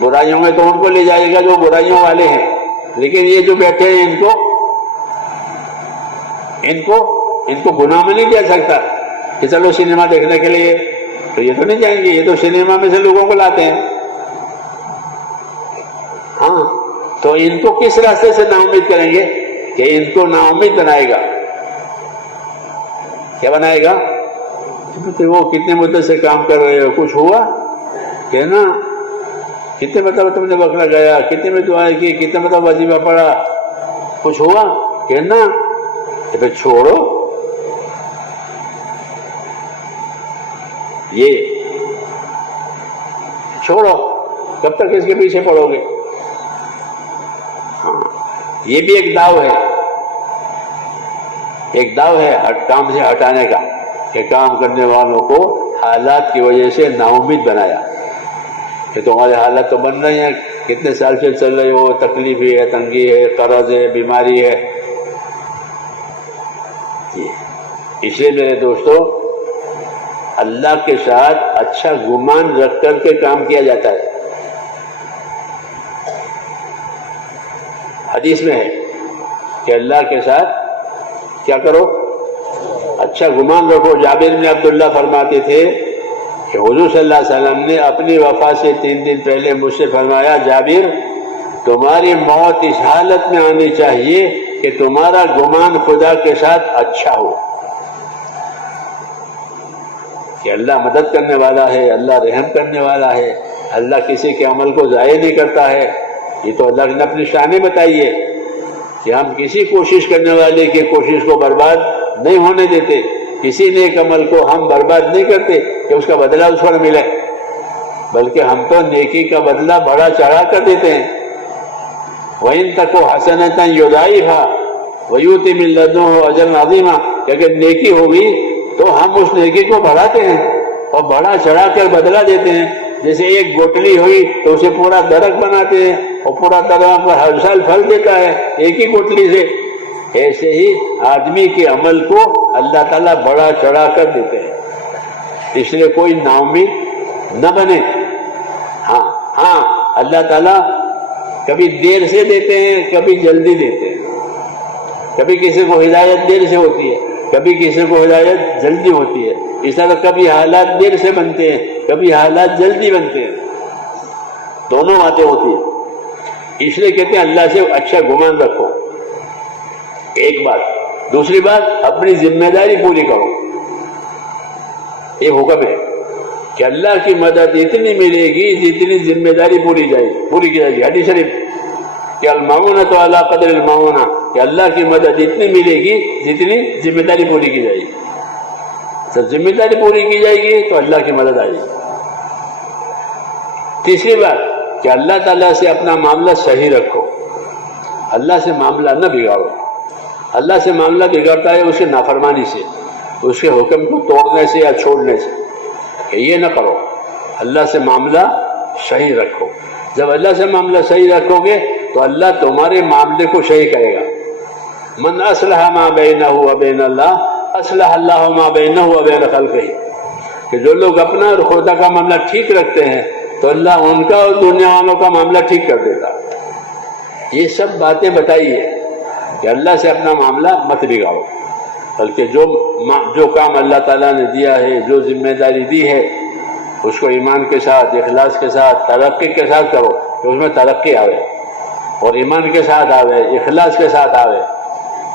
برائیوں میں تو ان کو لے جائے گا جو برائیوں والے ہیں. لیکن یہ جو بیٹھے ہیں ان کو گناہ میں نہیں جا سکتا کہ چلو سنیما دیکھنے کے لیے، تو یہ تو نہیں جائیں گے. یہ تو سنیما میں سے لوگوں کو لاتے ہیں. ہاں تو ان کو کس راستے سے نا امید کریں گے کہ ان کو نا امید بنائے گا. کیا بنائے گا؟ وہ کتنے مدت سے کام کر رہے ہو، کچھ ہوا کہ نا؟ کتنے مطلب تم نے بکرا گیا، کتنے میں دعائیں کی، کتنے مطلب وظیفہ پڑھا، کچھ ہوا کہ نا؟ تو پھر چھوڑو. یہ چھوڑو، کب تک اس کے پیچھے پڑو گے؟ ہاں یہ بھی ایک داؤ ہے، ایک داؤ ہے کام سے ہٹانے کا کہ کام کرنے والوں کو حالات کی وجہ سے نا امید بنایا کہ تمہارے حالات تو بن رہے ہیں، کتنے سال سے چل رہے ہو، تکلیف ہے، تنگی ہے، قرض ہے، بیماری ہے. اس لیے میرے دوستو اللہ کے ساتھ اچھا گمان رکھ کر کے کام کیا جاتا ہے. حدیث میں ہے کہ اللہ کے ساتھ کیا کرو؟ اچھا گمان رکھو. جابر بن عبداللہ فرماتے تھے کہ حضور صلی اللہ علیہ وسلم نے اپنی وفات سے 3 دن پہلے مجھ سے فرمایا، جابر تمہاری موت اس حالت میں آنی چاہیے کہ تمہارا گمان خدا کے ساتھ اچھا ہو، کہ اللہ مدد کرنے والا ہے، اللہ رحم کرنے والا ہے، اللہ کسی کے عمل کو ضائع نہیں کرتا ہے. یہ تو اللہ نے اپنی شان بتائی ہے کہ ہم کسی کوشش کرنے والے کی کوشش کو برباد نہیں ہونے دیتے، کسی نیک عمل کو ہم برباد نہیں کرتے کہ اس کا بدلہ اس پر ملے، بلکہ ہم تو نیکی کا بدلہ بڑا چڑھا کر دیتے ہیں. وَإِن تَكُ حَسَنَةً يُضَاعِفْهَا وَيُؤْتِ مِن لَّدُنْهُ أَجْرًا عَظِيمًا. کہ اگر نیکی ہوگی تو ہم اس نیکی کو بڑھاتے ہیں اور بڑا چڑھا کر بدلہ دیتے ہیں. جیسے ایک گوٹلی ہوئی تو اسے پورا درخت بناتے ہیں اور پورا درخت ہر سال پھل دیتا ہے ایک ہی گوٹلی سے. ایسے ہی آدمی کے عمل کو اللہ تعالیٰ بڑا چڑھا کر دیتے ہیں. اس لیے کوئی نا امید نہ بنے. ہاں اللہ تعالیٰ کبھی دیر سے دیتے ہیں، کبھی جلدی دیتے ہیں. کبھی کسی کو ہدایت دیر سے ہوتی ہے، کبھی کسی کو ہدایت جلدی ہوتی ہے. اس طرح کبھی حالات دیر سے بنتے ہیں، کبھی حالات جلدی بنتے ہیں. دونوں باتیں ہوتی ہیں. اس لیے کہتے ہیں اللہ سے اچھا گمان رکھو، ایک بات۔ دوسری بات، اپنی ذمہ داری پوری کرو۔ یہ حکم ہے کہ اللہ کی مدد اتنی ملے گی جتنی ذمہ داری پوری کی جائے گی۔ حدیث شریف کہ المعونۃ علی قدر المعونہ، کہ اللہ کی مدد اتنی ملے گی جتنی ذمہ داری پوری کی جائے گی۔ جب ذمہ داری پوری کی جائے گی تو اللہ کی مدد آئے گی۔ تیسری بات کہ اللہ تعالیٰ سے اپنا معاملہ صحیح رکھو، اللہ سے معاملہ نہ بگاڑو۔ اللہ سے معاملہ بگڑتا ہے اس کی نافرمانی سے، اس کے حکم کو توڑنے سے یا چھوڑنے سے، کہ یہ نہ کرو۔ اللہ سے معاملہ صحیح رکھو۔ جب اللہ سے معاملہ صحیح رکھو گے تو اللہ تمہارے معاملے کو صحیح کرے گا۔ من اصلح ما بینہ وبین اللہ اصلح اللہ ما بینہ وبین خلقہ، کہ جو لوگ اپنا اور خدا کا معاملہ ٹھیک رکھتے ہیں تو اللہ ان کا اور دنیا والوں کا معاملہ ٹھیک کر دیتا۔ یہ سب باتیں بتائی ہے کہ اللہ سے اپنا معاملہ مت بگاڑو، بلکہ جو کام اللہ تعالیٰ نے دیا ہے، جو ذمہ داری دی ہے، اس کو ایمان کے ساتھ، اخلاص کے ساتھ، ترقی کے ساتھ کرو کہ اس میں ترقی آوے، اور ایمان کے ساتھ آوے، اخلاص کے ساتھ آوے،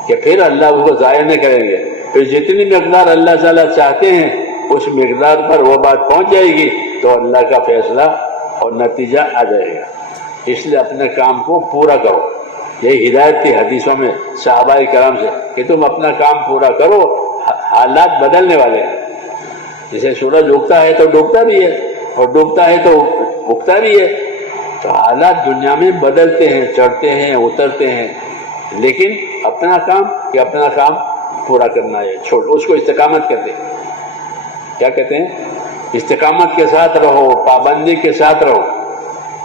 کہ پھر اللہ اس کو ضائع نہیں کریں گے۔ پھر جتنی مقدار اللہ تعالیٰ چاہتے ہیں اس مقدار پر وہ بات پہنچ جائے گی تو اللہ کا فیصلہ اور نتیجہ آ جائے گا۔ اس لیے اپنے کام کو پورا کرو۔ یہی ہدایت تھی حدیثوں میں صحابہ کرام سے کہ تم اپنا کام پورا کرو، حالات بدلنے والے ہیں۔ جیسے سورج اگتا ہے تو ڈوبتا بھی ہے، اور ڈوبتا ہے تو اگتا بھی ہے، تو حالات دنیا میں بدلتے ہیں، چڑھتے ہیں، اترتے ہیں، لیکن اپنا کام پورا کرنا ہے، چھوڑ اس کو استقامت کہتے ہیں۔ کیا کہتے ہیں؟ استقامت کے ساتھ رہو، پابندی کے ساتھ رہو،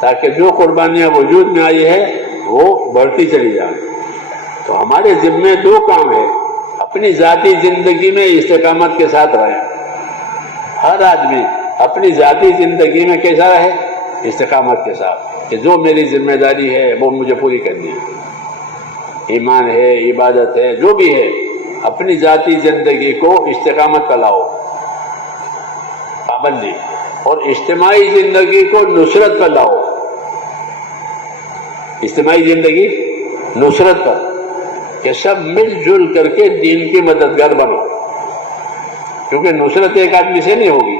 تاکہ جو قربانیاں وجود میں آئی ہے وہ بڑھتی چلی جائیں۔ تو ہمارے ذمے دو کام ہیں، اپنی ذاتی زندگی میں استقامت کے ساتھ رہیں۔ ہر آدمی اپنی ذاتی زندگی میں کیسا رہے؟ استقامت کے ساتھ، کہ جو میری ذمہ داری ہے وہ مجھے پوری کرنی ہے، ایمان ہے، عبادت ہے، جو بھی ہے، اپنی ذاتی زندگی کو استقامت کا لاؤ، پابندی، اور اجتماعی زندگی کو نصرت پر لاؤ۔ اجتماعی زندگی نصرت پر، کہ سب مل جل کر کے دین کی مددگار بنو، کیونکہ نصرت ایک آدمی سے نہیں ہوگی،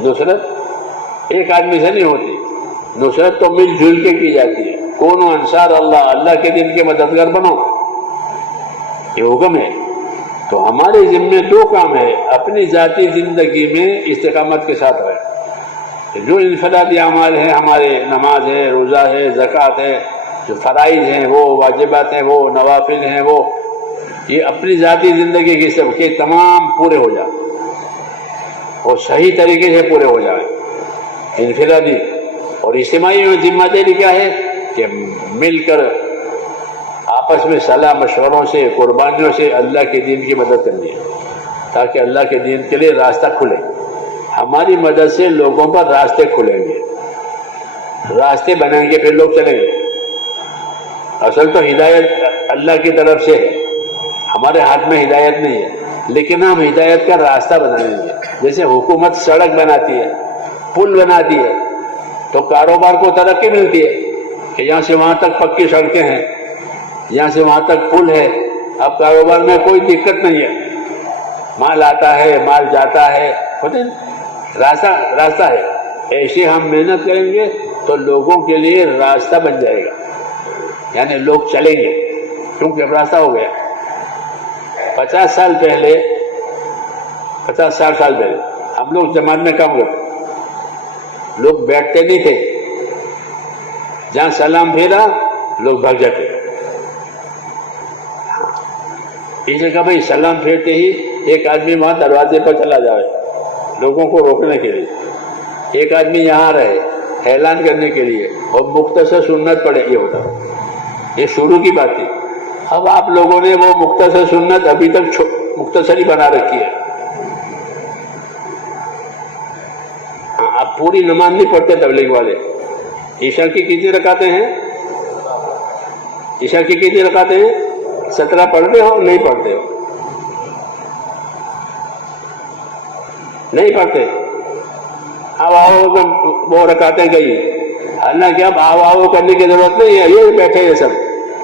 نصرت ایک آدمی سے نہیں ہوتی، نصرت تو مل جل کے کی جاتی ہے۔ کونوا انصار اللہ، اللہ کے دین کے مددگار بنو، یہ حکم ہے۔ تو ہمارے ذمے دو کام ہے، اپنی ذاتی زندگی میں استقامت کے ساتھ رہے۔ جو انفرادی اعمال ہیں ہمارے، نماز ہے، روزہ ہے، زکوٰۃ ہے، جو فرائض ہیں وہ، واجبات ہیں وہ، نوافل ہیں وہ، یہ اپنی ذاتی زندگی کے سب کے تمام پورے ہو جائیں اور صحیح طریقے سے پورے ہو جائیں۔ انفرادی اور اجتماعی میں ذمہ داری کیا ہے کہ مل کر آپس میں صلاح مشوروں سے، قربانیوں سے اللہ کے دین کی مدد کرنی ہے، تاکہ اللہ کے دین کے لیے راستہ کھلے۔ ہماری مدد سے لوگوں پر راستے کھلیں گے، راستے بنیں گے، پھر لوگ چلیں گے۔ اصل تو ہدایت اللہ کی طرف سے ہے، ہمارے ہاتھ میں ہدایت نہیں ہے، لیکن ہم ہدایت کا راستہ بنائیں گے۔ جیسے حکومت سڑک بناتی ہے، پل بناتی ہے، تو کاروبار کو ترقی ملتی ہے کہ یہاں سے وہاں تک پکی سڑکیں ہیں، یہاں سے وہاں تک پل ہے، اب کاروبار میں کوئی دقت نہیں ہے، مال آتا ہے، مال جاتا ہے، راستہ ہے۔ ایسے ہم محنت کریں گے تو لوگوں کے لیے راستہ بن جائے گا، یعنی لوگ چلیں گے، کیونکہ اب راستہ ہو گیا۔ 50 سال پہلے ہم لوگ جماعت میں کام کرتے، لوگ بیٹھتے نہیں تھے، جہاں سلام پھیرا لوگ بھاگ جاتے۔ اس نے کہا بھائی سلام پھیرتے ہی ایک آدمی وہاں دروازے پر چلا جائے لوگوں کو روکنے کے لیے، ایک آدمی یہاں رہے اعلان کرنے کے لیے، اور مختصر سنت پڑھے، یہ ہوتا ہے۔ یہ شروع کی بات تھی۔ اب آپ لوگوں نے وہ مختصر سنت ابھی تک مختصر ہی بنا رکھی ہے۔ آپ پوری نماز نہیں پڑھتے تبلیغ والے۔ عشاء کی کتنی رکعتیں ہیں؟ عشاء کی کتنی رکعتیں ہیں؟ 17 پڑھتے ہو؟ نہیں پڑھتے ہو؟ نہیں پڑھتے؟ اب آؤ وہ رکعتیں گئی، حالانکہ اب آو آو کرنے کی ضرورت نہیں ہے، یہ بیٹھے ہیں سب،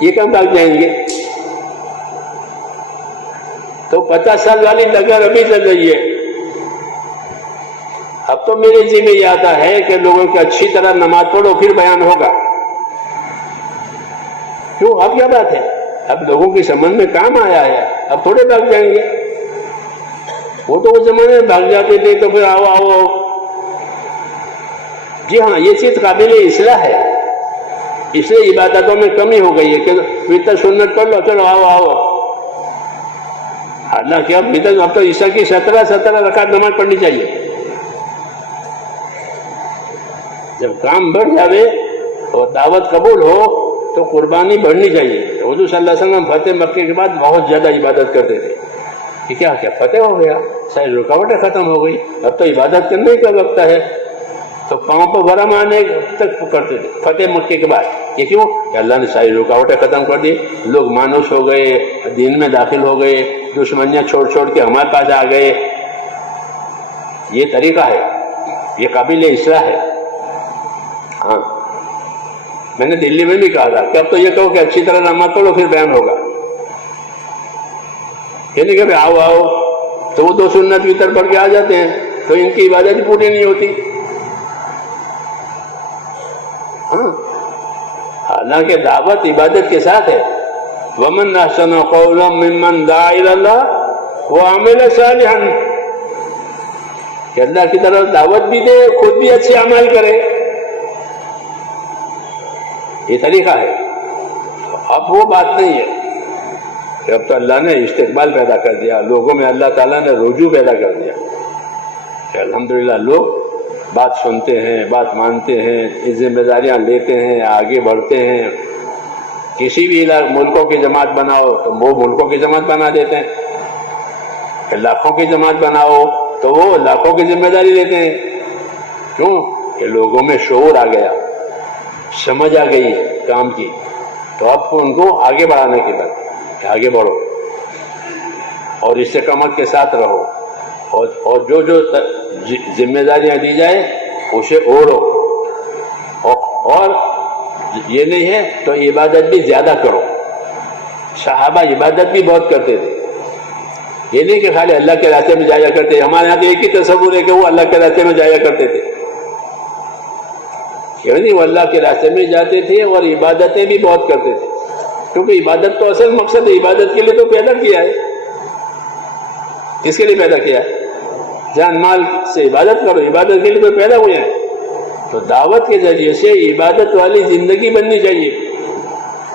یہ کم بھاگ جائیں گے؟ تو 50 سال والی لگن ابھی چل رہی ہے۔ اب تو میرے ذہن میں یہ آتا ہے کہ لوگوں کی اچھی طرح نماز پڑھو پھر بیان ہوگا۔ کیوں؟ اب کیا بات ہے؟ اب لوگوں کی سمجھ میں کام آیا ہے، اب تھوڑے بھاگ جائیں گے۔ وہ تو اس زمانے میں بھاگ جاتے تھے تو پھر آؤ آؤ آؤ۔ جی ہاں، یہ چیز قابل اصلاح ہے، اس لیے عبادتوں میں کمی ہو گئی ہے کہ وطر سنت کر لو، چلو آؤ آؤ۔ حالانکہ اب تو عیسیٰ کی 17 رکعت نماز پڑھنی چاہیے۔ جب کام بڑھ جاوے اور دعوت قبول ہو تو قربانی بڑھنی چاہیے۔ حضور صلی اللہ علیہ وسلم فتح مکے کے بعد بہت زیادہ عبادت کرتے تھے کہ کیا فتح ہو گیا، ساری رکاوٹیں ختم ہو گئی، اب تو عبادت کرنے کا وقت ہے، تو پاؤں پہ ورم آنے تک کرتے تھے فتح مکے کے بعد۔ یہ کیوں؟ کہ اللہ نے ساری رکاوٹیں ختم کر دی، لوگ مانوس ہو گئے، دین میں داخل ہو گئے، دشمنیاں چھوڑ چھوڑ کے ہمارے پاس آ گئے۔ یہ طریقہ ہے، یہ قابل اصلاح ہے۔ ہاں، میں نے دلی میں بھی کہا تھا کہ اب تو یہ کہو کہ اچھی طرح نماز پڑھو پھر بیان ہوگا، یہ نہیں کہ آؤ آؤ، تو وہ 2 سنت وتر پڑھ کے آ جاتے ہیں تو ان کی عبادت پوری نہیں ہوتی۔ ہاں، حالانکہ دعوت عبادت کے ساتھ ہے۔ وَمَنْ أَحْسَنُ قَوْلًا مِّمَّنْ دَعَا إِلَى اللَّهِ وَعَمِلَ صَالِحًا، کہ اللہ کی طرف دعوت بھی دے، خود بھی اچھے عمل کرے، یہ طریقہ ہے۔ اب وہ بات نہیں ہے کہ اب تو اللہ نے استقبال پیدا کر دیا، لوگوں میں اللہ تعالیٰ نے رجوع پیدا کر دیا کہ الحمدللہ لوگ بات سنتے ہیں، بات مانتے ہیں، ذمہ داریاں لیتے ہیں، آگے بڑھتے ہیں۔ کسی بھی ملکوں کی جماعت بناؤ تو وہ ملکوں کی جماعت بنا دیتے ہیں، کہ لاکھوں کی جماعت بناؤ تو وہ لاکھوں کی ذمہ داری لیتے ہیں۔ کیوں؟ کہ لوگوں میں شعور آ گیا، سمجھ آ گئی کام کی، تو اب ان کو آگے بڑھانے کی بات کہ آگے بڑھو اور استقامت کے ساتھ رہو، اور جو ذمہ داریاں دی جائے اسے اوڑھو، اور یہ نہیں ہے تو عبادت بھی زیادہ کرو۔ صحابہ عبادت بھی بہت کرتے تھے، یہ نہیں کہ خالی اللہ کے راستے میں جایا کرتے۔ ہمارے یہاں تو ایک ہی تصور ہے کہ وہ اللہ کے راستے میں جایا کرتے تھے، کیوں نہیں؟ وہ اللہ کے راستے میں جاتے تھے اور عبادتیں بھی بہت کرتے تھے، کیونکہ عبادت تو اصل مقصد ہے، عبادت کے لیے تو پیدا کیا ہے۔ کس کے لیے پیدا کیا ہے؟ جان مال سے عبادت کرو، عبادت کے لیے تو پیدا ہوئے ہیں۔ تو دعوت کے ذریعے سے عبادت والی زندگی بننی چاہیے،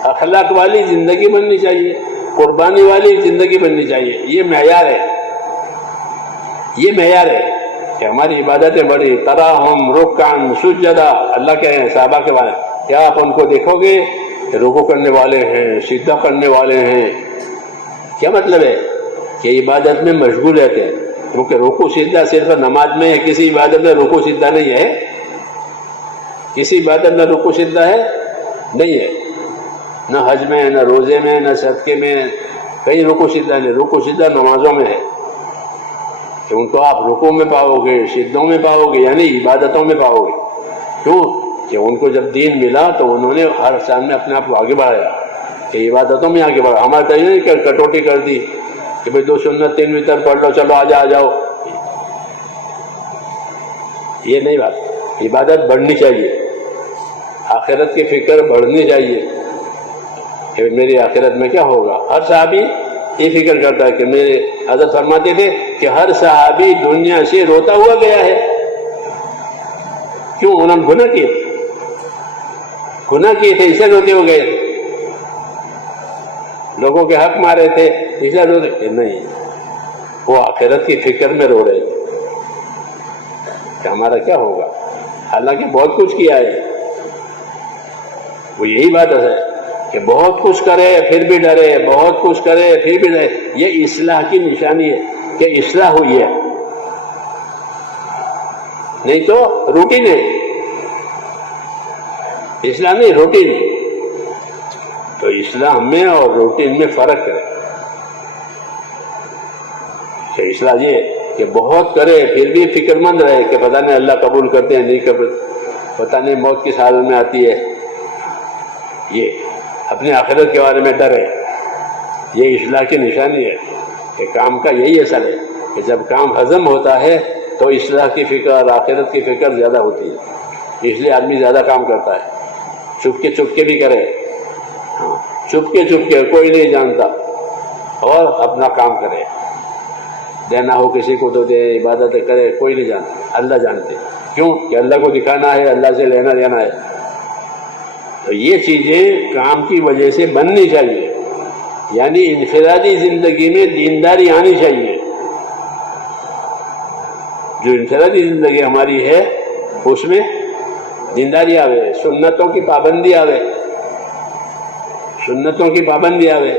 اخلاق والی زندگی بننی چاہیے، قربانی والی زندگی بننی چاہیے۔ یہ معیار ہے، یہ معیار ہے کہ ہماری عبادتیں بڑی تراہم رکعن سجدہ۔ اللہ کہے ہیں صحابہ کے بارے میں، کیا آپ ان کو دیکھو گے رکوع کرنے والے ہیں، سجدہ کرنے والے ہیں؟ کیا مطلب ہے؟ کہ عبادت میں مشغول رہتے ہیں، کیونکہ رکوع سجدہ صرف نماز میں ہے، کسی عبادت میں رکوع سجدہ نہیں ہے، کسی عبادت میں رکوع سجدہ ہے نہیں ہے، نہ حج میں، نہ روزے میں، نہ صدقے میں، کہیں رکوع سجدہ نہیں۔ رکوع سجدہ نمازوں میں ہے کہ ان کو آپ رکوع میں پاؤ گے، سجدوں میں پاؤ گے، یعنی عبادتوں میں پاؤ گے۔ کیوں؟ کہ ان کو جب دین ملا تو انہوں نے ہر سال میں اپنے آپ کو آگے بڑھایا کہ عبادتوں میں آگے بڑھا۔ ہمارا تو یہ نہیں کہ کٹوتی کر دی کہ بھئی 2 سنت 3 وتر پڑھ لو، چلو آ جاؤ، یہ نہیں بات۔ عبادت بڑھنی چاہیے، آخرت کی فکر بڑھنی چاہیے کہ میری آخرت میں کیا ہوگا۔ ہر صحابی یہ فکر کرتا ہے کہ میرے حضرت فرماتے تھے کہ ہر صحابی دنیا سے روتا ہوا گیا ہے۔ کیوں؟ انہوں نے گناہ کیے تھے، اسے روتے ہوئے گئے، لوگوں کے حق مارے تھے اسے روتے نہیں، وہ آخرت کی فکر میں رو رہے تھے کہ ہمارا کیا ہوگا، حالانکہ بہت کچھ کیا ہے۔ وہ یہی بات ہے کہ بہت کچھ کرے پھر بھی ڈرے، بہت کچھ کرے پھر بھی ڈرے۔ یہ اصلاح کی نشانی ہے کہ اصلاح ہوئی ہے، نہیں تو روٹین ہے، اصلاح نہیں روٹین۔ تو اصلاح میں اور روٹین میں فرق ہے کہ اصلاح یہ کہ بہت کرے پھر بھی فکر مند رہے کہ پتہ نہیں اللہ قبول کرتے ہیں نہیں کرتے، پتہ نہیں موت کس حال میں آتی ہے، یہ اپنی آخرت کے بارے میں ڈر ہے. یہ اصلاح کی نشانی ہے کہ کام کا یہی اثر ہے کہ جب کام ہضم ہوتا ہے تو اصلاح کی فکر اور آخرت کی فکر زیادہ ہوتی ہے. اس لیے آدمی زیادہ کام کرتا ہے، چپ کے بھی کرے، چپ کے کوئی نہیں جانتا، اور اپنا کام کرے. دینا ہو کسی کو تو دے، عبادتیں کرے، کوئی نہیں جانتا، اللہ جانتے. کیوں؟ کہ اللہ کو دکھانا ہے، اللہ سے لینا دینا ہے. تو یہ چیزیں کام کی وجہ سے بننی چاہیے، یعنی انفرادی زندگی میں دینداری آنی چاہیے. جو انفرادی زندگی ہماری ہے اس میں دینداری آوے، سنتوں کی پابندی آوے،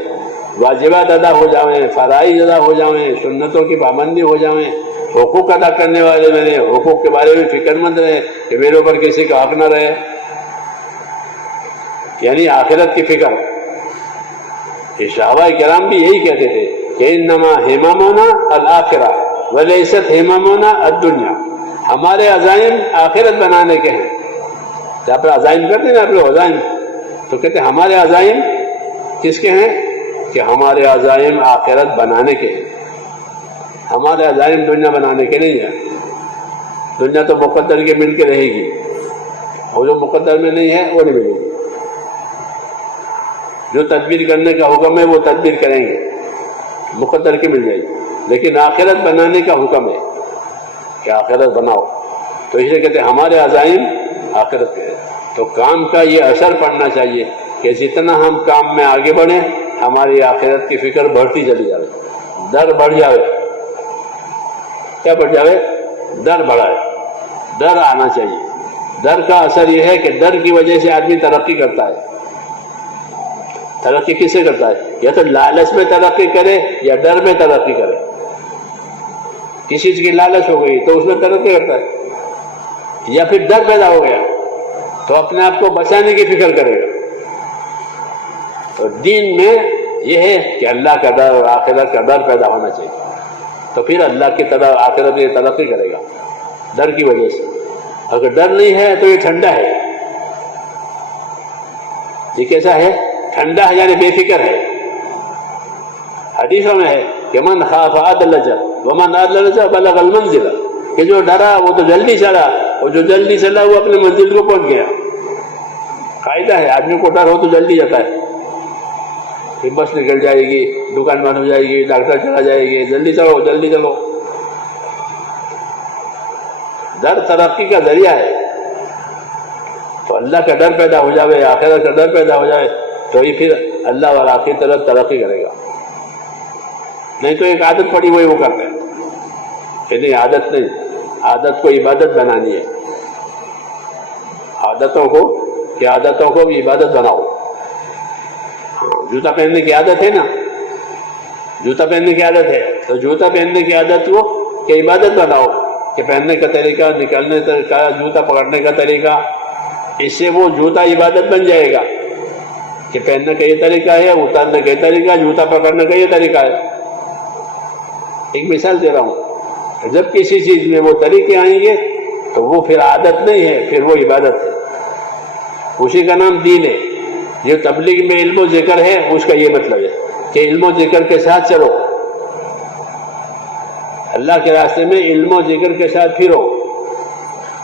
واجبات ادا ہو جاویں، فرائض ادا ہو جاویں، سنتوں کی پابندی ہو جاویں، حقوق ادا کرنے والے میرے حقوق کے بارے میں فکر مند رہے کہ میرے اوپر کسی کا حق نہ رہے، یعنی آخرت کی فکر. صحابہ کرام بھی یہی کہتے تھے کہ انما ہممنا الآخرہ ولیست ہممنا الدنیا. ہمارے عزائم آخرت بنانے کے ہیں. جب آپ عزائم کرتے ہیں نا، آپ لوگ عزائم، تو کہتے ہیں ہمارے عزائم کس کے ہیں؟ کہ ہمارے عزائم آخرت بنانے کے ہیں. ہمارے عزائم دنیا بنانے کے نہیں ہیں. دنیا تو مقدر کے مل کے رہے گی، اور جو مقدر میں نہیں ہے وہ نہیں ملے گی. جو تدبیر کرنے کا حکم ہے وہ تدبیر کریں گے، مقدر کی مل جائے گی. لیکن آخرت بنانے کا حکم ہے کہ آخرت بناؤ. تو اس لیے کہتے ہیں ہمارے عزائم آخرت کے ہیں. تو کام کا یہ اثر پڑنا چاہیے کہ جتنا ہم کام میں آگے بڑھیں ہماری آخرت کی فکر بڑھتی چلی جائے، ڈر بڑھ جائے. کیا بڑھ جائے؟ ڈر بڑھائے، ڈر آنا چاہیے. ڈر کا اثر یہ ہے کہ ڈر کی وجہ سے آدمی ترقی کرتا ہے. ترقی کس سے کرتا ہے؟ یا تو لالچ میں ترقی کرے یا ڈر میں ترقی کرے. کسی چیز کی لالچ ہو گئی تو اس میں ترقی کرتا ہے، یا پھر ڈر پیدا ہو گیا تو اپنے آپ کو بچانے کی فکر کرے گا. تو دین میں یہ ہے کہ اللہ کا ڈر اور آخرت کا ڈر پیدا ہونا چاہیے. تو پھر اللہ کی طرح آخرت میں ترقی کرے گا ڈر کی وجہ سے. اگر ڈر نہیں ہے تو یہ ٹھنڈا ہے. یہ کیسا ہے؟ ٹھنڈا ہے، یعنی بے فکر ہے. حدیثوں میں ہے کہ من خاف ادلج ومن ادلج بلغ المنزل، کہ جو ڈرا وہ تو جلدی چلا، اور جو جلدی چلا وہ اپنے منزل کو پہنچ گیا. قاعدہ ہے، آدمی کو ڈر ہو تو جلدی جاتا ہے. پھر بس نکل جائے گی، دکان بند ہو جائے گی، ڈاکٹر چلا جائے گی، جلدی چلو جلدی چلو. ڈر ترقی کا ذریعہ ہے. تو اللہ کا ڈر پیدا ہو جائے، آخرت کا ڈر پیدا ہو جائے تو یہ پھر اللہ والا کی طرف ترقی کرے گا. نہیں تو ایک عادت پڑی ہوئی وہ کرتے ہیں کہ نہیں، عادت نہیں، عادت کو عبادت بنانی ہے. عادتوں کو بھی عبادت بناؤ. جوتا پہننے کی عادت ہے نا، جوتا پہننے کی عادت ہے تو جوتا پہننے کی عادت کو کہ عبادت بناؤ، کہ پہننے کا طریقہ، نکالنے کا، جوتا پکڑنے کا طریقہ، اس سے وہ جوتا عبادت بن جائے گا. کہ پہننے کا یہ طریقہ ہے، اتارنے کا یہ طریقہ، جوتا پکڑنے کا یہ طریقہ ہے. ایک مثال دے رہا ہوں، جب کسی چیز میں وہ طریقے آئیں گے تو وہ پھر عادت نہیں ہے، پھر وہ عبادت ہے. اسی کا نام دین ہے. جو تبلیغ میں علم و ذکر ہے اس کا یہ مطلب ہے کہ علم و ذکر کے ساتھ چلو، اللہ کے راستے میں علم و ذکر کے ساتھ پھرو.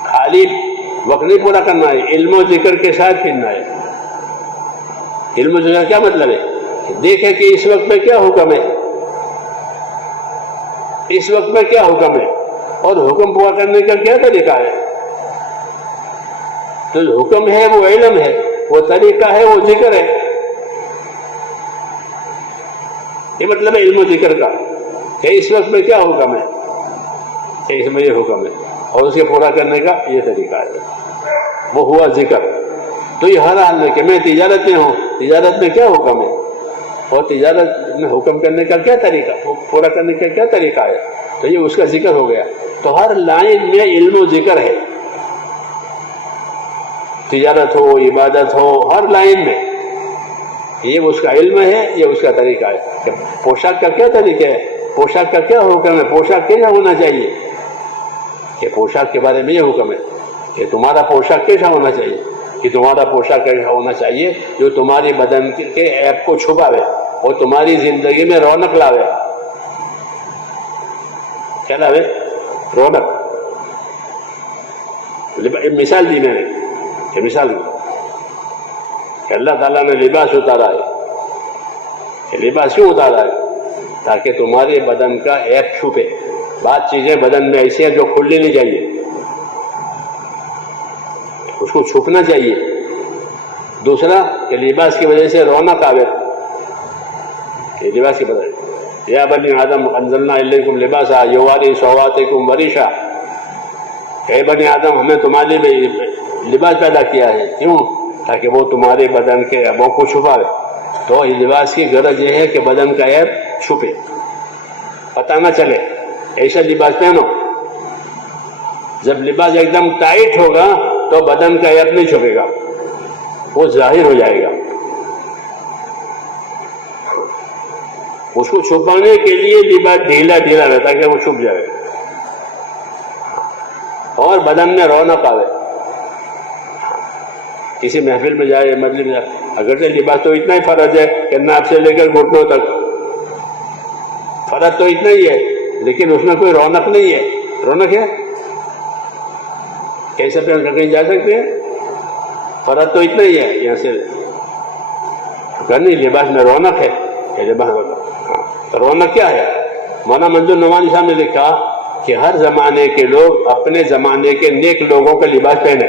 خالی وقت نہیں پورا کرنا ہے، علم و ذکر کے ساتھ پھرنا ہے. علم و ذکر کیا مطلب ہے؟ دیکھیں کہ اس وقت میں کیا حکم ہے، اس وقت میں کیا حکم ہے، اور حکم پورا کرنے کا کیا طریقہ ہے. تو حکم ہے وہ علم ہے، وہ طریقہ ہے وہ ذکر ہے. یہ مطلب ہے علم و ذکر کا کہ اس وقت میں کیا حکم ہے، کہ اس میں یہ حکم ہے، اور اسے پورا کرنے کا یہ طریقہ ہے. وہ ہوا ذکر. تو یہ ہر حال میں کہ میں تجارت میں ہوں، تجارت میں کیا حکم ہے، اور تجارت میں حکم کرنے کا کیا طریقہ، وہ پورا کرنے کا کیا طریقہ ہے، تو یہ اس کا ذکر ہو گیا. تو ہر لائن میں علم و ذکر ہے. تجارت ہو، عبادت ہو، ہر لائن میں یہ اس کا علم ہے، یہ اس کا طریقہ ہے. کہ پوشاک کا کیا طریقہ ہے، پوشاک کا کیا حکم ہے، پوشاک کیسا ہونا چاہیے، کہ پوشاک کے بارے میں یہ حکم ہے کہ تمہارا پوشاک کیسا ہونا چاہیے، کہ تمہارا پوشاک کیسا ہونا چاہیے جو تمہاری بدن کے عیب کو چھپاوے اور تمہاری زندگی میں رونق لاوے. کیا لاوے؟ رونق. مثال دی میں نے، یہ مثال دی کہ اللہ تعالیٰ نے لباس اتارا ہے. کہ لباس کیوں اتارا ہے؟ تاکہ تمہارے بدن کا عیب چھپے. بعض چیزیں بدن میں ایسی ہیں جو کھلنی نہیں چاہیے، اس کو چھپنا چاہیے. دوسرا کہ لباس کی وجہ سے رونق آوے. کہ لباس کی وجہ سے یا بنی آدم انزلنا الیکم لباسا یواری سواتکم وریشا، اے بنی آدم ہمیں تمہارے لیے لباس پیدا کیا ہے. کیوں؟ تاکہ وہ تمہارے بدن کے عیبوں کو چھپاوے. تو اس لباس کی غرض یہ ہے کہ بدن کا عیب چھپے، پتہ نہ چلے. ایسا لباس پہنو. جب لباس ایک دم ٹائٹ ہوگا تو بدن کا عیب نہیں چھپے گا، وہ ظاہر ہو جائے گا. اس کو چھپانے کے لیے لباس ڈھیلا ڈھیلا رہتا ہے کہ وہ چھپ جائے اور بدن میں رونق آوے. کسی محفل میں جائے، مجلس میں جائے، اگرچہ لباس تو اتنا ہی فرض ہے کہ ناپ سے لے کر گھٹنوں تک، فرض تو اتنا ہی ہے، لیکن اس میں کوئی رونق نہیں ہے. رونق ہے؟ کیسے پہن کر کہیں جا سکتے ہیں؟ فرض تو اتنا ہی ہے. یہاں سے نہیں، لباس میں رونق ہے. رونق کیا ہے؟ مولانا منظور نعمانی صاحب نے لکھا کہ ہر زمانے کے لوگ اپنے زمانے کے نیک لوگوں کا لباس پہنے.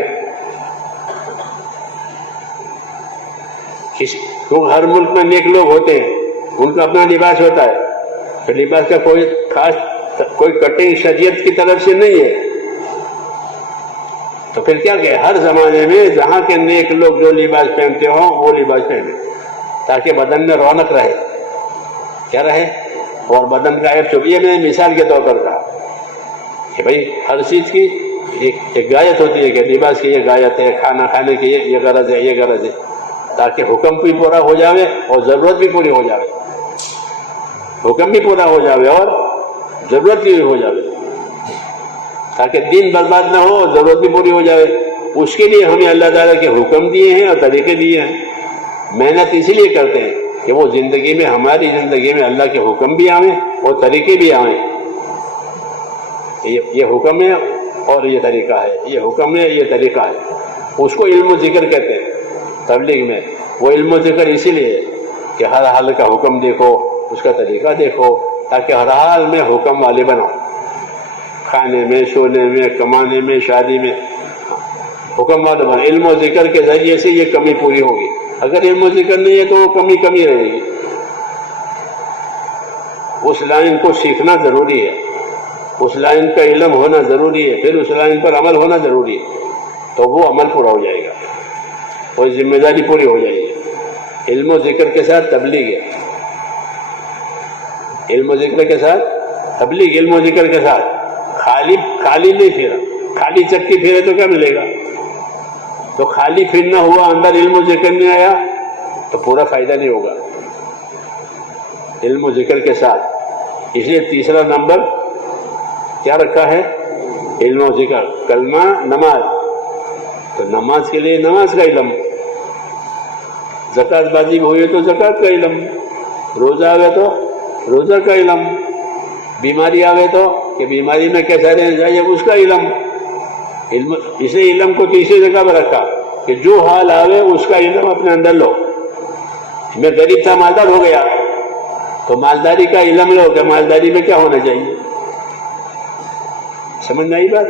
کیونکہ ہر ملک میں نیک لوگ ہوتے ہیں، ان کا اپنا لباس ہوتا ہے. تو لباس کا کوئی خاص کوئی کٹنگ شریعت کی طرف سے نہیں ہے. تو پھر کیا کہ ہر زمانے میں جہاں کے نیک لوگ جو لباس پہنتے ہوں وہ لباس پہنے، تاکہ بدن میں رونق رہے. کیا رہے؟ اور بدن کا عیب چھپے. یہ میں نے مثال کے طور پر کہا کہ بھائی ہر چیز کی ایک غایت ہوتی ہے، کہ لباس کی یہ غایت ہے، کھانا کھانے کی یہ غرض ہے، یہ غرض ہے، تاکہ حکم بھی پورا ہو جاوے اور ضرورت بھی پوری ہو جاوے. حکم بھی پورا ہو جاوے اور ضرورت بھی ہو جاوے، تاکہ دین برباد نہ ہو اور ضرورت بھی پوری ہو جاوے. اس کے لیے ہمیں اللہ تعالیٰ کے حکم دیے ہیں اور طریقے دیے ہیں. محنت اسی لیے کرتے ہیں کہ وہ زندگی میں، ہماری زندگی میں اللہ کے حکم بھی آئیں اور طریقے بھی آئیں. یہ حکم ہے اور یہ طریقہ ہے، یہ حکم ہے، یہ طریقہ ہے. اس کو علم و ذکر کہتے ہیں تبلیغ میں. وہ علم و ذکر اسی لیے کہ ہر حال کا حکم دیکھو، اس کا طریقہ دیکھو، تاکہ ہر حال میں حکم والے بنو. کھانے میں، سونے میں، کمانے میں، شادی میں حکم والے بنو. علم و ذکر کے ذریعے سے یہ کمی پوری ہوگی. اگر علم و ذکر نہیں ہے تو وہ کمی رہے گی. اس لائن کو سیکھنا ضروری ہے، اس لائن کا علم ہونا ضروری ہے، پھر اس لائن پر عمل ہونا ضروری ہے. تو وہ عمل پورا ہو جائے گا اور ذمہ داری پوری ہو جائے گی. علم و ذکر کے ساتھ تبلیغ ہے. علم و ذکر کے ساتھ تبلیغ، علم و ذکر کے ساتھ. خالی نہیں پھیرا. خالی چکی پھیرے تو کیا ملے گا؟ تو خالی پھرنا ہوا، اندر علم و ذکر نہیں آیا تو پورا فائدہ نہیں ہوگا. علم و ذکر کے ساتھ. اس لیے تیسرا نمبر کیا رکھا ہے؟ علم و ذکر. کلمہ، نماز. تو نماز کے لیے نماز کا علم، زکوٰۃ واجب ہوئی تو زکوٰۃ کا علم، روزہ آوے تو روزہ کا علم، بیماری آوے تو کہ بیماری میں کیسا رہنا چاہیے اس کا علم. اسے علم کو تیسری جگہ پر رکھا کہ جو حال آوے اس کا علم اپنے اندر لو. میں غریب تھا، مالدار ہو گیا تو مالداری کا علم لو کہ مالداری میں کیا ہونا چاہیے. سمجھ میں آئی بات؟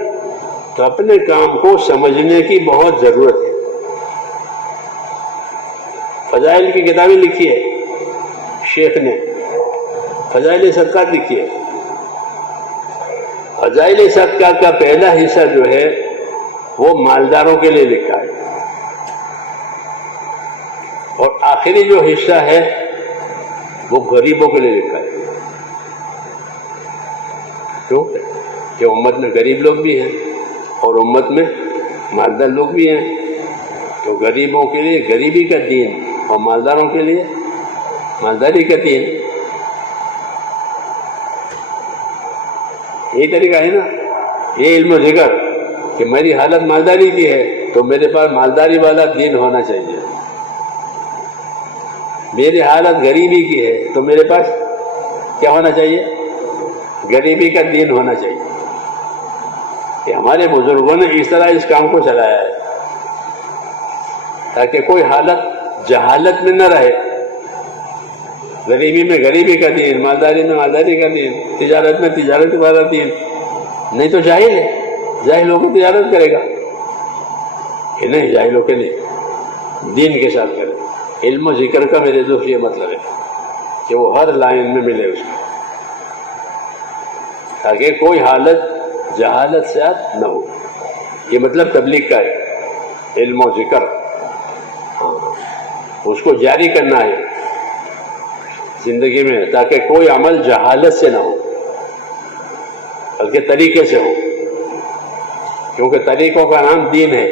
تو اپنے کام کو سمجھنے کی بہت ضرورت ہے. فضائل کی کتابیں لکھی ہے شیخ نے، فضائل صدقات لکھی ہے. فضائل صدقات کا پہلا حصہ جو ہے وہ مالداروں کے لیے لکھا ہے، اور آخری جو حصہ ہے وہ غریبوں کے لیے لکھا ہے. کیوں کہ امت میں غریب لوگ بھی ہیں اور امت میں مالدار لوگ بھی ہیں. تو غریبوں کے لیے غریبی کا دین اور مالداروں کے لیے مالداری کا دین. یہی طریقہ ہے نا. یہ علم و ذکر کہ میری حالت مالداری کی ہے تو میرے پاس مالداری والا دین ہونا چاہیے، میری حالت غریبی کی ہے تو میرے پاس کیا ہونا چاہیے؟ غریبی کا دین ہونا چاہیے. کہ ہمارے بزرگوں نے اس طرح اس کام کو چلایا ہے تاکہ کوئی حالت جہالت میں نہ رہے. غریبی میں غریبی کا دین، مالداری میں مالداری کا دین، تجارت میں تجارت والا دین. نہیں تو جاہل ہے، جاہل ہو کے تجارت کرے گا کہ نہیں، جاہل ہو کے نہیں، دین کے ساتھ کرے. علم و ذکر کا میرے دوست یہ مطلب ہے کہ وہ ہر لائن میں ملے اس کو، تاکہ کوئی حالت جہالت سے نہ ہو. یہ مطلب تبلیغ کا ہے، علم و ذکر اس کو جاری کرنا ہے زندگی میں، تاکہ کوئی عمل جہالت سے نہ ہو بلکہ طریقے سے ہو. کیونکہ طریقوں کا نام دین ہے،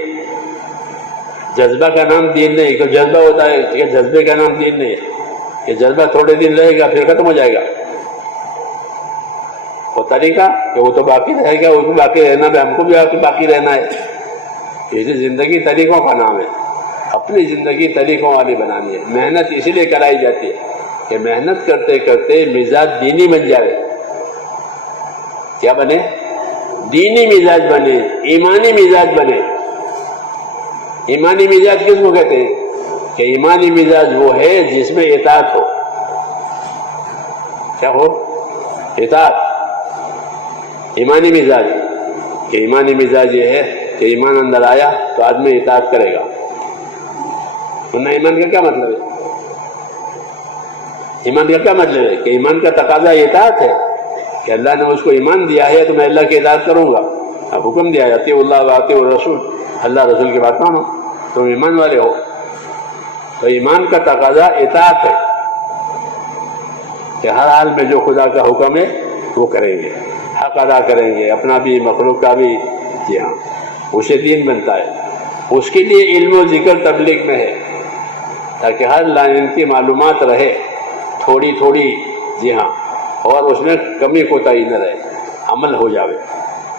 جذبہ کا نام دین نہیں. تو جذبہ ہوتا ہے کہ جذبے کا نام دین نہیں ہے، یہ جذبہ تھوڑے دن رہے گا پھر ختم ہو جائے گا. وہ طریقہ کہ وہ تو باقی رہے گا، اس کو باقی رہنا بھی، ہم کو بھی باقی رہنا ہے. اس لیے زندگی طریقوں کا نام ہے. اپنی زندگی طریقوں والی بنانی ہے. محنت اسی لیے کرائی جاتی ہے کہ محنت کرتے کرتے مزاج دینی بن جائے. کیا بنے؟ دینی مزاج بنے، ایمانی مزاج بنے. ایمانی مزاج کس کو کہتے ہیں؟ کہ ایمانی مزاج وہ ہے جس میں اطاعت ہو. کیا ہو؟ اطاعت. ایمانی مزاج، کہ ایمانی مزاج یہ ہے کہ ایمان اندر آیا تو آدمی اطاعت کرے گا. ورنہ ایمان کا کیا مطلب ہے؟ ایمان کا کیا مطلب ہے؟ کہ ایمان کا تقاضا اطاعت ہے کہ اللہ نے مجھ کو ایمان دیا ہے تو میں اللہ کی اطاعت کروں گا. اب حکم دیا جاتی ہے اللہ و اطیعوا الرسول، اللہ رسول کی بات مانو، تم ایمان والے ہو. تو ایمان کا تقاضا اطاعت ہے کہ ہر حال میں جو خدا کا حکم ہے وہ کریں گے، حق ادا کریں گے، اپنا بھی مخلوق کا بھی. جی ہاں، اسے دین بنتا ہے. اس کے لیے علم و ذکر تبلیغ میں ہے تاکہ ہر لائن کی معلومات رہے تھوڑی تھوڑی. جی ہاں، اور اس میں کمی کوتاہی نہ رہے، عمل ہو جاوے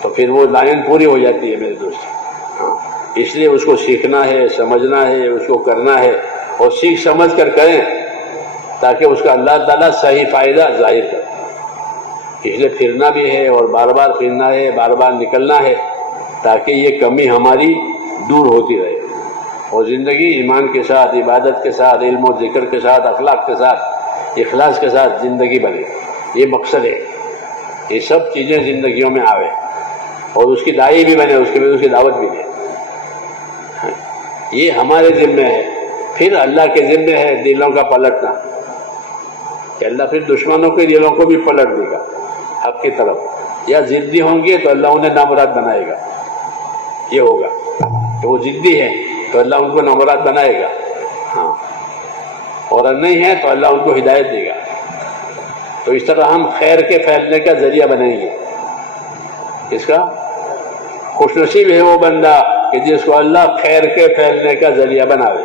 تو پھر وہ لائن پوری ہو جاتی ہے میرے دوست. اس لیے اس کو سیکھنا ہے، سمجھنا ہے، اس کو کرنا ہے، اور سیکھ سمجھ کر کریں تاکہ اس کا اللہ تعالیٰ صحیح فائدہ ظاہر کرے. اس لیے پھرنا بھی ہے اور بار بار پھرنا ہے، بار بار نکلنا ہے تاکہ یہ کمی ہماری دور ہوتی رہے اور زندگی ایمان کے ساتھ، عبادت کے ساتھ، علم و ذکر کے ساتھ، اخلاق کے ساتھ، اخلاص کے ساتھ زندگی بنے. یہ مقصد ہے. یہ سب چیزیں زندگیوں میں آوے اور اس کی داعی بھی بنے، اس کی دعوت بھی دے. یہ ہمارے ذمے ہے. پھر اللہ کے ذمے ہے دلوں کا پلٹنا، کہ اللہ پھر دشمنوں کے دلوں کو بھی پلٹ دے گا حق کی طرف. یا ضدی ہوں گے تو اللہ انہیں نامراد بنائے گا. یہ ہوگا کہ وہ ضدی ہیں تو اللہ ان کو نامراد بنائے گا. ہاں، اور نہیں ہے تو اللہ ان کو ہدایت دے گا. تو اس طرح ہم خیر کے پھیلنے کا ذریعہ بنیں گے. اس کا خوش نصیب ہے وہ بندہ کہ جس کو اللہ خیر کے پھیلنے کا ذریعہ بناوے.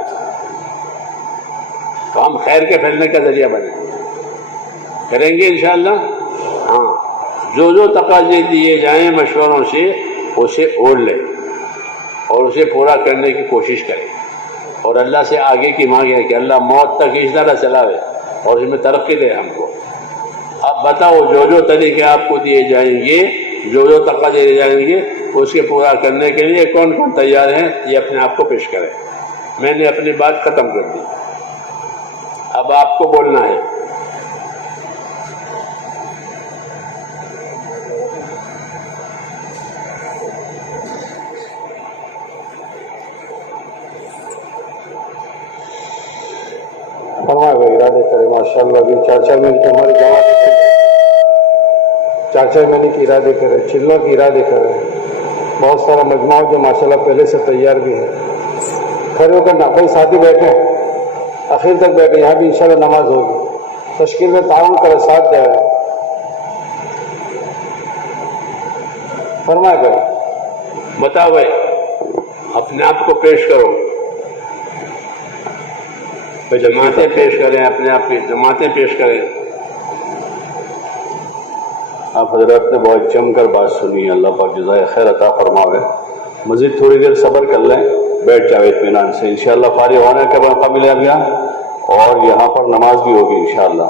تو ہم خیر کے پھیلنے کا ذریعہ بنیں کریں گے انشاءاللہ. ہاں، جو تقاضے دیے جائیں مشوروں سے اسے اوڑھ لیں اور اسے پورا کرنے کی کوشش کریں اور اللہ سے آگے کی مانگیں کہ اللہ موت تک اس طرح چلاوے اور اس میں ترقی دے ہم کو. اب بتاؤ جو طریقے آپ کو دیے جائیں گے، جو تقاضے دیے جائیں گے، اس کے پورا کرنے کے لیے کون کون تیار ہیں؟ یہ اپنے آپ کو پیش کریں. میں نے اپنی بات ختم کر دی، اب آپ کو بولنا ہے. ہمارے ارادے کرے ماشاء اللہ. ابھی 4 منٹ ہماری جماعت 4 مہینے کی ارادے کرے، چلنے کی ارادے کرے. بہت سارا مجموعہ جو ماشاء اللہ پہلے سے تیار بھی ہے. کھڑے ہو کر بھائی ساتھی بیٹھے اخیر تک بیٹھے، یہاں بھی انشاءاللہ نماز ہوگی. تشکیل میں تعاون کرے، ساتھ دے. فرمائے بھائی. بتاؤ بھائی، اپنے آپ کو پیش کرو. جماعتیں پیش کریں، اپنے آپ کی جماعتیں پیش کریں. آپ حضرات نے بہت جم کر بات سنی، اللہ پاک جزائے خیر عطا فرماوے. مزید تھوڑی دیر صبر کر لیں، بیٹھ جاؤ اطمینان سے، انشاءاللہ فارغ ہونے کا موقع ملے اب یہاں، اور یہاں پر نماز بھی ہوگی انشاءاللہ۔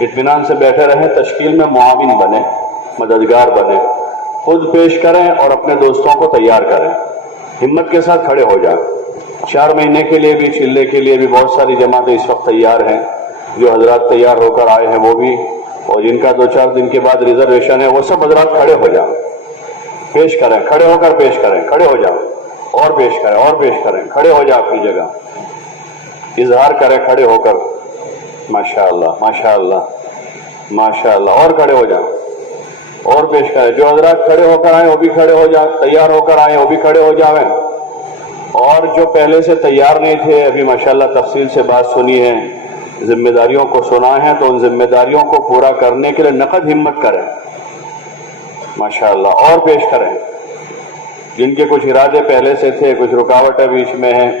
اطمینان سے بیٹھے رہیں، تشکیل میں معاون بنیں، مددگار بنیں، خود پیش کریں اور اپنے دوستوں کو تیار کریں، ہمت کے ساتھ کھڑے ہو جائیں۔ 4 مہینے کے لیے بھی، چلے کے لیے بھی بہت ساری جماعتیں اس وقت تیار ہیں، جو حضرات تیار ہو کر آئے ہیں وہ بھی، اور جن کا 2-4 دن کے بعد ریزرویشن ہے، وہ سب حضرات کھڑے ہو جائیں، پیش کریں، کھڑے ہو کر پیش کریں، کھڑے ہو جاؤ اور پیش کریں اور پیش کریں، کھڑے ہو جاؤ اپنی جگہ، اظہار کریں کھڑے ہو کر، ماشاءاللہ ماشاءاللہ ماشاءاللہ، اور کھڑے ہو جاؤ اور پیش کریں۔ جو حضرات کھڑے ہو کر آئیں وہ بھی کھڑے ہو جائیں، تیار ہو کر آئیں وہ بھی کھڑے ہو جاویں، اور جو پہلے سے تیار نہیں تھے، ابھی ماشاءاللہ تفصیل سے بات سنی ہے، ذمہ داریوں کو سنا ہے، تو ان ذمہ داریوں کو پورا کرنے کے لیے نقد ہمت کریں ماشاءاللہ، اور پیش کریں۔ جن کے کچھ ارادے پہلے سے تھے، کچھ رکاوٹیں بیچ میں ہیں،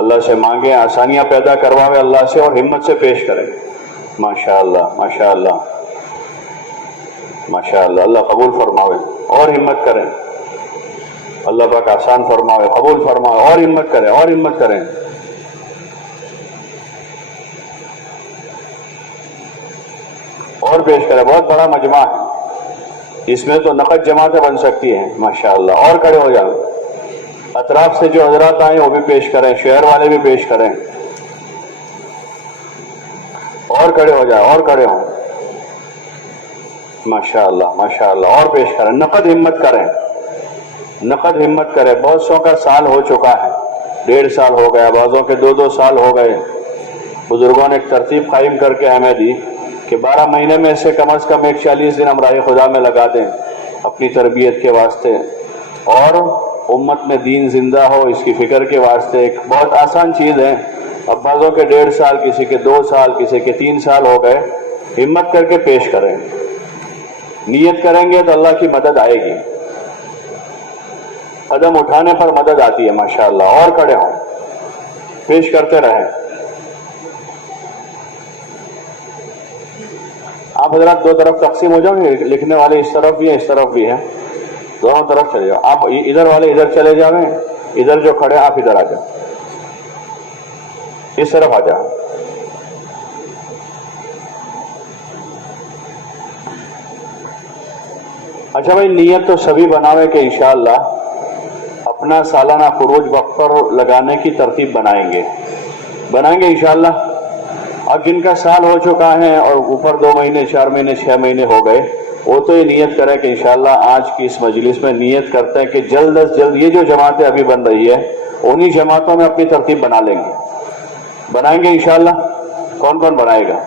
اللہ سے مانگیں، آسانیاں پیدا کرواویں اللہ سے، اور ہمت سے پیش کریں ماشاءاللہ ماشاءاللہ ماشاءاللہ۔ اللہ قبول فرماوے، اور ہمت کریں، اللہ پاک آسان فرماوے، قبول فرماوے، اور ہمت کریں اور ہمت کریں۔ اور پیش کریں، بہت بڑا مجمع ہے، اس میں تو نقد جماعتیں بن سکتی ہیں ماشاءاللہ، اور کھڑے ہو جائیں۔ اطراف سے جو حضرات آئیں وہ بھی پیش کریں، شہر والے بھی پیش کریں، اور کھڑے ہو جائیں اور کھڑے ہوں ماشاءاللہ ماشاءاللہ، اور پیش کریں، نقد ہمت کریں، نقد ہمت کریں۔ بہت سو کا سال ہو چکا ہے، 1.5 سال ہو گیا، بعضوں کے 2 سال ہو گئے۔ بزرگوں نے ایک ترتیب قائم کر کے ہمیں دی کہ 12 مہینے میں سے کم از کم 40 دن ہم راہ خدا میں لگا دیں اپنی تربیت کے واسطے، اور امت میں دین زندہ ہو اس کی فکر کے واسطے۔ ایک بہت آسان چیز ہے، اب بعضوں کے 1.5 سال، کسی کے 2 سال، کسی کے 3 سال ہو گئے، ہمت کر کے پیش کریں، نیت کریں گے تو اللہ کی مدد آئے گی، قدم اٹھانے پر مدد آتی ہے ماشاءاللہ، اور کھڑے ہوں، پیش کرتے رہیں۔ آپ حضرات 2 طرف تقسیم ہو جاؤ، لکھنے والے اس طرف بھی ہیں اس طرف بھی ہیں، دونوں طرف چلے جاؤ۔ آپ ادھر والے ادھر چلے جاؤیں، ادھر جو کھڑے آپ ادھر آ جاؤ، اس طرف آ جاؤ۔ اچھا بھائی، نیت تو سبھی بناوے کہ انشاءاللہ اپنا سالانہ خروج وقت پر لگانے کی ترتیب بنائیں گے انشاءاللہ۔ اب جن کا سال ہو چکا ہے اور اوپر 2 مہینے 4 مہینے 6 مہینے ہو گئے، وہ تو یہ نیت کرے کہ انشاءاللہ آج کی اس مجلس میں نیت کرتے ہیں کہ جلد از جلد یہ جو جماعتیں ابھی بن رہی ہے انہی جماعتوں میں اپنی ترتیب بنائیں گے انشاءاللہ۔ کون کون بنائے گا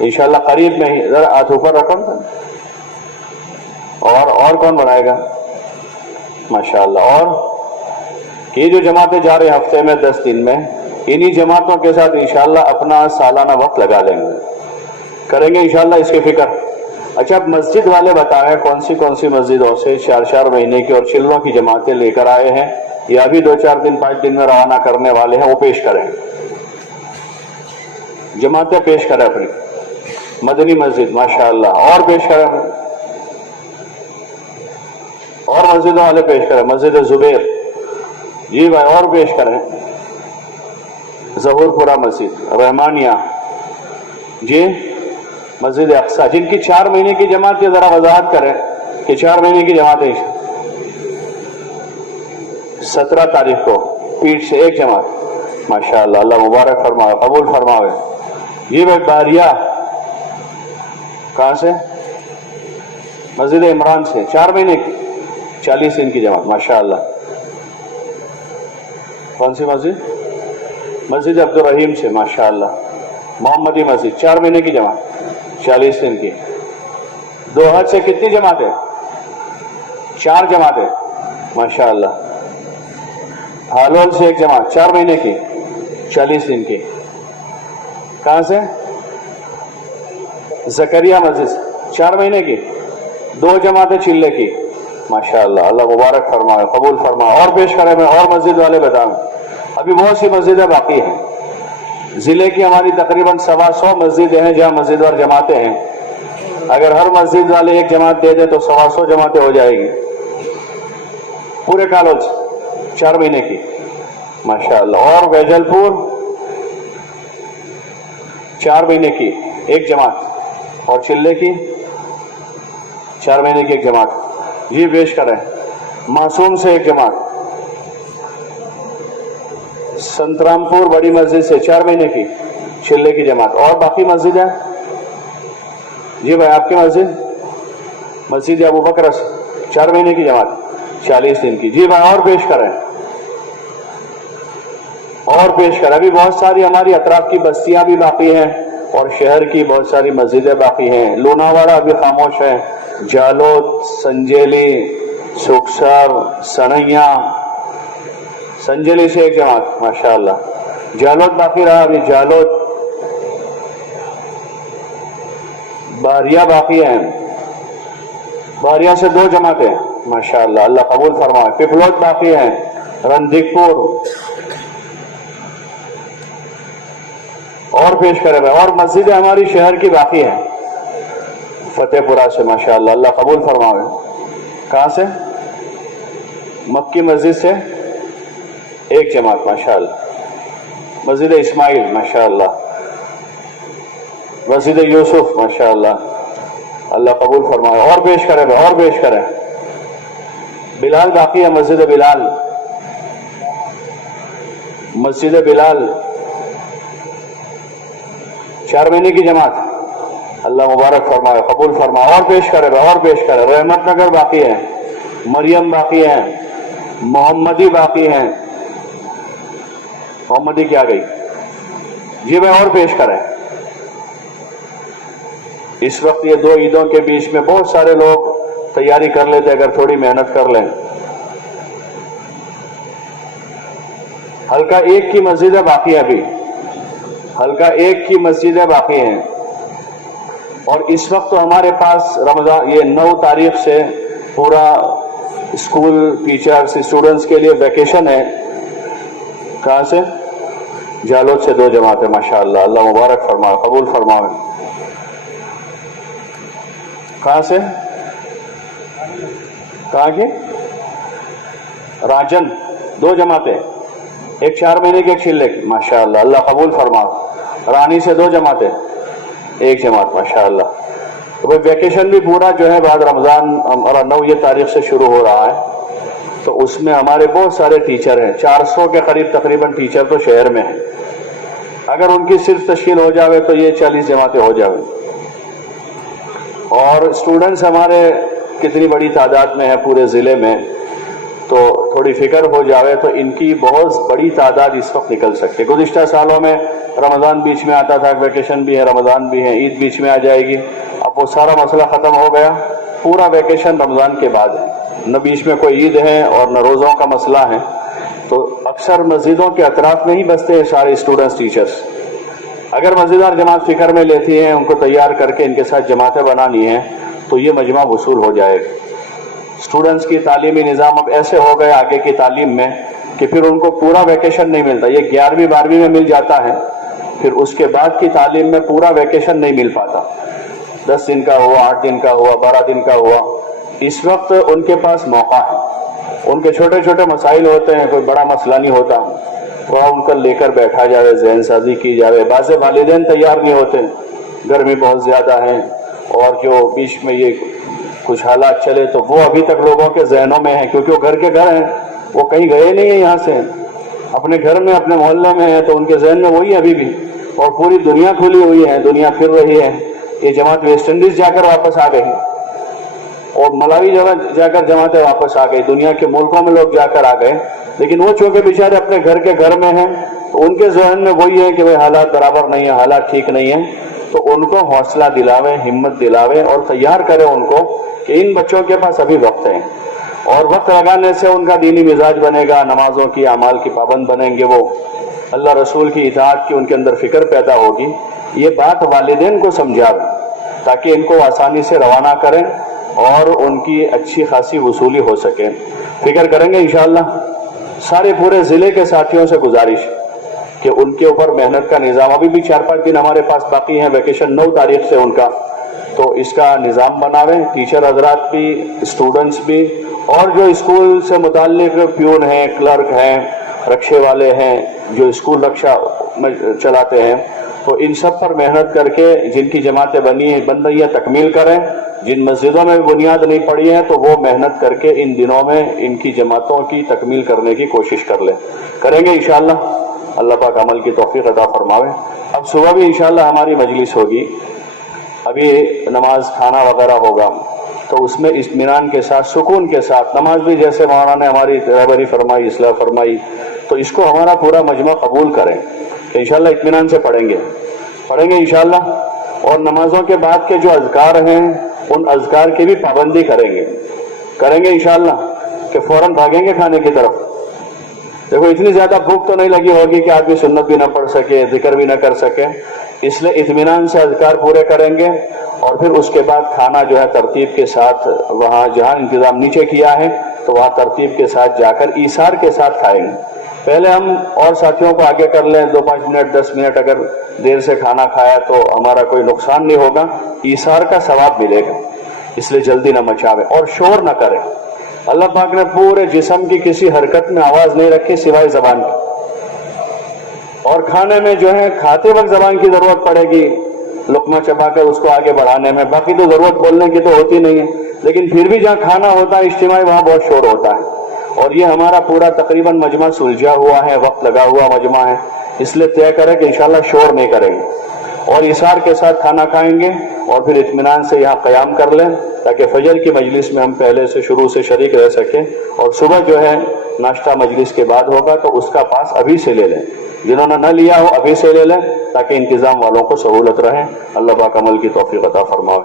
انشاءاللہ قریب میں ہی؟ ذرا ہاتھ اوپر رکھو۔ اور کون بنائے گا ماشاءاللہ؟ اور یہ جو جماعتیں جا رہے ہیں ہفتے میں 10 دن میں، انہی جماعتوں کے ساتھ انشاءاللہ اپنا سالانہ وقت لگا لیں گے، کریں گے انشاءاللہ اس کی فکر۔ اچھا، اب مسجد والے بتائیں کون سی مسجدوں سے 4 مہینے کی اور چلوں کی جماعتیں لے کر آئے ہیں، یا ابھی 2-4 دن 5 دن میں روانہ کرنے والے ہیں، وہ پیش کریں، جماعتیں پیش کریں اپنی۔ مدنی مسجد ماشاءاللہ، اور پیش کریں، اور مسجدوں والے پیش کریں، مسجد زبیر جی بھائی، اور پیش کریں، ظہور پورہ مسجد، رحمانیہ جی، مسجد اقصی، جن کی 4 مہینے کی جماعت ہے ذرا وضاحت کریں کہ 4 مہینے کی جماعت ہے۔ 17 تاریخ کو پیٹ سے ایک جماعت ماشاءاللہ، اللہ مبارک فرماوے، قبول فرماوے جی بھائی۔ باریہ کہاں سے؟ مسجد عمران سے، 4 مہینے کی 40 دن کی جماعت ماشاءاللہ۔ کون سی مسجد؟ مسجد عبدالرحیم سے ماشاءاللہ، محمدی مسجد، 4 مہینے کی جماعت 40 دن کی۔ دوحد سے کتنی جماعتیں؟ 4 جماعتیں ماشاءاللہ۔ ہالول سے ایک جماعت 4 مہینے کی 40 دن کی۔ کہاں سے؟ زکریہ مسجد، 4 مہینے کی 2 جماعتیں چلے کی ماشاءاللہ، اللہ مبارک فرمائے، قبول فرمائے، اور پیش کرے میں، اور مسجد والے بتائیں۔ ابھی بہت سی مسجدیں باقی ہیں، ضلع کی ہماری تقریباً 125 مسجدیں ہیں جہاں مسجد وار جماعتیں ہیں۔ اگر ہر مسجد والے ایک جماعت دے دیں تو 125 جماعتیں ہو جائے گی پورے کالج 4 مہینے کی ماشاءاللہ. اور ویجل پور 4 مہینے کی ایک جماعت, اور چلے کی 4 مہینے کی ایک جماعت. جی پیش کریں. معصوم سے ایک جماعت, سنترام پور بڑی مسجد سے 4 مہینے کی چلے کی جماعت. اور باقی مسجد ہے جی بھائی آپ کی مسجد ابو بکر 4 مہینے کی جماعت 40 دن کی. جی بھائی اور پیش کریں, اور پیش کریں. ابھی بہت ساری ہماری اطراف کی بستیاں بھی باقی ہیں اور شہر کی بہت ساری مسجدیں باقی ہیں. لوناواڑہ ابھی خاموش ہے, جالوت, سنجیلی, سکسر, سنیا. سنجیلی سے ایک جماعت ماشاءاللہ. جالوت باقی رہا ابھی, جالوت. باریا باقی ہیں, باریا سے 2 جماعتیں ماشاءاللہ, اللہ قبول فرمائے. پپلوت باقی ہیں, رندک پور. اور پیش کرے گا. اور مسجدیں ہماری شہر کی باقی ہیں, فتح پورہ سے ماشاءاللہ, اللہ قبول فرمائے. کہاں سے؟ مکی مسجد سے ایک جماعت ماشاءاللہ. مسجد اسماعیل ماشاءاللہ, مسجد یوسف ماشاءاللہ, اللہ قبول فرمائے. اور پیش کرے گا, اور پیش کریں. بلال باقی ہے, مسجد بلال, مسجد بلال 4 مہینے کی جماعت, اللہ مبارک فرمائے, قبول فرمائے. اور پیش کرے گا, اور پیش کرے. رحمت نگر باقی ہے, مریم باقی ہیں, محمدی باقی ہیں. محمدی کیا گئی جی بھائی, اور پیش کریں. اس وقت یہ 2 عیدوں کے بیچ میں بہت سارے لوگ تیاری کر لیتے اگر تھوڑی محنت کر لیں. حلقہ 1 کی مسجدیں باقی ہیں, ابھی حلقہ 1 کی مسجدیں باقی ہیں. اور اس وقت تو ہمارے پاس رمضان یہ 9 تاریخ سے پورا اسکول ٹیچرز اسٹوڈنٹس کے لیے ویکیشن ہے. کہاں سے؟ جالوت سے 2 جماعتیں ماشاءاللہ, اللہ مبارک فرمائے, قبول فرمائے. کہاں سے؟ کہاں کی؟ راجن 2 جماعتیں, ایک 4 مہینے کی ایک چلے کی ماشاءاللہ, اللہ قبول فرمائے. رانی سے 2 جماعتیں, ایک جماعت ماشاءاللہ. تو ویکیشن بھی پورا جو ہے بعد رمضان ہمارا 9 تاریخ سے شروع ہو رہا ہے. تو اس میں ہمارے بہت سارے ٹیچر ہیں, 400 کے قریب تقریباً ٹیچر تو شہر میں ہیں. اگر ان کی صرف تشکیل ہو جاوے تو یہ 40 جماعتیں ہو جاوے. اور اسٹوڈنٹس ہمارے کتنی بڑی تعداد میں ہے پورے ضلع میں, تو تھوڑی فکر ہو جاوے تو ان کی بہت بڑی تعداد اس وقت نکل سکتے. گزشتہ سالوں میں رمضان بیچ میں آتا تھا, ویکیشن بھی ہے, رمضان بھی ہے, عید بیچ میں آ جائے گی. اب وہ سارا مسئلہ ختم ہو گیا, پورا ویکیشن رمضان کے بعد ہے, نہ بیچ میں کوئی عید ہے اور نہ روزوں کا مسئلہ ہے. تو اکثر مسجدوں کے اطراف میں ہی بستے ہیں سارے اسٹوڈنٹس ٹیچرس. اگر مسجدار جماعت فکر میں لیتی ہیں ان کو تیار کر کے ان کے ساتھ جماعتیں بنانی ہیں تو یہ مجمع وصول ہو جائے گا. اسٹوڈنٹس کی تعلیمی نظام اب ایسے ہو گئے آگے کی تعلیم میں کہ پھر ان کو پورا ویکیشن نہیں ملتا. یہ 11ویں 12ویں میں مل جاتا ہے, پھر اس کے بعد کی تعلیم میں پورا ویکیشن نہیں مل پاتا. 10 دن کا ہوا, 8 دن کا ہوا, 12 دن کا ہوا. اس وقت ان کے پاس موقع ہے. ان کے چھوٹے چھوٹے مسائل ہوتے ہیں, کوئی بڑا مسئلہ نہیں ہوتا, تھوڑا ان کو لے کر بیٹھا جائے, ذہن سازی کی جائے. بعض والدین تیار نہیں ہوتے, گرمی بہت زیادہ ہے, اور جو بیچ میں یہ کچھ حالات چلے تو وہ ابھی تک لوگوں کے ذہنوں میں ہیں, کیونکہ وہ گھر کے گھر ہیں, وہ کہیں گئے نہیں ہیں یہاں سے, اپنے گھر میں اپنے محلے میں ہیں, تو ان کے ذہن میں وہی ابھی بھی. اور پوری دنیا کھلی ہوئی ہے, دنیا پھر رہی ہے. یہ جماعت ویسٹ انڈیز جا کر واپس آ گئی, اور ملاوی جا کر جماعتیں واپس آ گئی, دنیا کے ملکوں میں لوگ جا کر آ گئے. لیکن وہ چونکہ بیچارے اپنے گھر کے گھر میں ہیں تو ان کے ذہن میں وہی ہے کہ وہ حالات برابر نہیں ہیں, حالات ٹھیک نہیں ہیں. تو ان کو حوصلہ دلاوے, ہمت دلاوے اور تیار کرے ان کو کہ ان بچوں کے پاس ابھی وقت ہے, اور وقت لگانے سے ان کا دینی مزاج بنے گا, نمازوں کی اعمال کی پابند بنیں گے, وہ اللہ رسول کی اطاعت کی ان کے اندر فکر پیدا ہوگی. یہ بات والدین کو سمجھاوے تاکہ ان کو آسانی سے روانہ کریں اور ان کی اچھی خاصی وصولی ہو سکے. فکر کریں گے انشاءاللہ. سارے پورے ضلع کے ساتھیوں سے گزارش کہ ان کے اوپر محنت کا نظام, ابھی بھی 4-5 دن ہمارے پاس باقی ہیں ویکیشن 9 تاریخ سے ان کا, تو اس کا نظام بناویں، ٹیچر حضرات بھی، اسٹوڈنٹس بھی، اور جو اسکول سے متعلق پیون ہیں، کلرک ہیں، رکشے والے ہیں، جو اسکول رکشہ چلاتے ہیں، تو ان سب پر محنت کر کے جن کی جماعتیں بن رہی ہیں تکمیل کریں. جن مسجدوں میں بنیاد نہیں پڑی ہے تو وہ محنت کر کے ان دنوں میں ان کی جماعتوں کی تکمیل کرنے کی کوشش کریں گے انشاءاللہ. اللہ پاک عمل کی توفیق عطا فرماوے. اب صبح بھی انشاءاللہ ہماری مجلس ہوگی، ابھی نماز کھانا وغیرہ ہوگا، تو اس میں اطمینان کے ساتھ، سکون کے ساتھ نماز بھی جیسے مولانا نے ہماری رہبری فرمائی، اصلاح فرمائی، تو اس کو ہمارا پورا مجمع قبول کریں کہ انشاءاللہ اطمینان سے پڑھیں گے انشاءاللہ. اور نمازوں کے بعد کے جو اذکار ہیں ان اذکار کی بھی پابندی کریں گے انشاءاللہ، کہ فوراً بھاگیں گے کھانے کی طرف. دیکھو اتنی زیادہ بھوک تو نہیں لگی ہوگی کہ آدمی سنت بھی نہ پڑھ سکے، ذکر بھی نہ کر سکے، اس لیے اطمینان سے اذکار پورے کریں گے. اور پھر اس کے بعد کھانا جو ہے ترتیب کے ساتھ، وہاں جہاں انتظام نیچے کیا ہے تو وہاں ترتیب کے ساتھ جا کر ایثار کے ساتھ کھائیں گے. پہلے ہم اور ساتھیوں کو آگے کر لیں، 2-5 منٹ 10 منٹ اگر دیر سے کھانا کھایا تو ہمارا کوئی نقصان نہیں ہوگا، ایثار کا ثواب ملے گا. اس لیے جلدی نہ مچاویں اور شور نہ کریں. اللہ پاک نے پورے جسم کی کسی حرکت میں آواز نہیں رکھی سوائے زبان کی، اور کھانے میں جو ہے کھاتے وقت زبان کی ضرورت پڑے گی لقمہ چبا کر اس کو آگے بڑھانے میں، باقی تو ضرورت بولنے کی تو ہوتی نہیں ہے. لیکن پھر بھی جہاں کھانا ہوتا ہے اجتماعی وہاں بہت شور ہوتا ہے. اور یہ ہمارا پورا تقریباً مجمع سلجھا ہوا ہے، وقت لگا ہوا مجمع ہے، اس لیے طے کریں کہ انشاءاللہ شور نہیں کریں گے اور ایثار کے ساتھ کھانا کھائیں گے. اور پھر اطمینان سے یہاں قیام کر لیں تاکہ فجر کی مجلس میں ہم پہلے سے شروع سے شریک رہ سکیں. اور صبح جو ہے ناشتہ مجلس کے بعد ہوگا تو اس کا پاس ابھی سے لے لیں، جنہوں نے نہ لیا ہو ابھی سے لے لیں تاکہ انتظام والوں کو سہولت رہے. اللہ پاک عمل کی توفیق عطا فرمائے.